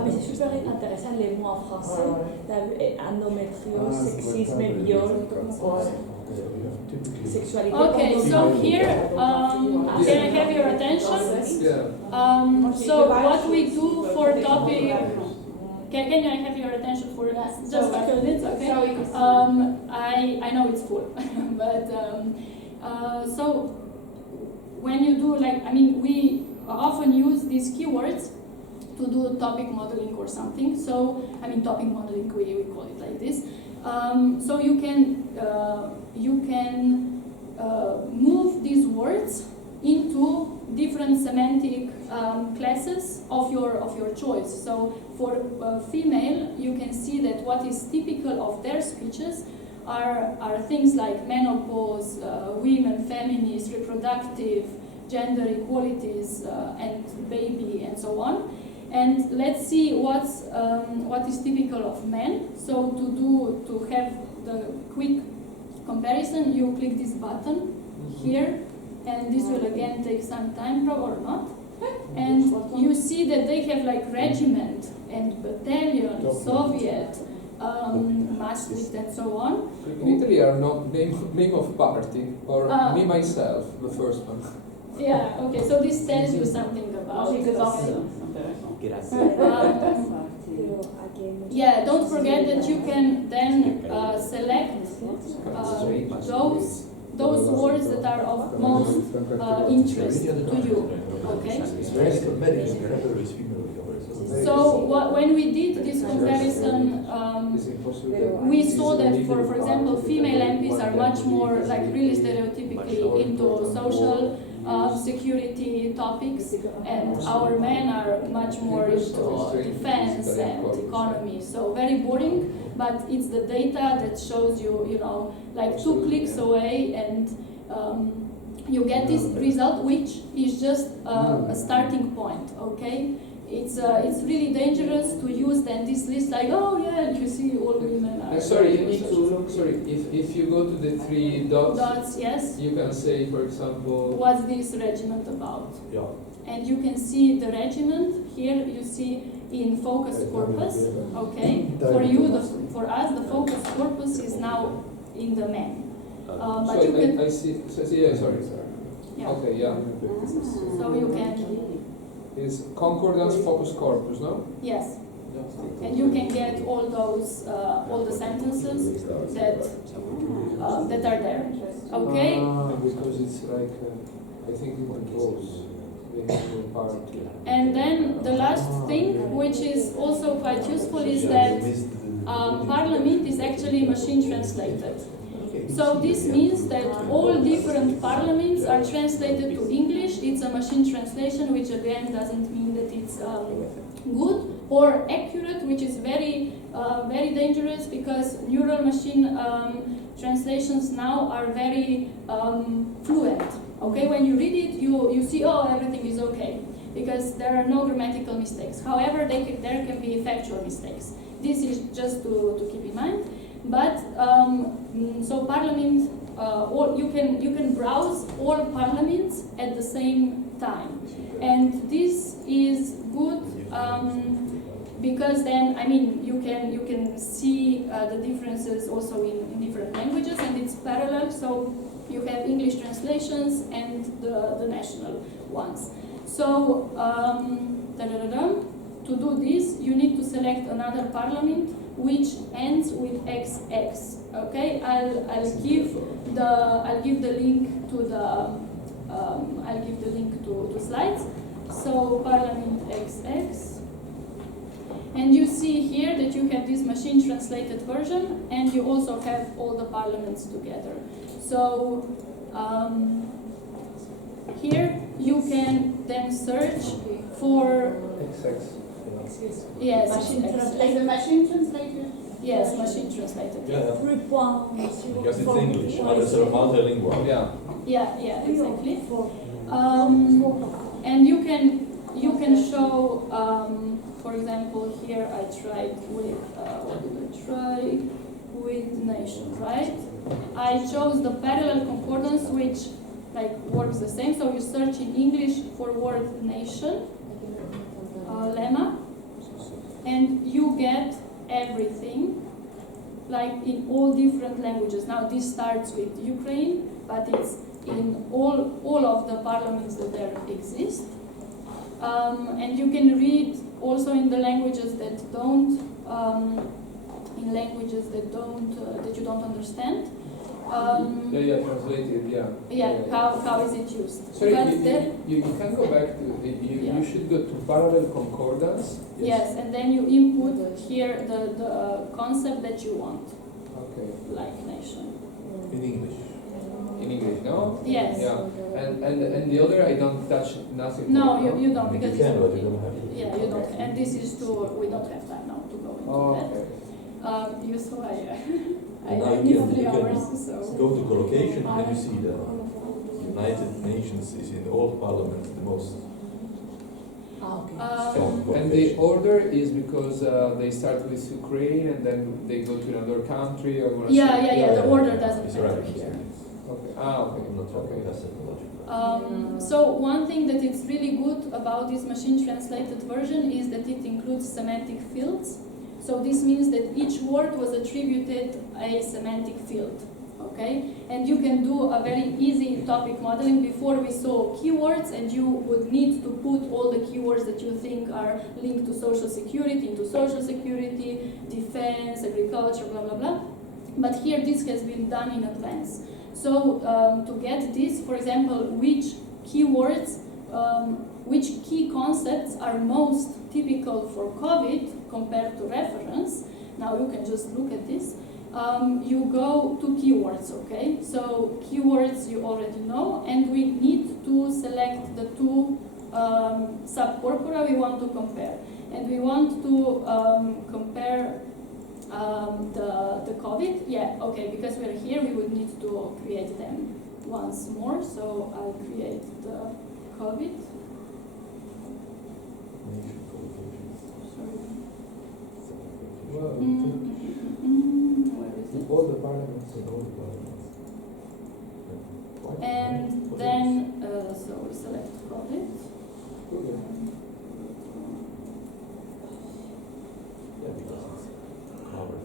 Mais c'est super intéressant les mots en français. T'as vu endométriose, sexisme, viol, sexualité. Okay, so here, can I have your attention? So what we do for topic. Can I have your attention for just a few minutes? Okay. I know it's full, but so when you do we often use these keywords to do topic modeling or something. So topic modeling, we call it like this. So you can move these words into different semantic classes of your choice. So for female, you can see that what is typical of their speeches are things like menopause, women, feminist, reproductive, gender equalities, and baby, and so on. And let's see what is typical of men. So to have the quick comparison, you click this button here, and this will again take some time, or not. And you see that they have regiment and battalion, Soviet, Maastricht, and so on. In Italy are not name of party, or me myself, the first one. Yeah, okay, so this tells you something about yeah, don't forget that you can then select those words that are of most interest to you. Okay. It's very sympathetic. So when we did this comparison, we saw that for example, female MPs are much more like really stereotypically into social security topics, and our men are much more into defense and economy. So very boring, but it's the data that shows you, you know, like 2 clicks away, and you get this result, which is just a starting point. Okay. It's really dangerous to use then this list like, oh yeah, you see all women are... Sorry, you need to look, sorry, if you go to the 3 dots, yes, you can say, for example... What's this regiment about? Yeah. And you can see the regiment, here you see in focus corpus, okay? For you, for us, the focus corpus is now in the men. But so you can... I see, yeah, sorry. Yeah. Okay, yeah. So you can... Is concordance focus corpus, no? Yes. And you can get all those, all the sentences that that are there. Okay? Because it's like, I think it controls the part. And then the last thing, which is also quite useful, is that Parliament is actually machine translated. So this means that all different parliaments are translated to English. It's a machine translation, which again doesn't mean that it's good or accurate, which is very, very dangerous, because neural machine translations now are very fluent. Okay, when you read it, you see, oh, everything is okay, because there are no grammatical mistakes. However, there can be factual mistakes. This is just to keep in mind. But so Parliament, you can browse all parliaments at the same time, and this is good because then, I mean, you can see the differences also in different languages, and it's parallel. So you have English translations and the national ones. So to do this, you need to select another parliament which ends with XX. Okay, I'll give the link to the slides. So Parliament XX, and you see here that you have this machine translated version, and you also have all the parliaments together. So here you can then search for XX. Yes, Like the machine translated? Yes, machine translated. Yeah. Because it's English, others are multilingual. Yeah. Yeah, exactly. And you can show, for example, here I tried with what did I try with nation, right? I chose the parallel concordance, which like works the same. So you search in English for word nation, lemma, and you get everything, like in all different languages. Now this starts with Ukraine, but it's in all of the parliaments that there exist. And you can read also in the languages that don't, that you don't understand. Translated, yeah. Yeah, how is it used? Sorry, you can go back to, you should go to parallel concordance. Yes, and then you input here the concept that you want. Okay. Like nation. In English. In English, no? Yes. Yeah. And the other I don't touch nothing. No, you don't, because you can, but you don't have. Yeah, you don't. And this is we don't have time now to go into that. You saw I need 3 hours, so. Go to collocation and you see the United Nations is in all parliaments the most. And the order is because they start with Ukraine and then they go to another country or Yeah. The order doesn't It's matter right. here. Okay. Okay. I'm not talking about technology. So one thing that is really good about this machine translated version is that it includes semantic fields. So this means that each word was attributed a semantic field. Okay, and you can do a very easy topic modeling. Before we saw keywords, and you would need to put all the keywords that you think are linked to social security into social security, defense, agriculture, blah blah blah. But here this has been done in advance. So to get this, for example, which keywords, which key concepts are most typical for COVID compared to reference. Now you can just look at this. You go to keywords, okay? So keywords you already know, and we need to select the two subcorpora we want to compare. And we want to compare the COVID. Yeah, okay, because we're here, we would need to create them once more. So I'll create the COVID. Well, where is it? all the parliaments. And then, so we select COVID. Okay. Yeah, because it's covered.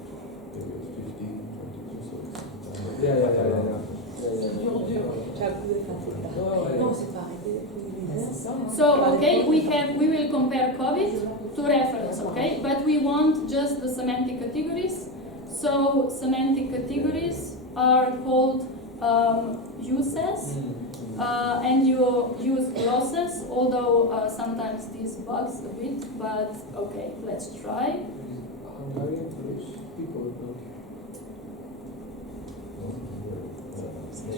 Maybe it's 15, 22, so it's. Yeah. Non, c'est pas arrêté. So, okay, we will compare COVID to reference, okay? But we want just the semantic categories. So semantic categories are called uses, and you use glosses, although sometimes this bugs a bit, but okay, let's try. Hungarian Polish people.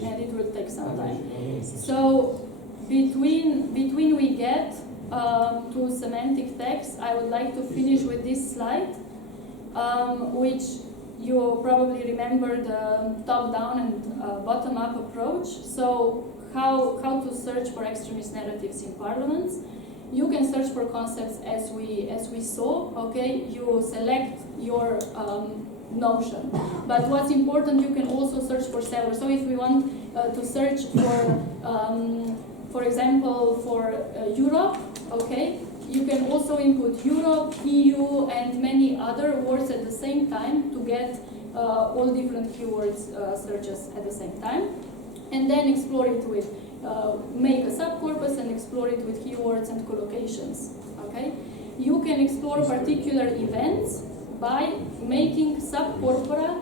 And it will take some time. So between we get to semantic text, I would like to finish with this slide, which you probably remember the top-down and bottom-up approach. So how to search for extremist narratives in parliaments. You can search for concepts as we saw, okay? You select your notion. But what's important, you can also search for several. So if we want to search for example, for Europe, okay? You can also input Europe, EU, and many other words at the same time to get all different keywords searches at the same time. And then explore it with, make a subcorpus and explore it with keywords and collocations, okay? You can explore particular events by making subcorpora,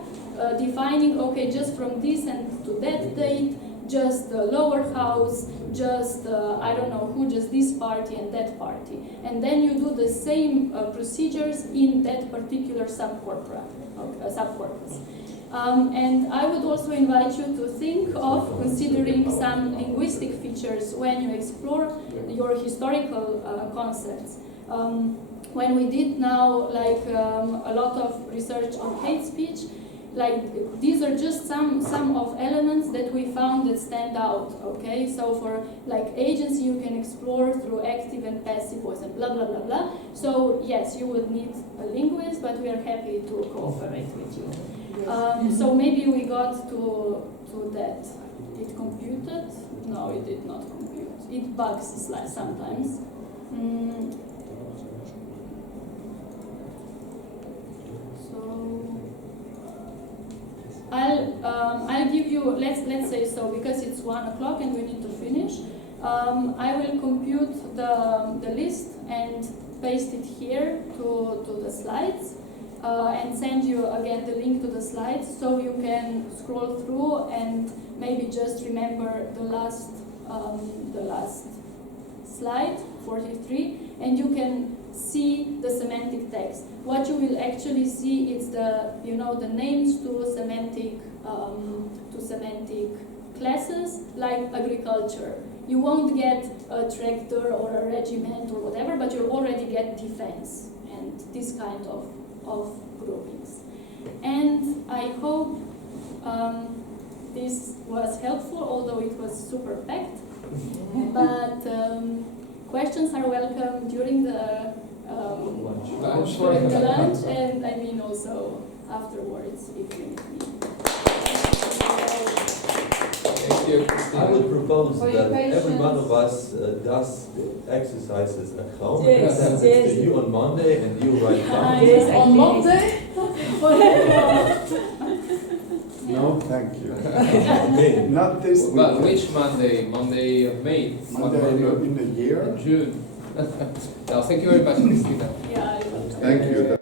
defining, okay, just from this and to that date, just the lower house, just I don't know who, just this party and that party. And then you do the same procedures in that particular subcorpora, subcorpus. And I would also invite you to think of considering some linguistic features when you explore your historical concepts. When we did now like a lot of research on hate speech, like these are just some of elements that we found that stand out, okay? So for like agency, you can explore through active and passive voice and blah, blah, blah, blah. So yes, you would need a linguist, but we are happy to cooperate with you. So maybe we got to that. It computed? No, it did not compute. It bugs sometimes. I'll give you, let's say so, because it's 1 o'clock and we need to finish. I will compute the list and paste it here to the slides, and send you again the link to the slides so you can scroll through and maybe just remember the last slide, 43, and you can see the semantic text. What you will actually see is the names to semantic classes, like agriculture. You won't get a tractor or a regiment or whatever, but you'll already get defense and this kind of groupings. And I hope this was helpful, although it was super packed. But questions are welcome during the lunch, and I mean also afterwards if you need me. Thank you, Kristina. I would propose For that your every one patience. of us does the exercises at home Yes, and sends yes. it to you on Monday, and you write down. Yes, On Monday? No, thank you. Okay. Not this week. But which Monday? Monday of May? Monday in the year. In June. No, thank you very much, Kristina. Yeah, I will. Thank you.